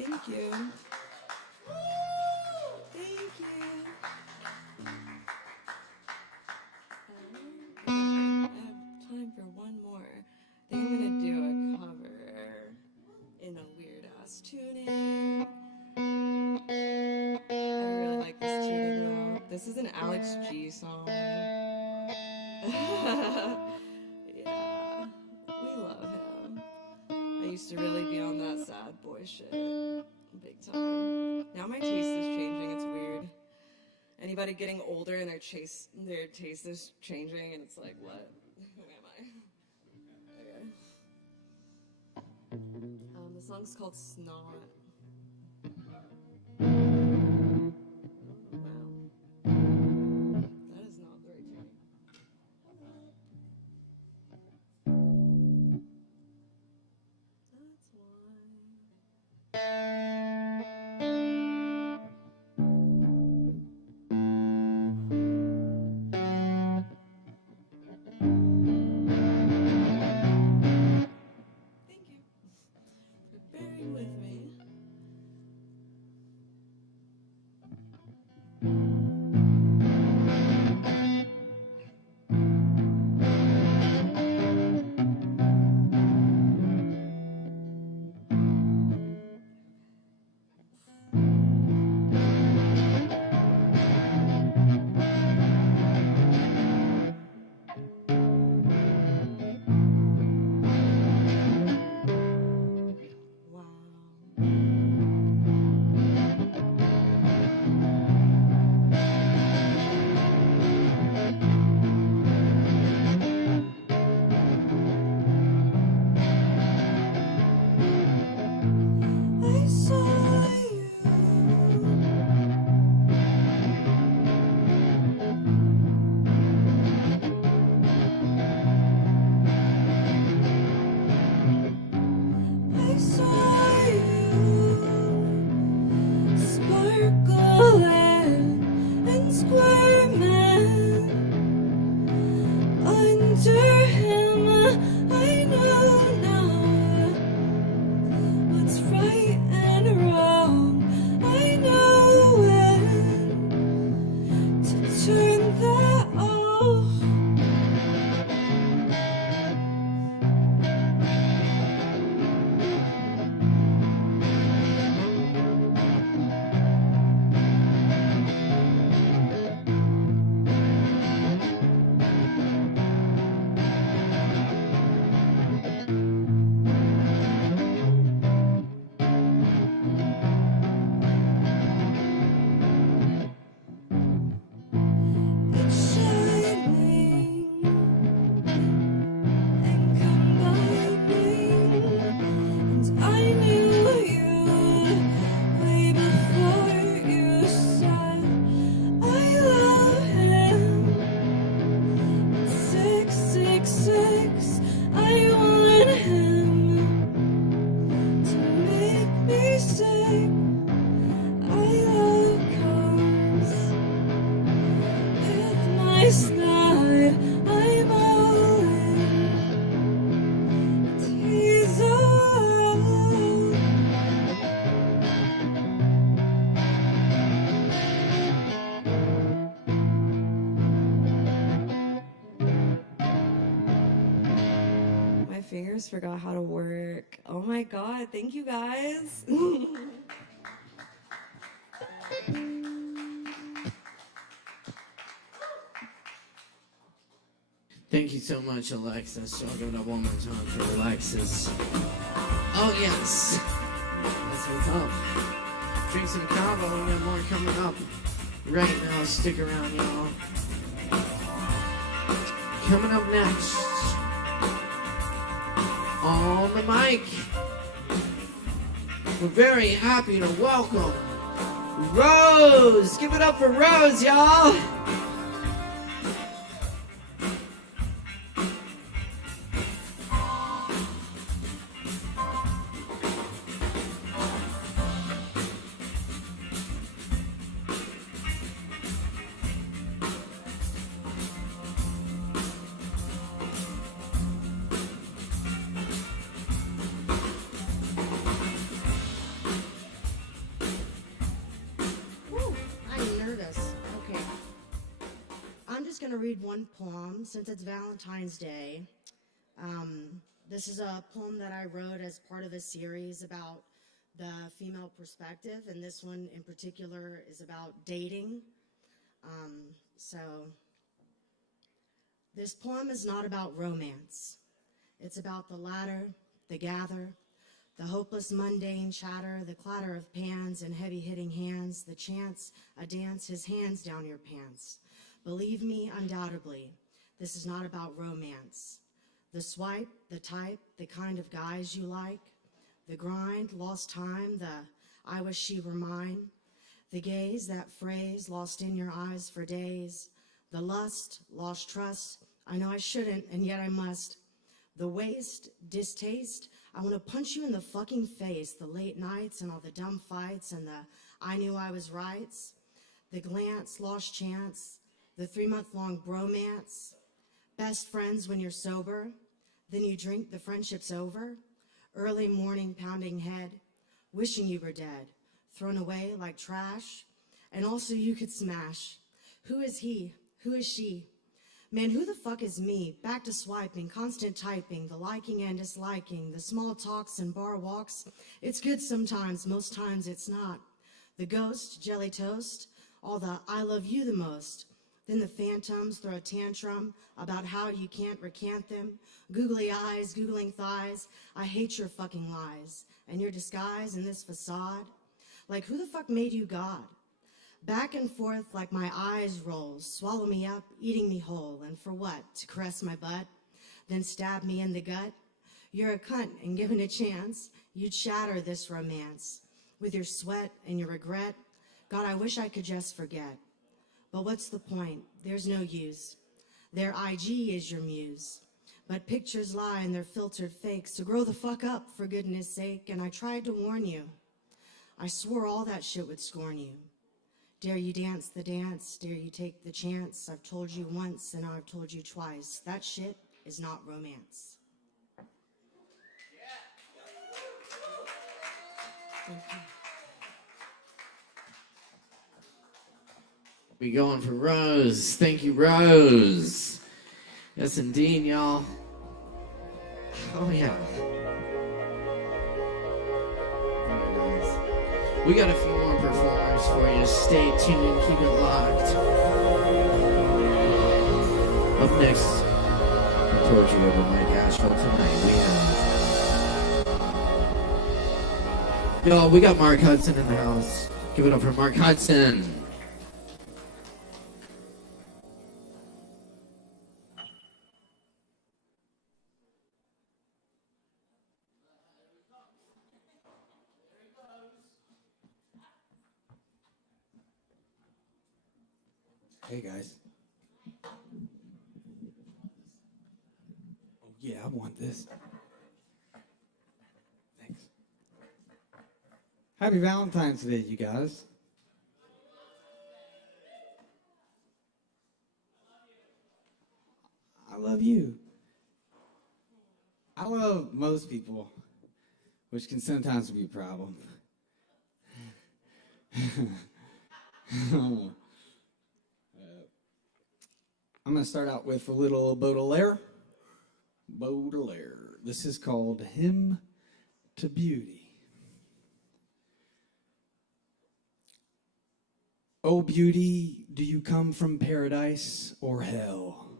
Thank you. Thank you. I have time for one more. I think I'm gonna do a cover in a weird ass tuning. I really like this tuning though. This is an Alex G song. Yeah, we love him. I used to really be on that sad boy shit big time. Now my taste is changing. It's weird. Anybody getting older and their taste is changing, and it's like, what? Who am I? Okay. The song's called Snot. Wow. That is not the right tune. That's Thank you for bearing with me. I saw you. I saw you sparkle and squirming under him. I know now what's right and wrong. I know when to turn that off. It's shining and combining, and I knew you way before you said I love him. 666, I want him to make me sick. I love comes with my snide. I'm all in. He's all. My fingers forgot how to work. Oh my god, thank you guys. Thank you so much, Alexis. So I'll give it up one more time for Alexis. Oh, yes. That's what's up. Drink some Kava. We got more coming up right now. Stick around, y'all. Coming up next, on the mic, we're very happy to welcome Rose. Give it up for Rose, y'all. Whew, I'm nervous. Okay. I'm just going to read one poem since it's Valentine's Day. This is a poem that I wrote as part of a series about the female perspective, and this one in particular is about dating. So this poem is not about romance. It's about the ladder, the gather, the hopeless mundane chatter, the clatter of pans and heavy hitting hands, the chance a dance, his hands down your pants. Believe me, undoubtedly, this is not about romance. The swipe, the type, the kind of guys you like, the grind, lost time, the I wish she were mine, the gaze, that phrase lost in your eyes for days, the lust, lost trust, I know I shouldn't and yet I must, the waste, distaste, I want to punch you in the fucking face, the late nights and all the dumb fights and the I knew I was rights, the glance, lost chance, the 3-month-long bromance, best friends when you're sober, then you drink, the friendship's over, early morning pounding head, wishing you were dead, thrown away like trash, and also you could smash. Who is he? Who is she? Man, who the fuck is me? Back to swiping, constant typing, the liking and disliking, the small talks and bar walks. It's good sometimes, most times it's not. The ghost, jelly toast, all the I love you the most. Then the phantoms throw a tantrum about how you can't recant them. Googly eyes, googling thighs. I hate your fucking lies. And your disguise and this facade. Like who the fuck made you God? Back and forth like my eyes rolls. Swallow me up, eating me whole. And for what? To caress my butt? Then stab me in the gut? You're a cunt and given a chance, you'd shatter this romance. With your sweat and your regret. God, I wish I could just forget. But what's the point? There's no use. Their IG is your muse. But pictures lie and they're filtered fakes. So grow the fuck up, for goodness sake. And I tried to warn you. I swore all that shit would scorn you. Dare you dance the dance? Dare you take the chance? I've told you once and now I've told you twice. That shit is not romance. Thank you. We going for Rose. Thank you, Rose. Yes, indeed, y'all. Oh, yeah. Very nice. We got a few more performers for you. Stay tuned. Keep it locked. Up next, the Torture over Mike ASHEViLLE tonight. Y'all, we got Mark Hudson in the house. Give it up for Mark Hudson. Hey guys. Oh yeah, I want this. Thanks. Happy Valentine's Day, you guys. I love you. I love most people, which can sometimes be a problem. I'm going to start out with a little Baudelaire. Baudelaire. This is called Hymn to Beauty. Oh, beauty, do you come from paradise or hell?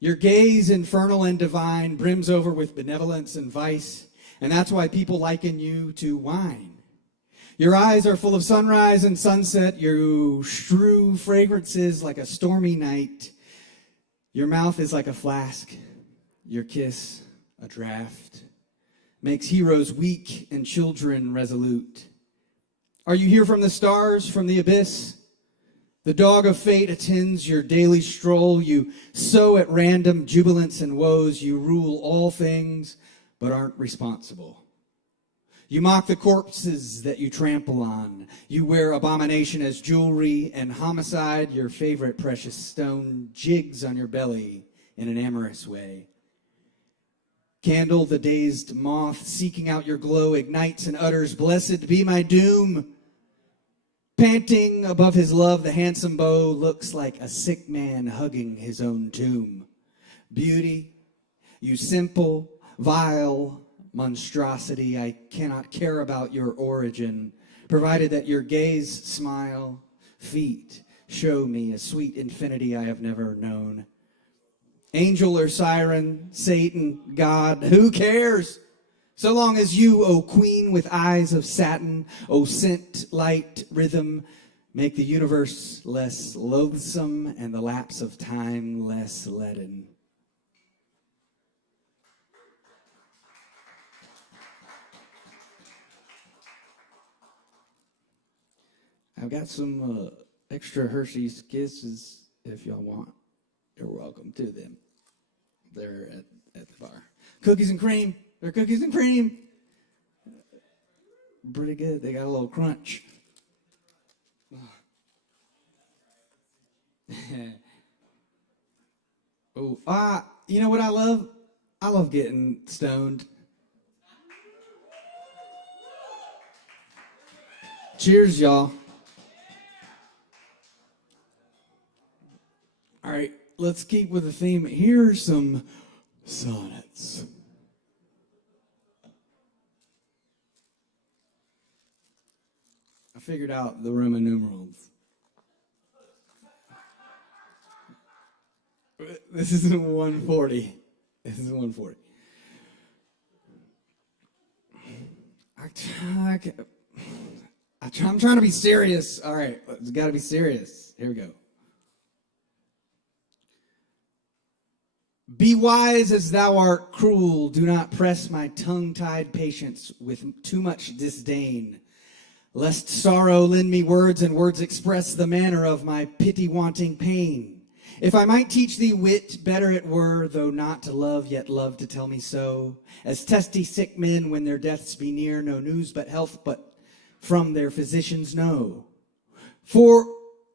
Your gaze, infernal and divine, brims over with benevolence and vice, and that's why people liken you to wine. Your eyes are full of sunrise and sunset. You strew fragrances like a stormy night. Your mouth is like a flask, your kiss a draft, makes heroes weak and children resolute. Are you here from the stars, from the abyss? The dog of fate attends your daily stroll. You sow at random jubilance and woes. You rule all things, but aren't responsible. You mock the corpses that you trample on. You wear abomination as jewelry, and homicide, your favorite precious stone, jigs on your belly in an amorous way. Candle, the dazed moth, seeking out your glow, ignites and utters, "Blessed be my doom." Panting above his love, the handsome beau looks like a sick man hugging his own tomb. Beauty, you simple, vile, monstrosity. I cannot care about your origin, provided that your gaze, smile, feet show me a sweet infinity I have never known. Angel or siren, Satan, God, who cares? So long as you, O queen with eyes of satin, O scent, light, rhythm, make the universe less loathsome and the lapse of time less leaden. I've got some extra Hershey's Kisses if y'all want. You're welcome to them. They're at the bar. Cookies and cream. They're cookies and cream. Pretty good. They got a little crunch. Oh, you know what I love? I love getting stoned. Cheers, y'all. All right, let's keep with the theme. Here's some sonnets. I figured out the Roman numerals. This is 140. This is 140. I'm trying to be serious. All right, it's got to be serious. Here we go. Be wise as thou art cruel. Do not press my tongue-tied patience with too much disdain. Lest sorrow lend me words, and words express the manner of my pity-wanting pain. If I might teach thee wit, better it were, though not to love, yet love to tell me so. As testy sick men, when their deaths be near, no news but health, but from their physicians know. For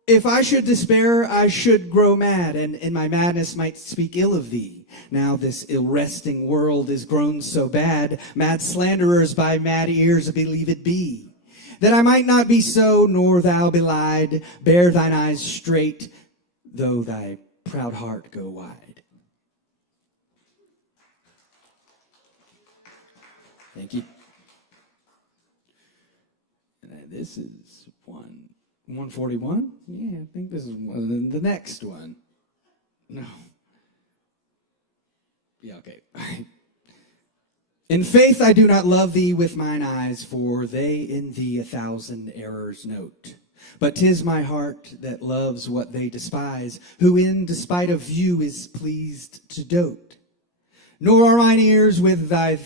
if I should despair, I should grow mad, and in my madness might speak ill of thee. Now this ill-resting world is grown so bad, mad slanderers by mad ears believe it be. That I might not be so, nor thou belied, bear thine eyes straight, though thy proud heart go wide. Thank you. And this is 141? Yeah, I think this is the next one. No. Yeah, okay. In faith I do not love thee with mine eyes, for they in thee 1,000 errors note. But 'tis my heart that loves what they despise, who in despite of view is pleased to dote. Nor are mine ears with thy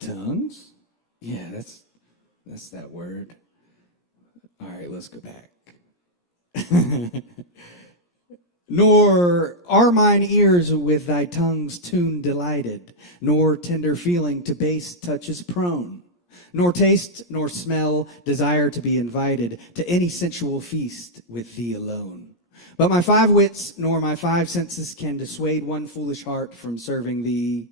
tongues? Yeah, that's that word. All right, let's go back. Nor are mine ears with thy tongue's tune delighted, nor tender feeling to base touches prone, nor taste nor smell desire to be invited to any sensual feast with thee alone. But my 5 wits nor my 5 senses can dissuade one foolish heart from serving thee,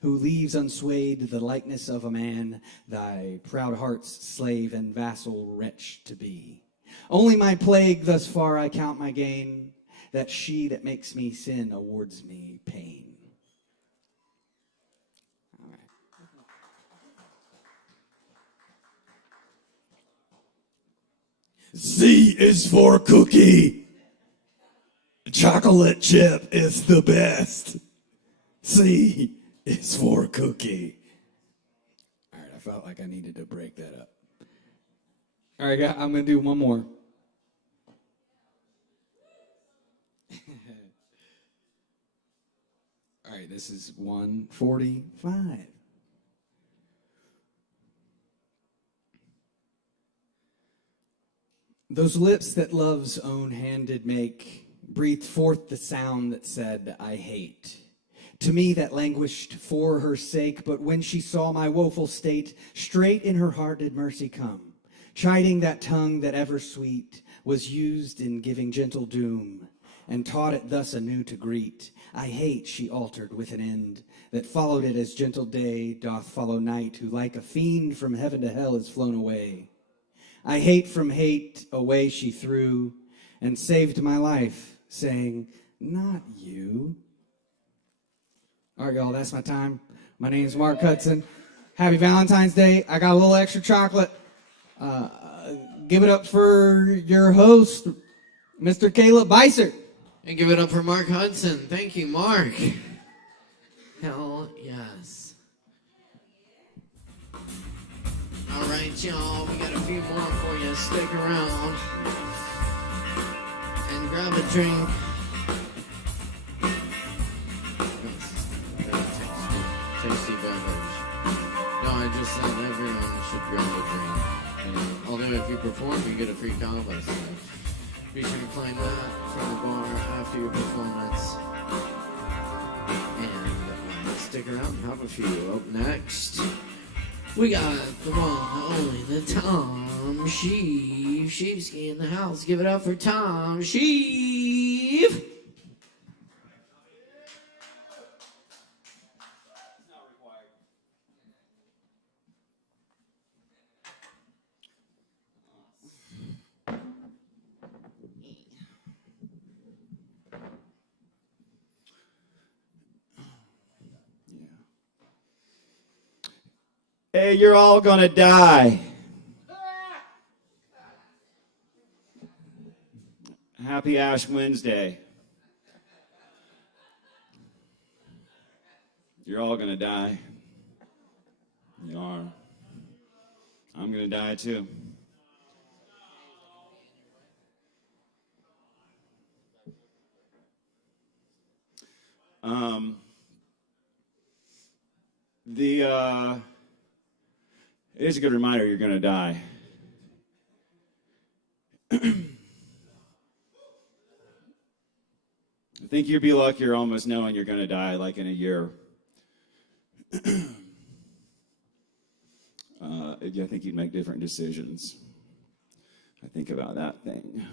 who leaves unswayed the likeness of a man, thy proud heart's slave and vassal wretch to be. Only my plague thus far I count my gain, that she that makes me sin awards me pain. All right. C is for cookie. Chocolate chip is the best. C is for cookie. All right, I felt like I needed to break that up. All right, I'm going to do one more. All right, this is 145. Those lips that love's own hand did make breathed forth the sound that said, I hate. To me that languished for her sake, but when she saw my woeful state, straight in her heart did mercy come, chiding that tongue that ever sweet was used in giving gentle doom, and taught it thus anew to greet. I hate, she altered with an end, that followed it as gentle day doth follow night, who like a fiend from heaven to hell is flown away. I hate from hate away she threw, and saved my life, saying, not you. All All right, y'all, that's my time. My name's Mark Hudson. Happy Valentine's Day. I got a little extra chocolate. Give it up for your host, Mr. Caleb Beissert. And give it up for Mark Hudson. Thank you, Mark. Hell yes. All right, y'all. We got a few more for you. Stick around and grab a drink. Tasty beverage. No, I just said everyone should grab a drink. Although if you perform, you get a free Kava. So be sure to claim that from the bar after your performance. And stick around and have a few. Up next, we got the one, only the Tom Sheev. Sheevsky in the house. Give it up for Tom Sheev. Hey, you're all gonna die. Happy Ash Wednesday. You're all gonna die. You are. I'm gonna die too. It is a good reminder you're going to die. I think you'd be luckier almost knowing you're going to die like in a year. I think you'd make different decisions. I think about that thing.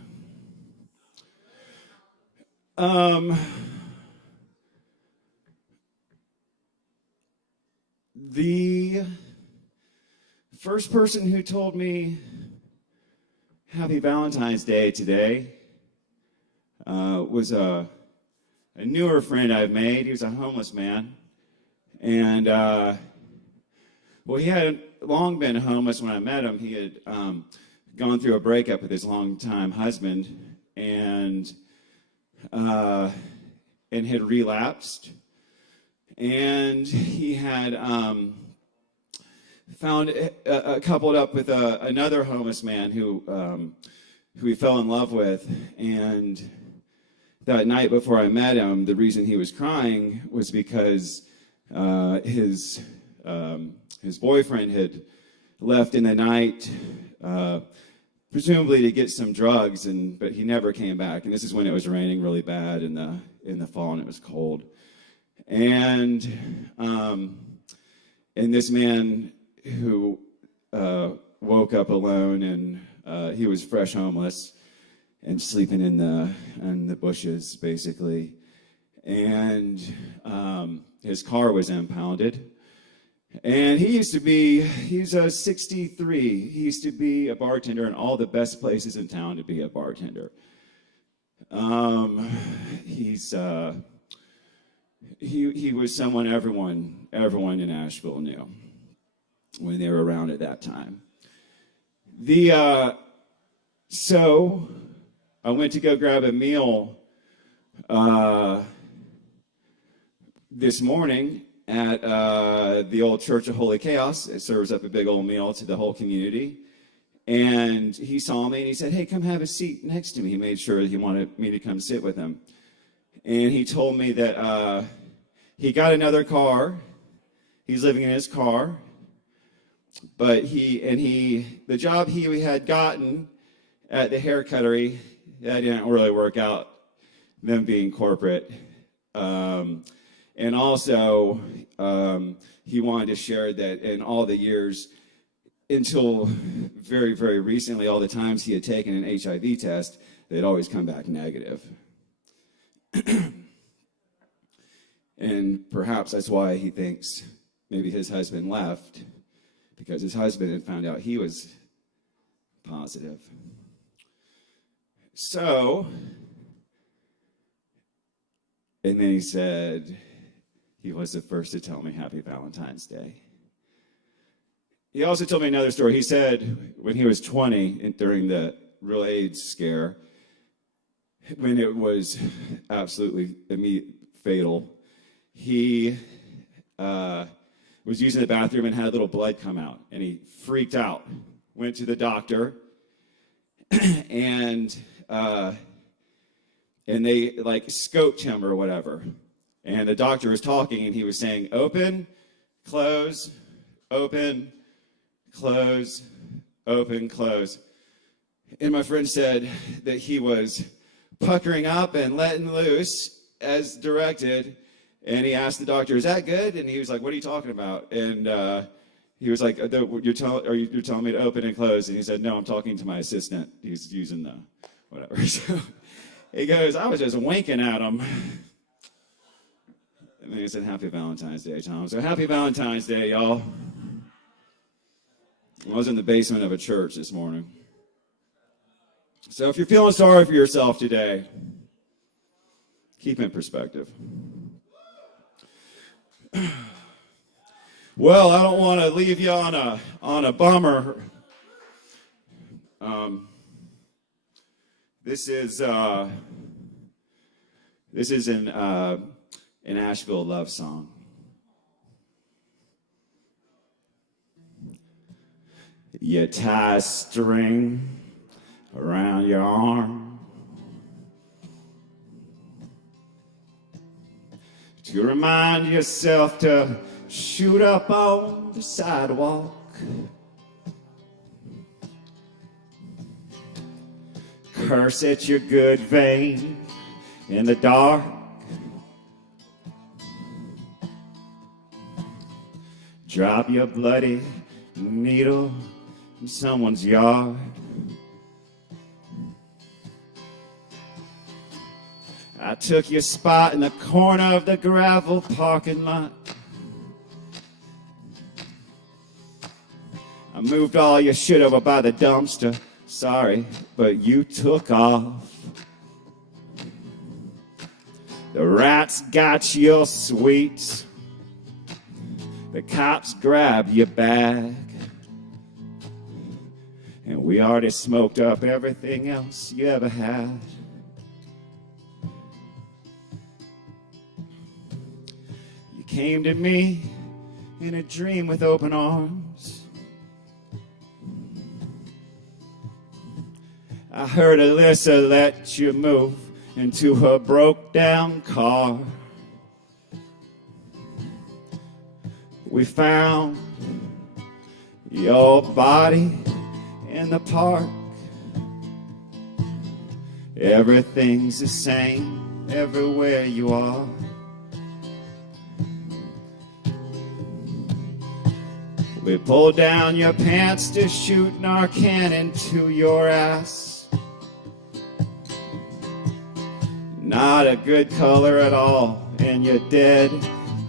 The first person who told me Happy Valentine's Day today was a newer friend I've made. He was a homeless man. And, well, he had long been homeless when I met him. He had gone through a breakup with his longtime husband and had relapsed. And he had coupled up with another homeless man who he fell in love with. And that night before I met him, the reason he was crying was because his boyfriend had left in the night, presumably to get some drugs, but he never came back. And this is when it was raining really bad in the fall and it was cold. And this man who woke up alone and he was fresh homeless and sleeping in the bushes basically, and his car was impounded. And he's 63. He used to be a bartender in all the best places in town to be a bartender. He was someone everyone in Asheville knew when they were around at that time. So I went to go grab a meal this morning at the old Church of Holy Chaos. It serves up a big old meal to the whole community. And he saw me and he said, "Hey, come have a seat next to me." He made sure he wanted me to come sit with him. And he told me that he got another car. He's living in his car. But the job he had gotten at the hair cuttery, that didn't really work out, them being corporate. And also, he wanted to share that in all the years, until very, very recently, all the times he had taken an HIV test, they'd always come back negative. And perhaps that's why he thinks maybe his husband left, because his husband had found out he was positive. So, and then he said, he was the first to tell me Happy Valentine's Day. He also told me another story. He said when he was 20, during the real AIDS scare, when it was absolutely fatal, he was using the bathroom and had a little blood come out, and he freaked out, went to the doctor, and they like scoped him or whatever. And the doctor was talking, and he was saying, open, close, open, close, open, close. And my friend said that he was puckering up and letting loose as directed. And he asked the doctor, is that good? And he was like, what are you talking about? And he was like, you're telling me to open and close? And he said, no, I'm talking to my assistant. He's using the whatever. So he goes, I was just winking at him. And then he said, Happy Valentine's Day, Tom. So happy Valentine's Day, y'all. I was in the basement of a church this morning. So if you're feeling sorry for yourself today, keep in perspective. Well, I don't want to leave you on a bummer. This is an ASHEViLLE love song. You tie a string around your arm to remind yourself to shoot up on the sidewalk. Curse at your good vein in the dark. Drop your bloody needle in someone's yard. I took your spot in the corner of the gravel parking lot. I moved all your shit over by the dumpster. Sorry, but you took off. The rats got your sweets. The cops grabbed your bag. And we already smoked up everything else you ever had. You came to me in a dream with open arms. I heard Alyssa let you move into her broke-down car. We found your body in the park. Everything's the same everywhere you are. We pulled down your pants to shoot Narcan into your ass. Not a good color at all in your dead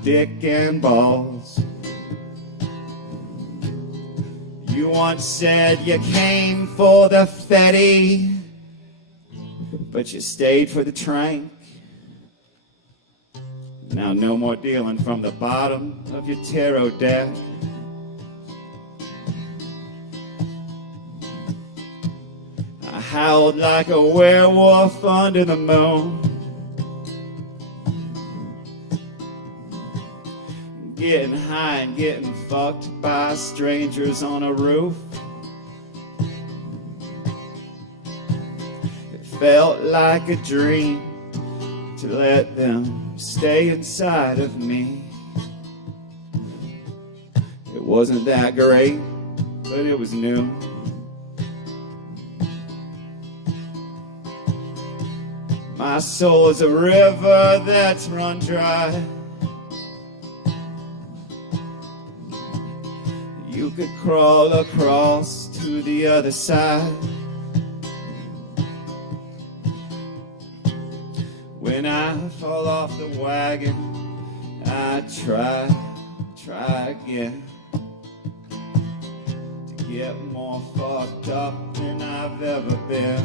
dick and balls. You once said you came for the fetty, but you stayed for the trank. Now no more dealing from the bottom of your tarot deck. I howled like a werewolf under the moon. Getting high and getting fucked by strangers on a roof. It felt like a dream to let them stay inside of me. It wasn't that great, but it was new. My soul is a river that's run dry. You could crawl across to the other side. When I fall off the wagon, I try again to get more fucked up than I've ever been.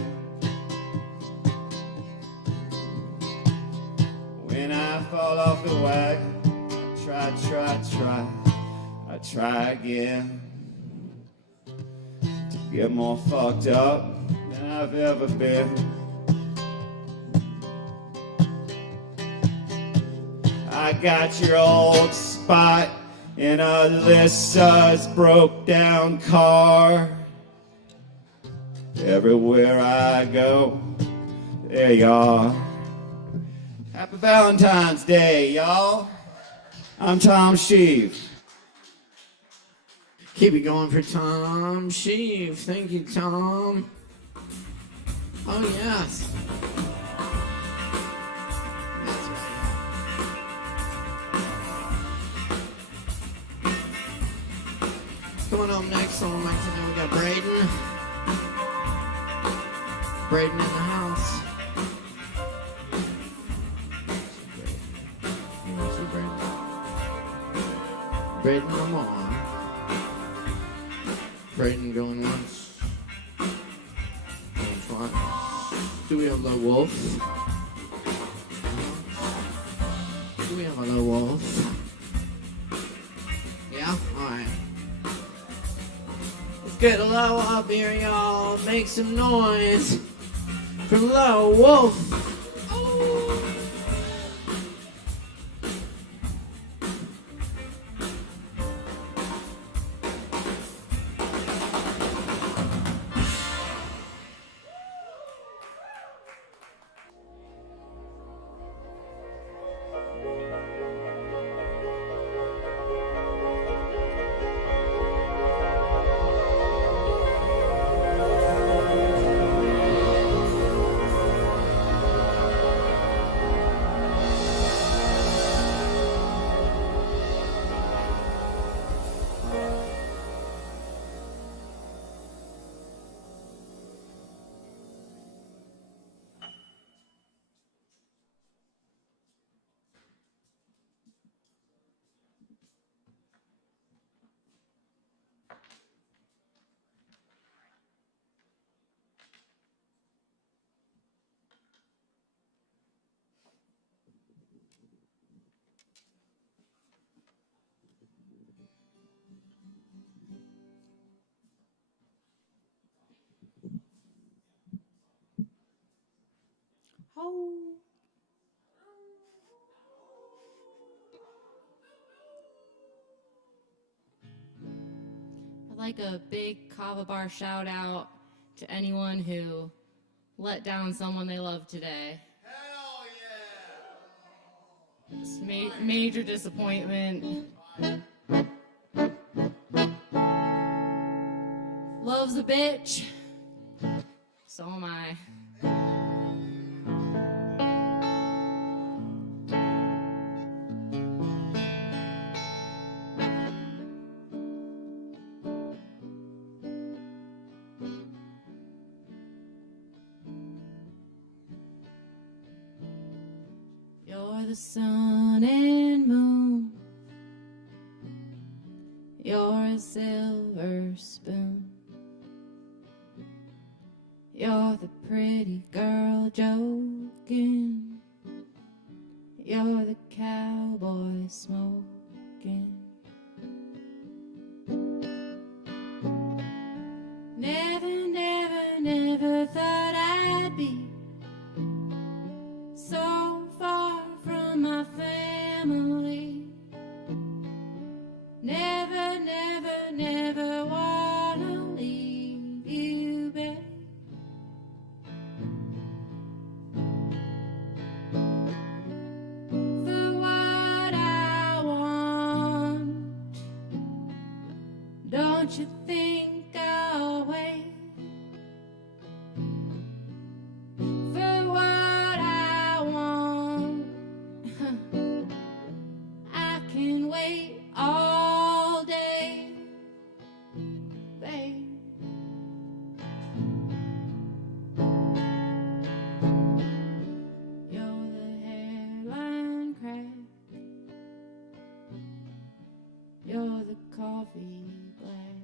When I fall off the wagon, I try again to get more fucked up than I've ever been. I got your old spot in Alyssa's broke down car. Everywhere I go, there you are. Happy Valentine's Day, y'all. I'm Tom Sheave. Keep it going for Tom Sheave. Thank you, Tom. Oh, yes. That's right. Going up next on my tonight, we got Braden. Braden in the house. Braden Lamar. Braden going once. Going twice. Do we have the wolf? Do we have a low wolf? Yeah? Alright. Let's get a low up here, y'all. Make some noise for Low Wolf. I'd like a big Kava bar shout out to anyone who let down someone they love today. Hell yeah! Just major disappointment. Love's a bitch. So am I. You're the sun and moon. You're a silver spoon. You're the pretty girl joking. You're the cowboy smoking. Never, never, never thought I'd be so far from my family. Never, never, never wanna leave you, babe. For what I want, don't you think I'll wait? For what I want, I can wait all day, babe. You're the hairline crack. You're the coffee black.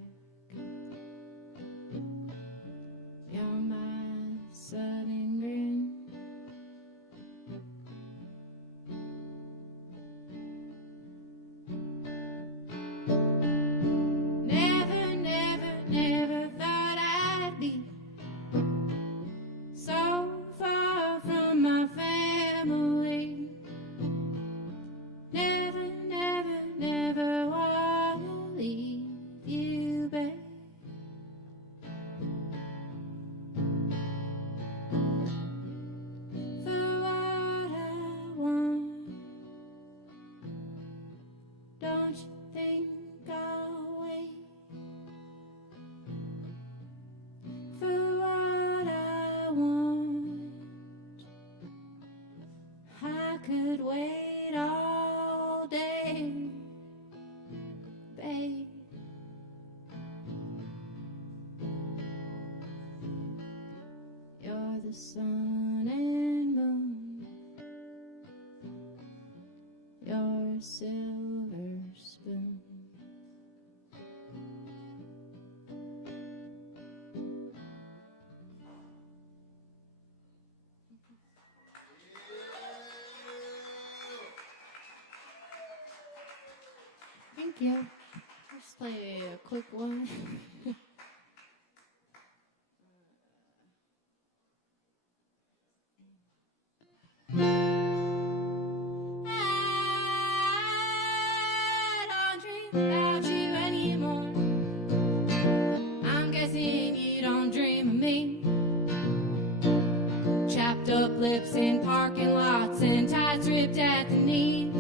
You're my sudden grin. you think I'll wait for what I want? I could wait all day, babe. You're the sun and moon, you're a silver spoon. Thank you. I'll just play a quick one. I don't dream about you anymore. I'm guessing you don't dream of me. Chapped up lips in parking lots and ties ripped at the knees.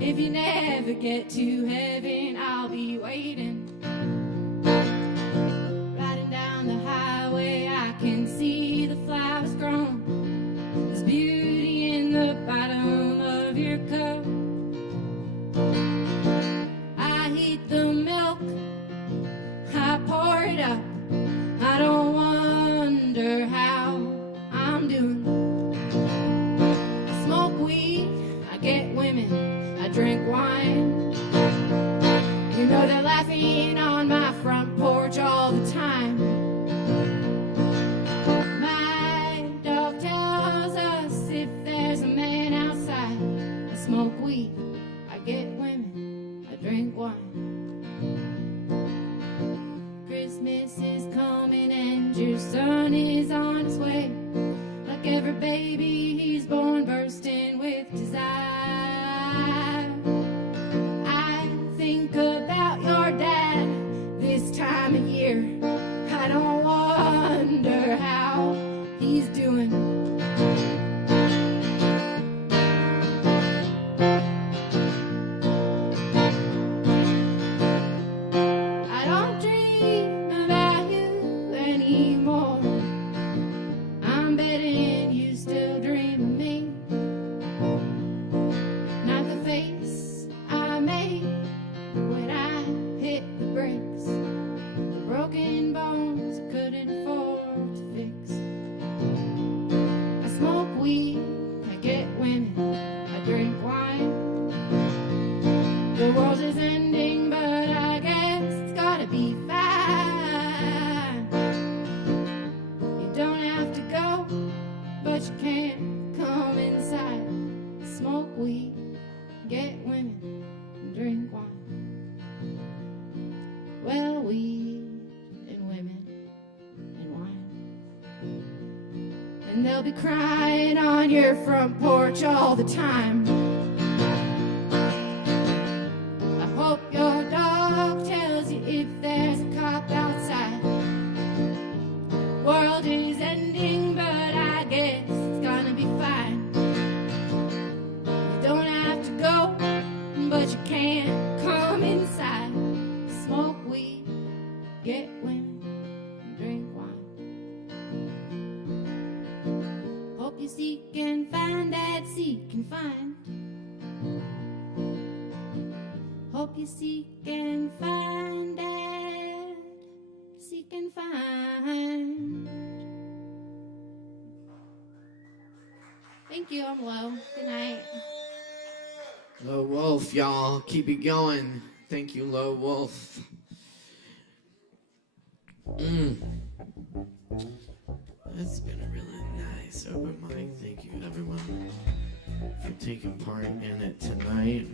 If you never get to heaven, I'll be waiting. Riding down the highway, I can see the flowers grown. There's beauty in the bottom of your cup. I heat the milk, I pour it up. I don't wonder how I'm doing. I smoke weed, I get women, I drink wine. You know they're laughing on my front porch all the time. My dog tells us if there's a man outside. I smoke weed, I get women, I drink wine. Christmas is coming and your son is on his way. Like every baby, he's born bursting with desire. I think about your dad this time of year. I don't wonder how he's doing. I don't dream about you anymore. I'm betting you still dream of me. Not the face I made when I hit the brakes, the broken bones I couldn't afford to fix. I smoke weed, I get women, I drink wine. The world is ending, but I guess it's gotta be fine. You don't have to go, but you can't come inside. Smoke weed, get women, and drink wine. Well, weed and women and wine. And they'll be crying on your front porch all the time. I hope your dog tells you if there's a cop outside. World is ending, but I guess it's gonna be fine. You don't have to go, but you can't come inside. Smoke weed, get women, and drink wine. Hope you seek and find, Dad, seek and find. Hope you seek and find, Dad, seek and find. Thank you, I'm low. Good night. Low Wolf, y'all. Keep it going. Thank you, Low Wolf. That's been a really nice open mic. Thank you, everyone, for taking part in it tonight.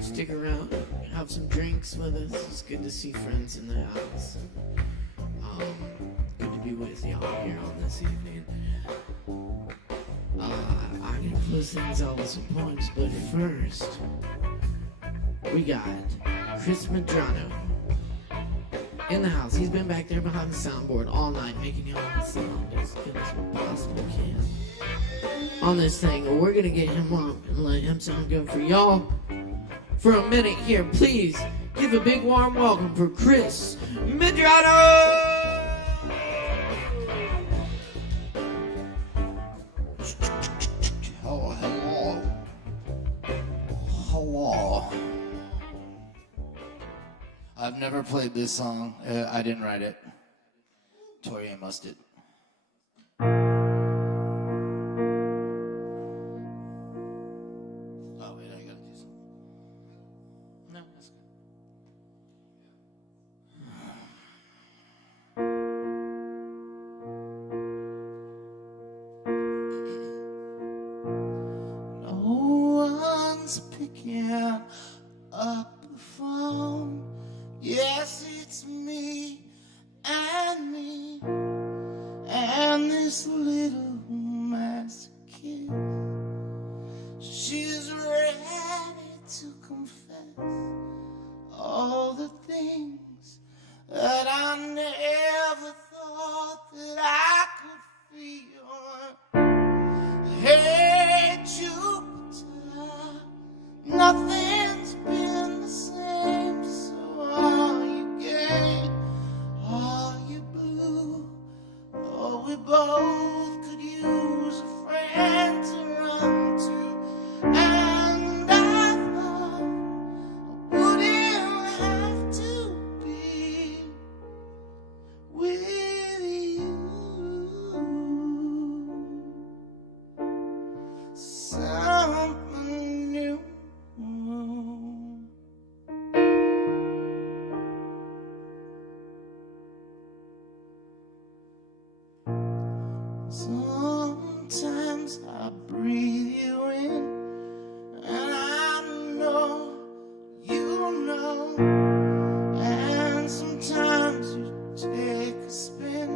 Stick around, have some drinks with us. It's good to see friends in the house. Good to be with y'all here on this evening. I'm gonna close things out with some poems, but first, we got Chris Medrano in the house. He's been back there behind the soundboard all night, making y'all sound as good as we possibly can. on this thing. We're gonna get him up and let him sound good for y'all for a minute here. Please give a big warm welcome for Chris Medrano. Oh, hello. Hello. I've never played this song. I didn't write it. Tori Amos did. Oh, wait, I gotta do something. No, that's good. No one's picking up the phone. Yes, it's me and me and this little masochist. She's ready to confess all the things that I never thought that I could feel. Hey, Jupiter, nothing's been the same, so are you gay? Are you blue? Oh, we both could use a friend to run to. And I thought I wouldn't have to be with you. Something new. Sometimes I breathe you in, and I know you know. And sometimes you take a spin,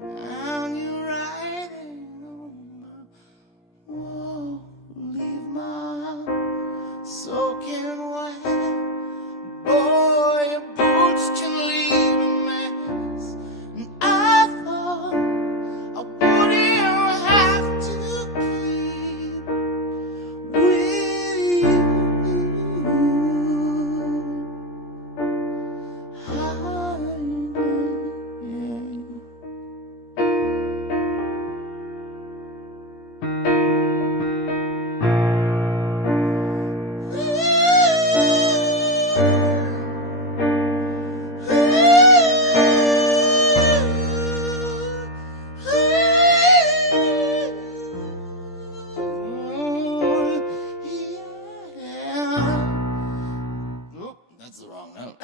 and you're riding on my wall. Leave my soaking wet. Boy, your boots can leave a mess. And I thought I wouldn't have to keep with you. Oop, that's the wrong note.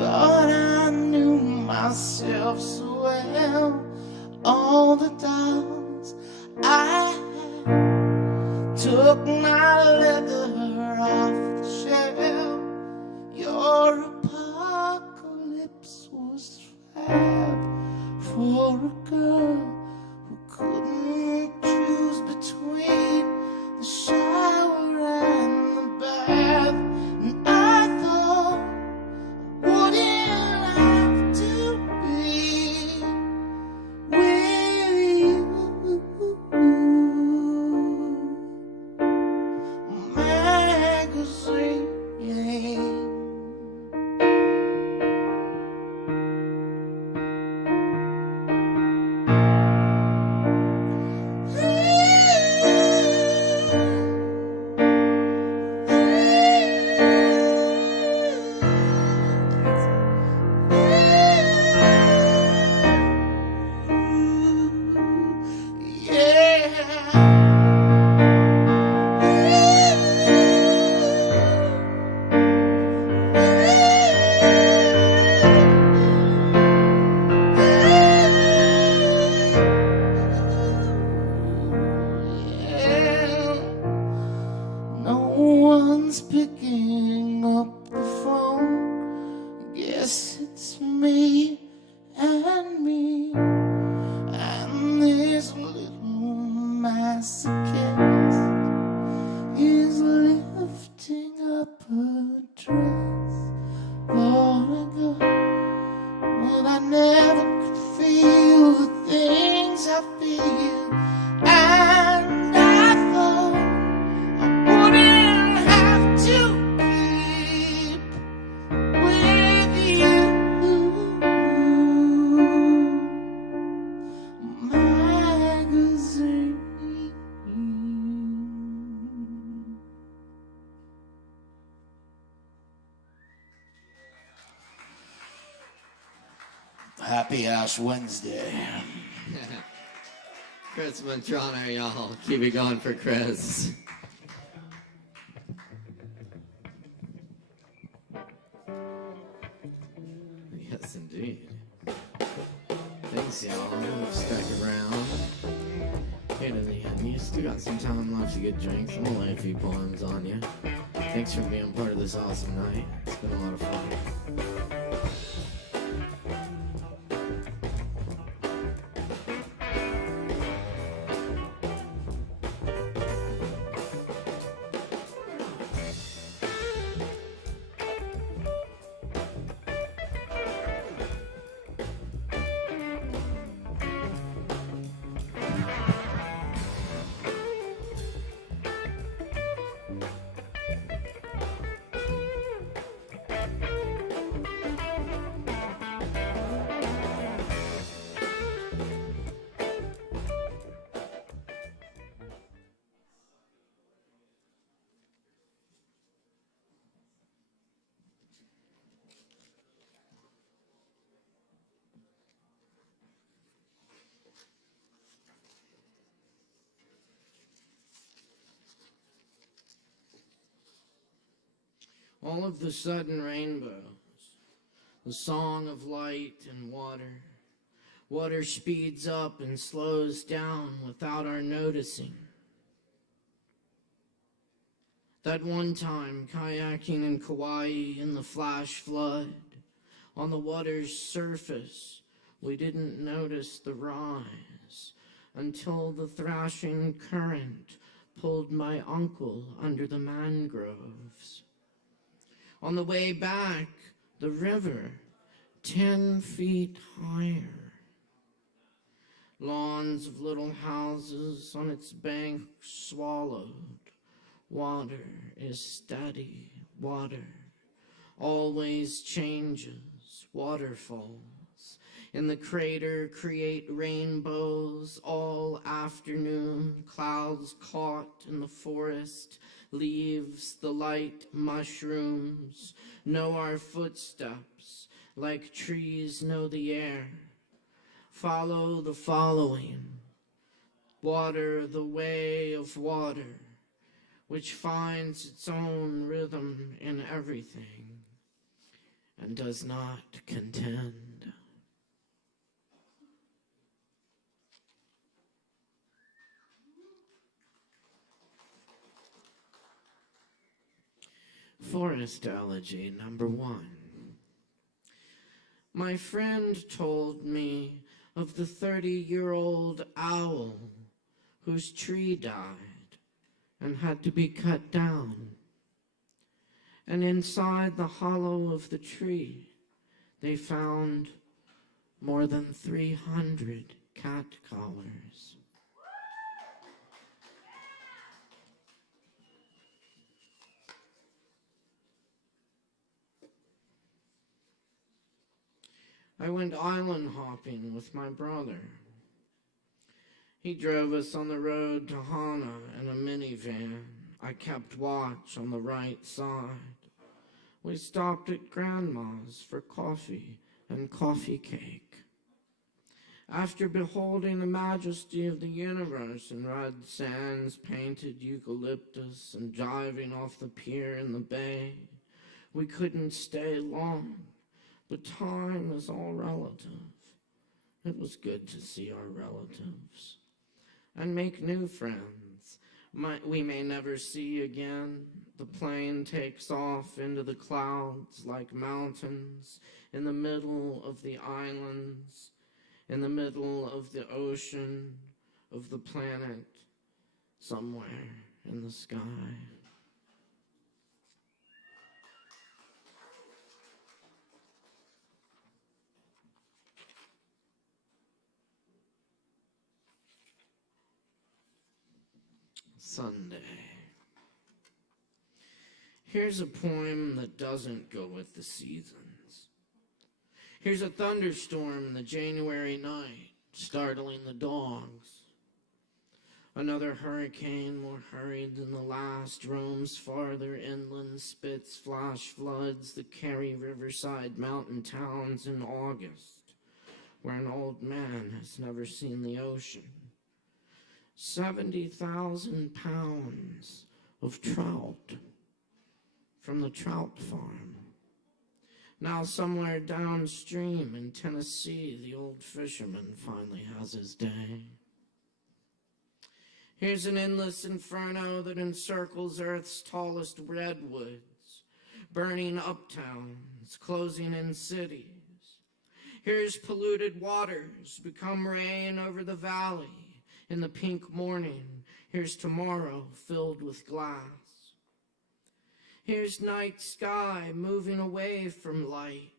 Lord, I knew myself so well. All the doubts I had took my leather off the shelf. Your apocalypse was fab for a girl who couldn't choose between the shower and the bath. And I thought I wouldn't have to be with you. Magazine. Happy Ash Wednesday. Chris Medrano, y'all. Keep it going for Chris. Yes, indeed. Thanks, y'all. Stuck around. Here to the end. You still got some time left to get drinks. I'm gonna lay a few poems on you. Thanks for being part of this awesome night. It's been a lot of fun. All of the sudden rainbows, the song of light and water. Water speeds up and slows down without our noticing. That one time, kayaking in Kauai in the flash flood, on the water's surface, we didn't notice the rise until the thrashing current pulled my uncle under the mangroves. On the way back, the river, 10 feet higher. Lawns of little houses on its bank swallowed. Water is steady, water always changes, waterfalls. In the crater create rainbows all afternoon, clouds caught in the forest, leaves, the light, mushrooms, know our footsteps, like trees know the air. Follow the following, water the way of water, which finds its own rhythm in everything and does not contend. Forest elegy number 1. My friend told me of the 30-year-old owl whose tree died and had to be cut down. And inside the hollow of the tree, they found more than 300 cat collars. I went island hopping with my brother. He drove us on the road to Hana in a minivan. I kept watch on the right side. We stopped at Grandma's for coffee and coffee cake. After beholding the majesty of the universe in red sands, painted eucalyptus, and driving off the pier in the bay, we couldn't stay long. But time is all relative. It was good to see our relatives and make new friends we may never see again. The plane takes off into the clouds like mountains in the middle of the islands, in the middle of the ocean, of the planet, somewhere in the sky. Sunday. Here's a poem that doesn't go with the seasons. Here's a thunderstorm in the January night, startling the dogs. Another hurricane, more hurried than the last, roams farther inland, spits flash floods that carry riverside mountain towns in August. where an old man has never seen the ocean. 70,000 pounds of trout from the trout farm. Now somewhere downstream in Tennessee, the old fisherman finally has his day. Here's an endless inferno that encircles Earth's tallest redwoods, burning uptowns, closing in cities. Here's polluted waters become rain over the valley in the pink morning. Here's tomorrow filled with glass. Here's night sky moving away from light.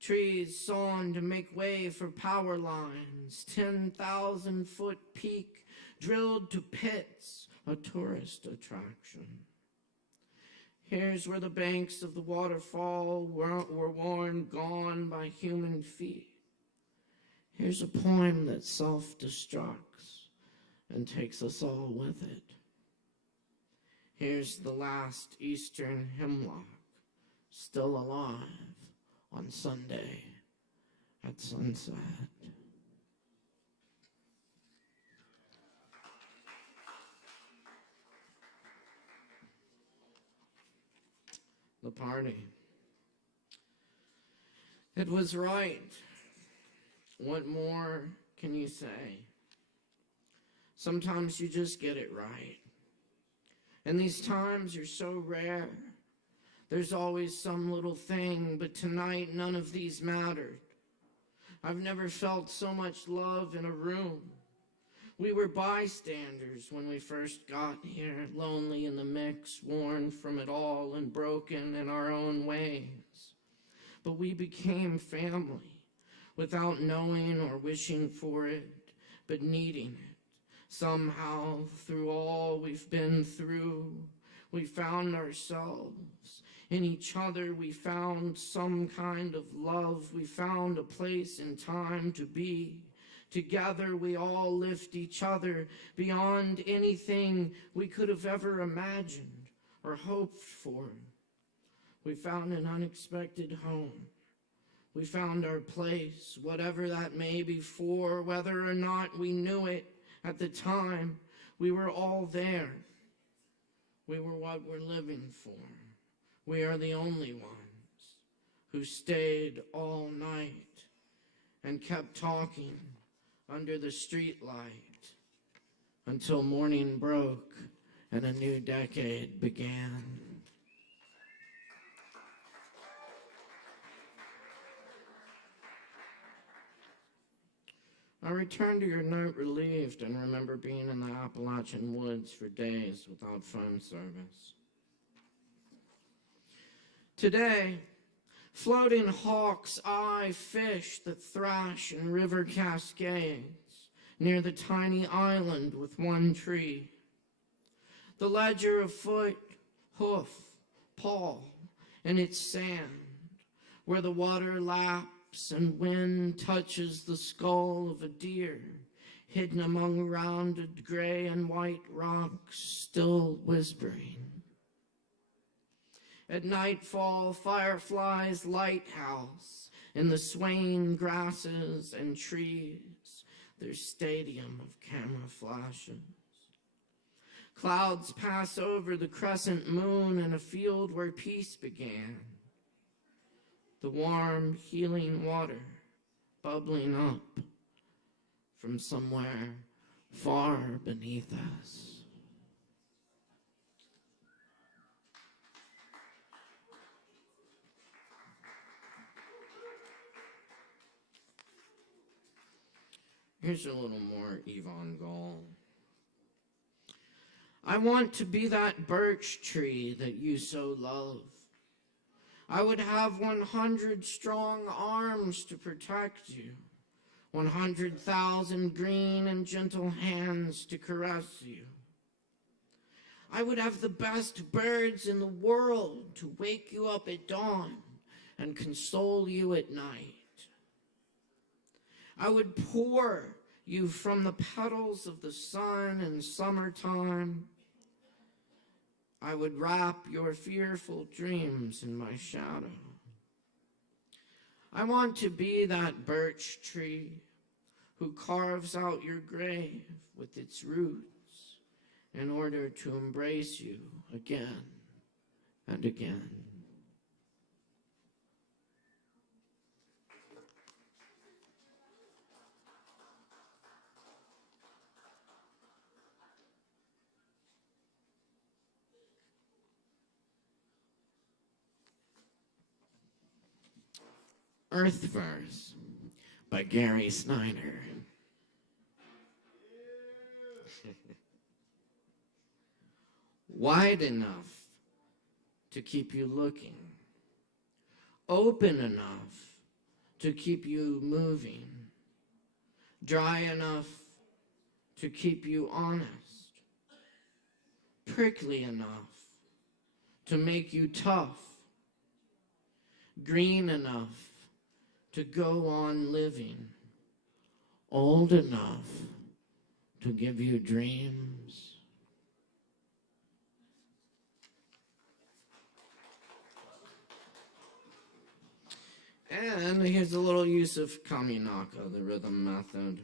Trees sawn to make way for power lines. 10,000-foot peak drilled to pits, a tourist attraction. Here's where the banks of the waterfall were worn gone by human feet. Here's a poem that self-destructs and takes us all with it. Here's the last eastern hemlock, still alive on Sunday at sunset. The party. It was right. What more can you say? Sometimes you just get it right. And these times are so rare. There's always some little thing, but tonight none of these mattered. I've never felt so much love in a room. We were bystanders when we first got here, lonely in the mix, worn from it all and broken in our own ways. But we became family, without knowing or wishing for it, but needing it. Somehow, through all we've been through, we found ourselves. In each other, we found some kind of love. We found a place in time to be. Together, we all lift each other beyond anything we could have ever imagined or hoped for. We found an unexpected home. We found our place, whatever that may be for, whether or not we knew it at the time. We were all there. We were what we're living for. We are the only ones who stayed all night and kept talking under the street light until morning broke and a new decade began. I returned to your note relieved and remember being in the Appalachian woods for days without phone service. Today, floating hawks eye fish that thrash in river cascades near the tiny island with one tree. The ledger of foot, hoof, paw, and its sand, where the water laps and wind touches the skull of a deer, hidden among rounded gray and white rocks, still whispering. At nightfall, fireflies' lighthouse in the swaying grasses and trees, their stadium of camouflages. Clouds pass over the crescent moon in a field where peace began. The warm, healing water bubbling up from somewhere far beneath us. Here's a little more Yvonne Gall. I want to be that birch tree that you so love. I would have 100 strong arms to protect you, 100,000 green and gentle hands to caress you. I would have the best birds in the world to wake you up at dawn and console you at night. I would pour you from the petals of the sun in summertime. I would wrap your fearful dreams in my shadow. I want to be that birch tree who carves out your grave with its roots in order to embrace you again and again. Earth Verse by Gary Snyder. Wide enough to keep you looking, open enough to keep you moving, dry enough to keep you honest, prickly enough to make you tough, green enough to go on living, old enough to give you dreams. And here's a little use of Kaminaka, the rhythm method.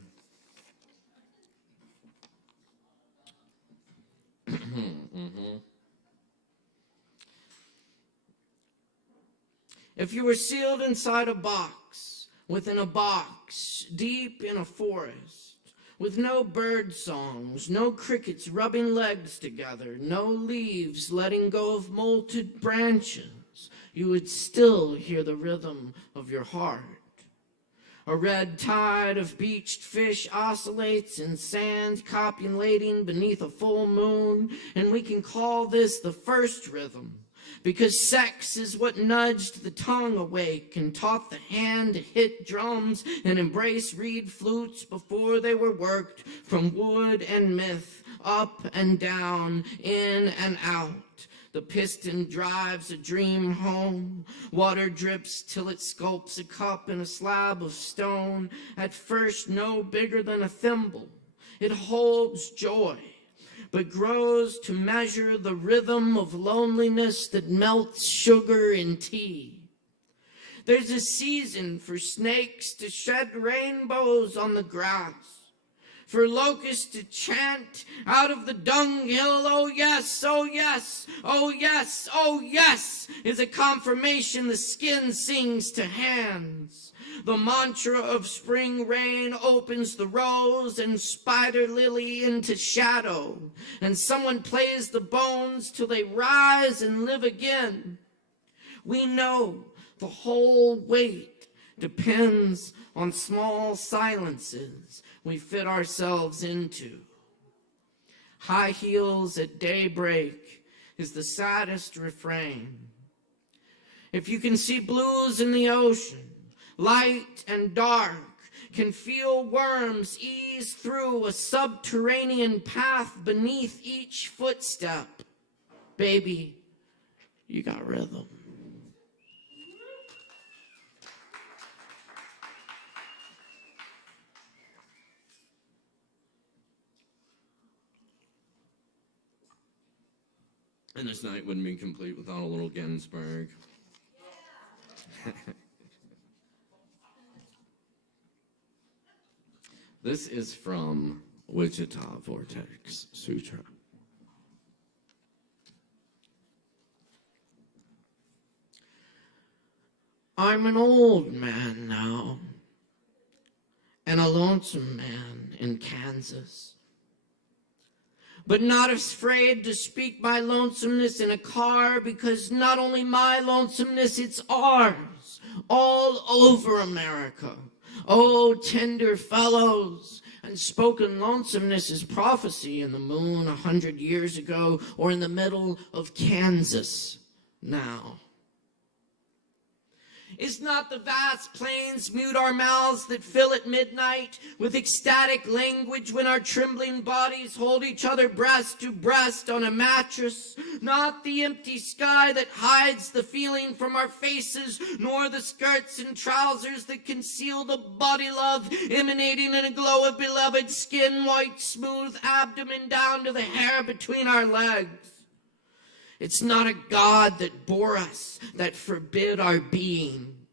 If you were sealed inside a box, within a box, deep in a forest, with no bird songs, no crickets rubbing legs together, no leaves letting go of molted branches, you would still hear the rhythm of your heart. A red tide of beached fish oscillates in sand copulating beneath a full moon, and we can call this the first rhythm, because sex is what nudged the tongue awake and taught the hand to hit drums and embrace reed flutes before they were worked from wood and myth, up and down, in and out. The piston drives a dream home. Water drips till it sculpts a cup in a slab of stone, at first no bigger than a thimble. It holds joy, but grows to measure the rhythm of loneliness that melts sugar in tea. There's a season for snakes to shed rainbows on the grass, for locusts to chant out of the dunghill, oh yes, oh yes, oh yes, oh yes, is a confirmation the skin sings to hands. The mantra of spring rain opens the rose and spider lily into shadow, and someone plays the bones till they rise and live again. We know the whole weight depends on small silences we fit ourselves into. High heels at daybreak is the saddest refrain. If you can see blues in the ocean, light and dark, can feel worms ease through a subterranean path beneath each footstep, baby, you got rhythm. And this night wouldn't be complete without a little Ginsberg. This is from Wichita Vortex Sutra. I'm an old man now, and a lonesome man in Kansas, but not afraid to speak my lonesomeness in a car, because not only my lonesomeness, it's ours, all over America. Oh, tender fellows, unspoken lonesomeness is prophecy in the moon 100 years ago, or in the middle of Kansas now. Is not the vast plains mute our mouths that fill at midnight with ecstatic language when our trembling bodies hold each other breast to breast on a mattress? Not the empty sky that hides the feeling from our faces, nor the skirts and trousers that conceal the body love emanating in a glow of beloved skin, white, smooth abdomen down to the hair between our legs. It's not a God that bore us, that forbid our being,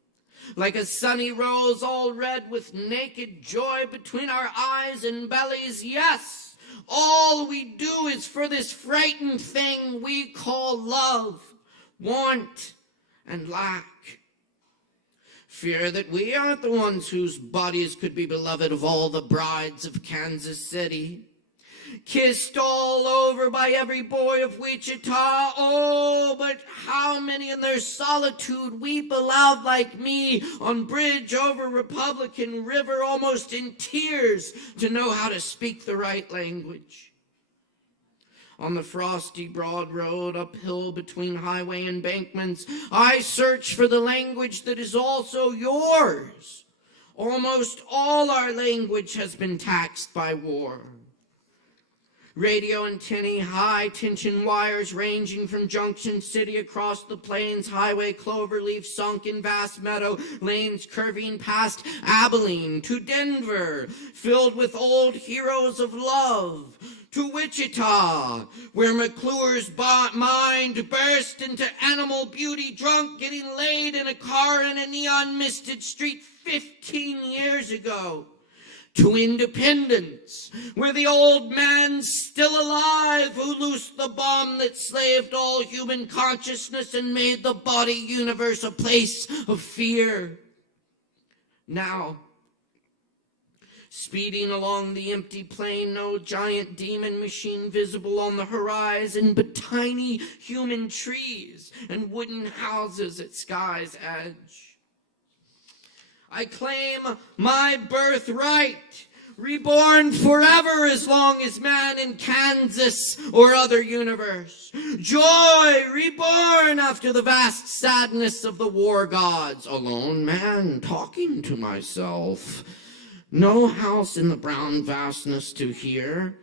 like a sunny rose all red with naked joy between our eyes and bellies. Yes, all we do is for this frightened thing we call love, want, and lack. Fear that we aren't the ones whose bodies could be beloved of all the brides of Kansas City. Kissed all over by every boy of Wichita. Oh, but how many in their solitude weep aloud like me on bridge over Republican River, almost in tears to know how to speak the right language. On the frosty broad road uphill between highway embankments, I search for the language that is also yours. Almost all our language has been taxed by war. Radio antennae, high-tension wires ranging from Junction City across the plains, highway cloverleaf sunk in vast meadow, lanes curving past Abilene to Denver, filled with old heroes of love, to Wichita, where McClure's mind burst into animal beauty, drunk, getting laid in a car in a neon-misted street 15 years ago. To Independence, where the old man's still alive who loosed the bomb that slaved all human consciousness and made the body universe a place of fear. Now, speeding along the empty plain, no giant demon machine visible on the horizon, but tiny human trees and wooden houses at sky's edge. I claim my birthright, reborn forever as long as man in Kansas or other universe. Joy, reborn after the vast sadness of the war gods. Alone man, talking to myself. No house in the brown vastness to hear.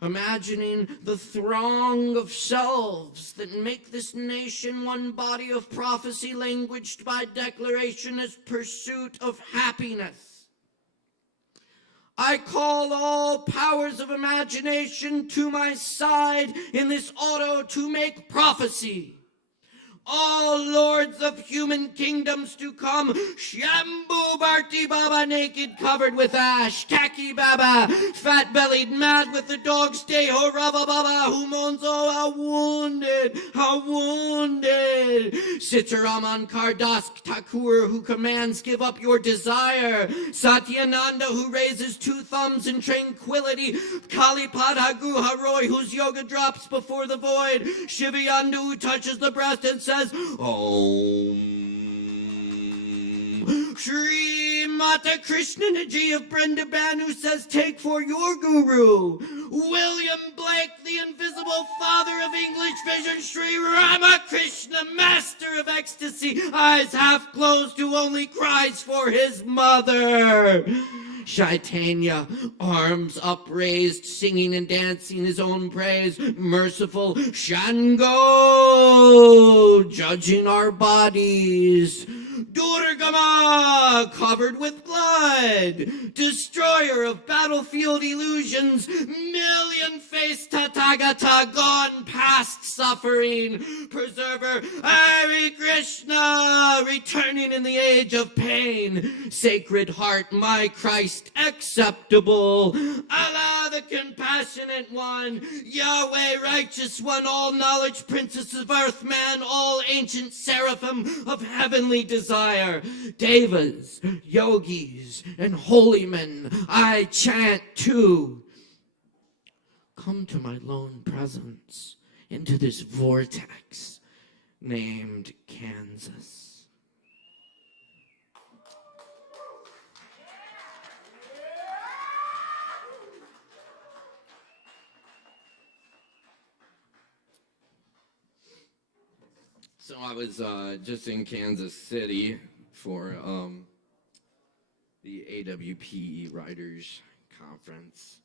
Imagining the throng of selves that make this nation one body of prophecy languaged by declaration as pursuit of happiness. I call all powers of imagination to my side in this auto to make prophecy. All lords of human kingdoms to come, Shambhu Bharti Baba naked covered with ash, Kaki Baba fat-bellied mad with the dog's day, Horava Baba who moans, oh how wounded, Sitaraman Kardask Thakur who commands give up your desire, Satyananda who raises two thumbs in tranquility, Kalipad Haroy whose yoga drops before the void, Shivayananda who touches the breast and says, Om. Shri Mata Krishnanaji of Brindaban who says, take for your guru. William Blake, the invisible father of English vision, Shri Ramakrishna, master of ecstasy, eyes half closed who only cries for his mother. Chaitanya, arms upraised, singing and dancing his own praise. Merciful Shango, judging our bodies. Durgama, covered with blood. Destroyer of battlefield illusions. Million-faced Tathagata, gone past suffering. Preserver Hare Krishna, returning in the age of pain. Sacred Heart, my Christ, acceptable. Allah, the compassionate one. Yahweh, righteous one, all knowledge, princess of earth, man, all ancient seraphim of heavenly desire. Devas, yogis, and holy men, I chant too. Come to my lone presence, into this vortex named Kansas. So I was just in Kansas City for the AWPE Writers Conference.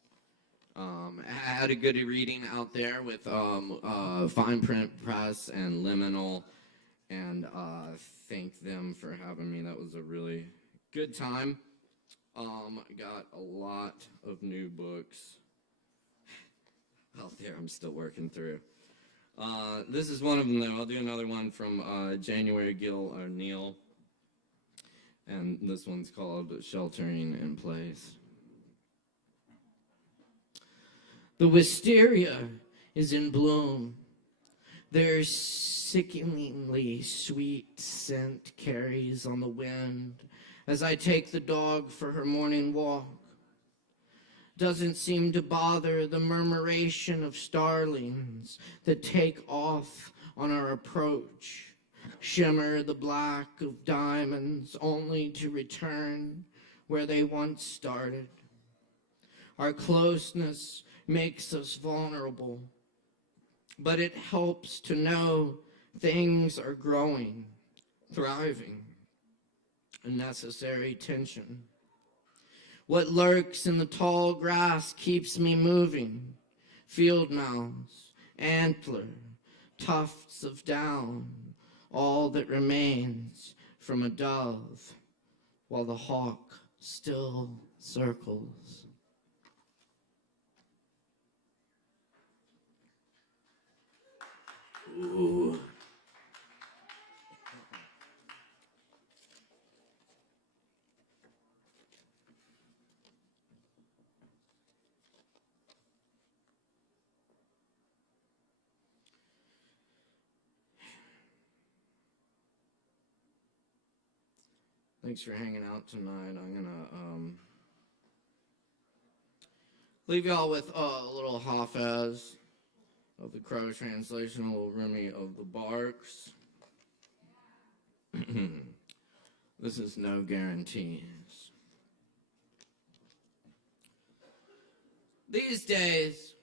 I had a good reading out there with Fine Print Press and Liminal, and thank them for having me. That was a really good time. Got a lot of new books out there I'm still working through. This is one of them, though. I'll do another one from January Gill O'Neill. and this one's called Sheltering in Place. The wisteria is in bloom. Their sickeningly sweet scent carries on the wind as I take the dog for her morning walk. Doesn't seem to bother the murmuration of starlings that take off on our approach, shimmer the black of diamonds only to return where they once started. Our closeness makes us vulnerable, but it helps to know things are growing, thriving, a necessary tension. What lurks in the tall grass keeps me moving. Field mouse, antler, tufts of down, all that remains from a dove, while the hawk still circles. Ooh. Thanks for hanging out tonight. I'm gonna leave y'all with a little Hafez of the Crow translation, a little Remy of the Barks. This is No Guarantees. These days,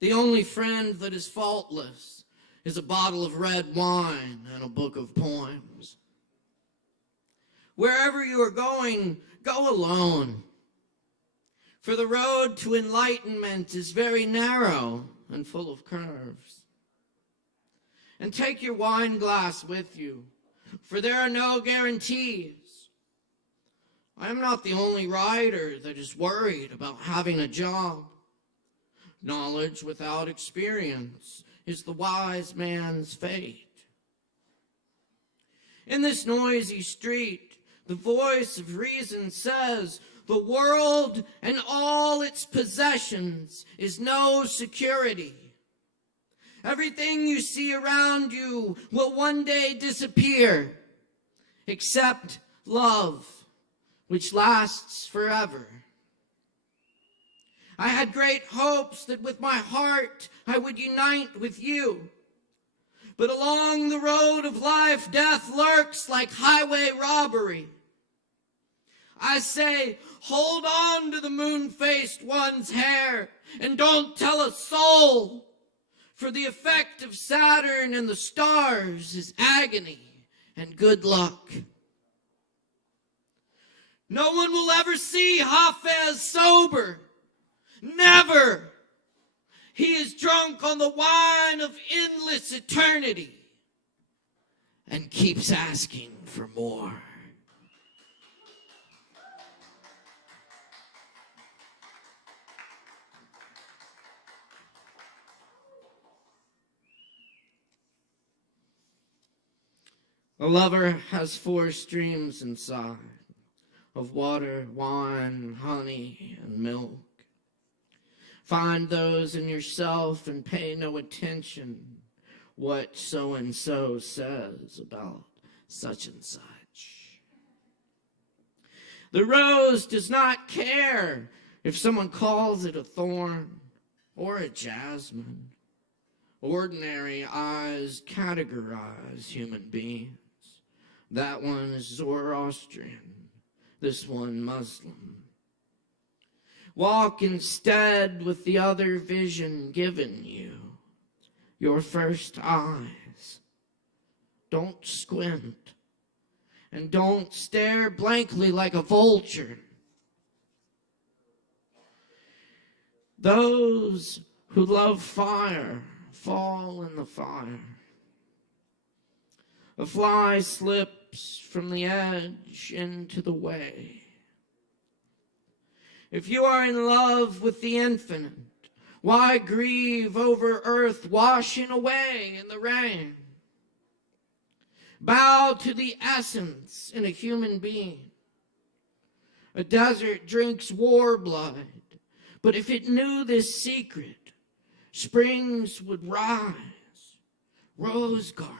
the only friend that is faultless is a bottle of red wine and a book of poems. Wherever you are going, go alone. For the road to enlightenment is very narrow and full of curves. And take your wine glass with you, for there are no guarantees. I am not the only writer that is worried about having a job. Knowledge without experience is the wise man's fate. In this noisy street, the voice of reason says, the world and all its possessions is no security. Everything you see around you will one day disappear, except love, which lasts forever. I had great hopes that with my heart I would unite with you. But along the road of life, death lurks like highway robbery. I say, hold on to the moon-faced one's hair and don't tell a soul, for the effect of Saturn and the stars is agony and good luck. No one will ever see Hafez sober. Never. He is drunk on the wine of endless eternity and keeps asking for more. A lover has 4 streams inside, of water, wine, honey, and milk. Find those in yourself and pay no attention what so-and-so says about such and such. The rose does not care if someone calls it a thorn or a jasmine. Ordinary eyes categorize human beings. That one is Zoroastrian, this one Muslim. Walk instead with the other vision given you, your first eyes. Don't squint, and don't stare blankly like a vulture. Those who love fire fall in the fire. A fly slips from the edge into the way. If you are in love with the infinite, why grieve over earth washing away in the rain? Bow to the essence in a human being. A desert drinks war blood, but if it knew this secret, springs would rise, rose gardens.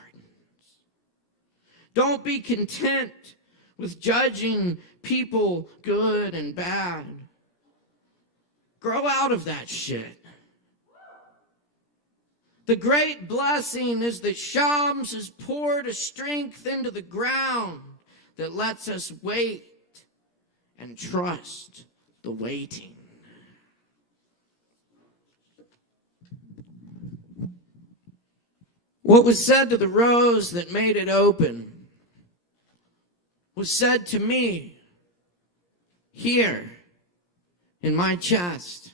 Don't be content with judging people good and bad. Grow out of that shit. The great blessing is that Shams has poured a strength into the ground that lets us wait and trust the waiting. What was said to the rose that made it open was said to me here in my chest.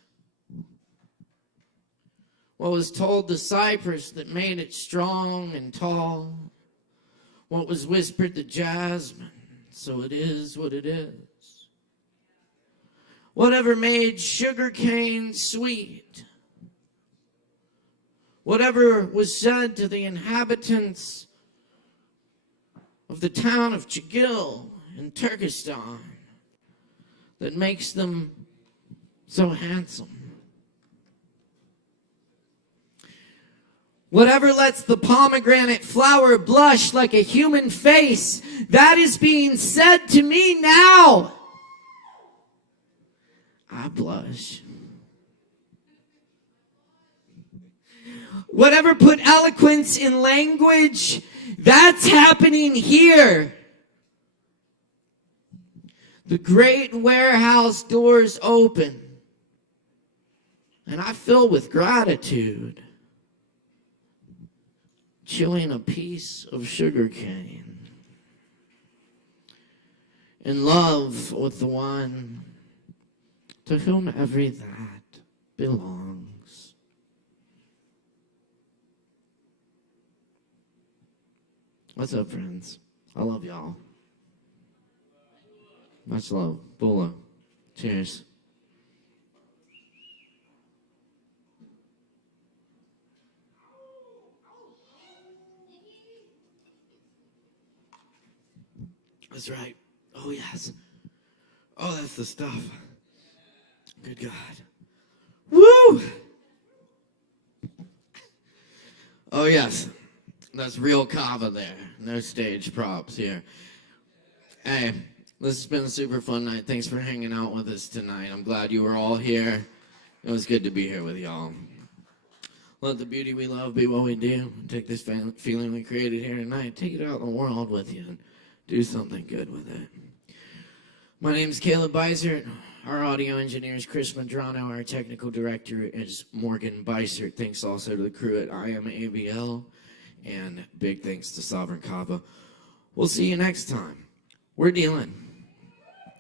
What was told the cypress that made it strong and tall. What was whispered to jasmine, so it is what it is. Whatever made sugarcane sweet. Whatever was said to the inhabitants of the town of Chigil in Turkestan that makes them so handsome. Whatever lets the pomegranate flower blush like a human face, that is being said to me now. I blush. Whatever put eloquence in language, that's happening here. The great warehouse doors open, and I fill with gratitude, chewing a piece of sugar cane, in love with the one to whom every that belongs. What's up, friends? I love y'all. Much love. Bula. Cheers. That's right. Oh, yes. Oh, that's the stuff. Good God. Woo! Oh, yes. That's real Kava there. No stage props here. Hey, this has been a super fun night. Thanks for hanging out with us tonight. I'm glad you were all here. It was good to be here with y'all. Let the beauty we love be what we do. Take this feeling we created here tonight, take it out in the world with you, and do something good with it. My name is Caleb Beissert. Our audio engineer is Chris Medrano. Our technical director is Morgan Beissert. Thanks also to the crew at ASHEViLLE. And big thanks to Sovereign Kava. We'll see you next time. We're dealing.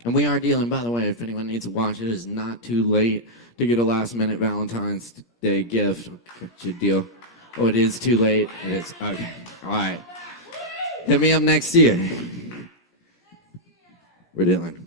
And we are dealing, by the way, if anyone needs to watch it, is not too late to get a last-minute Valentine's Day gift. What's your deal? Oh, it is too late? It is? Okay. All right. Hit me up next year. We're dealing.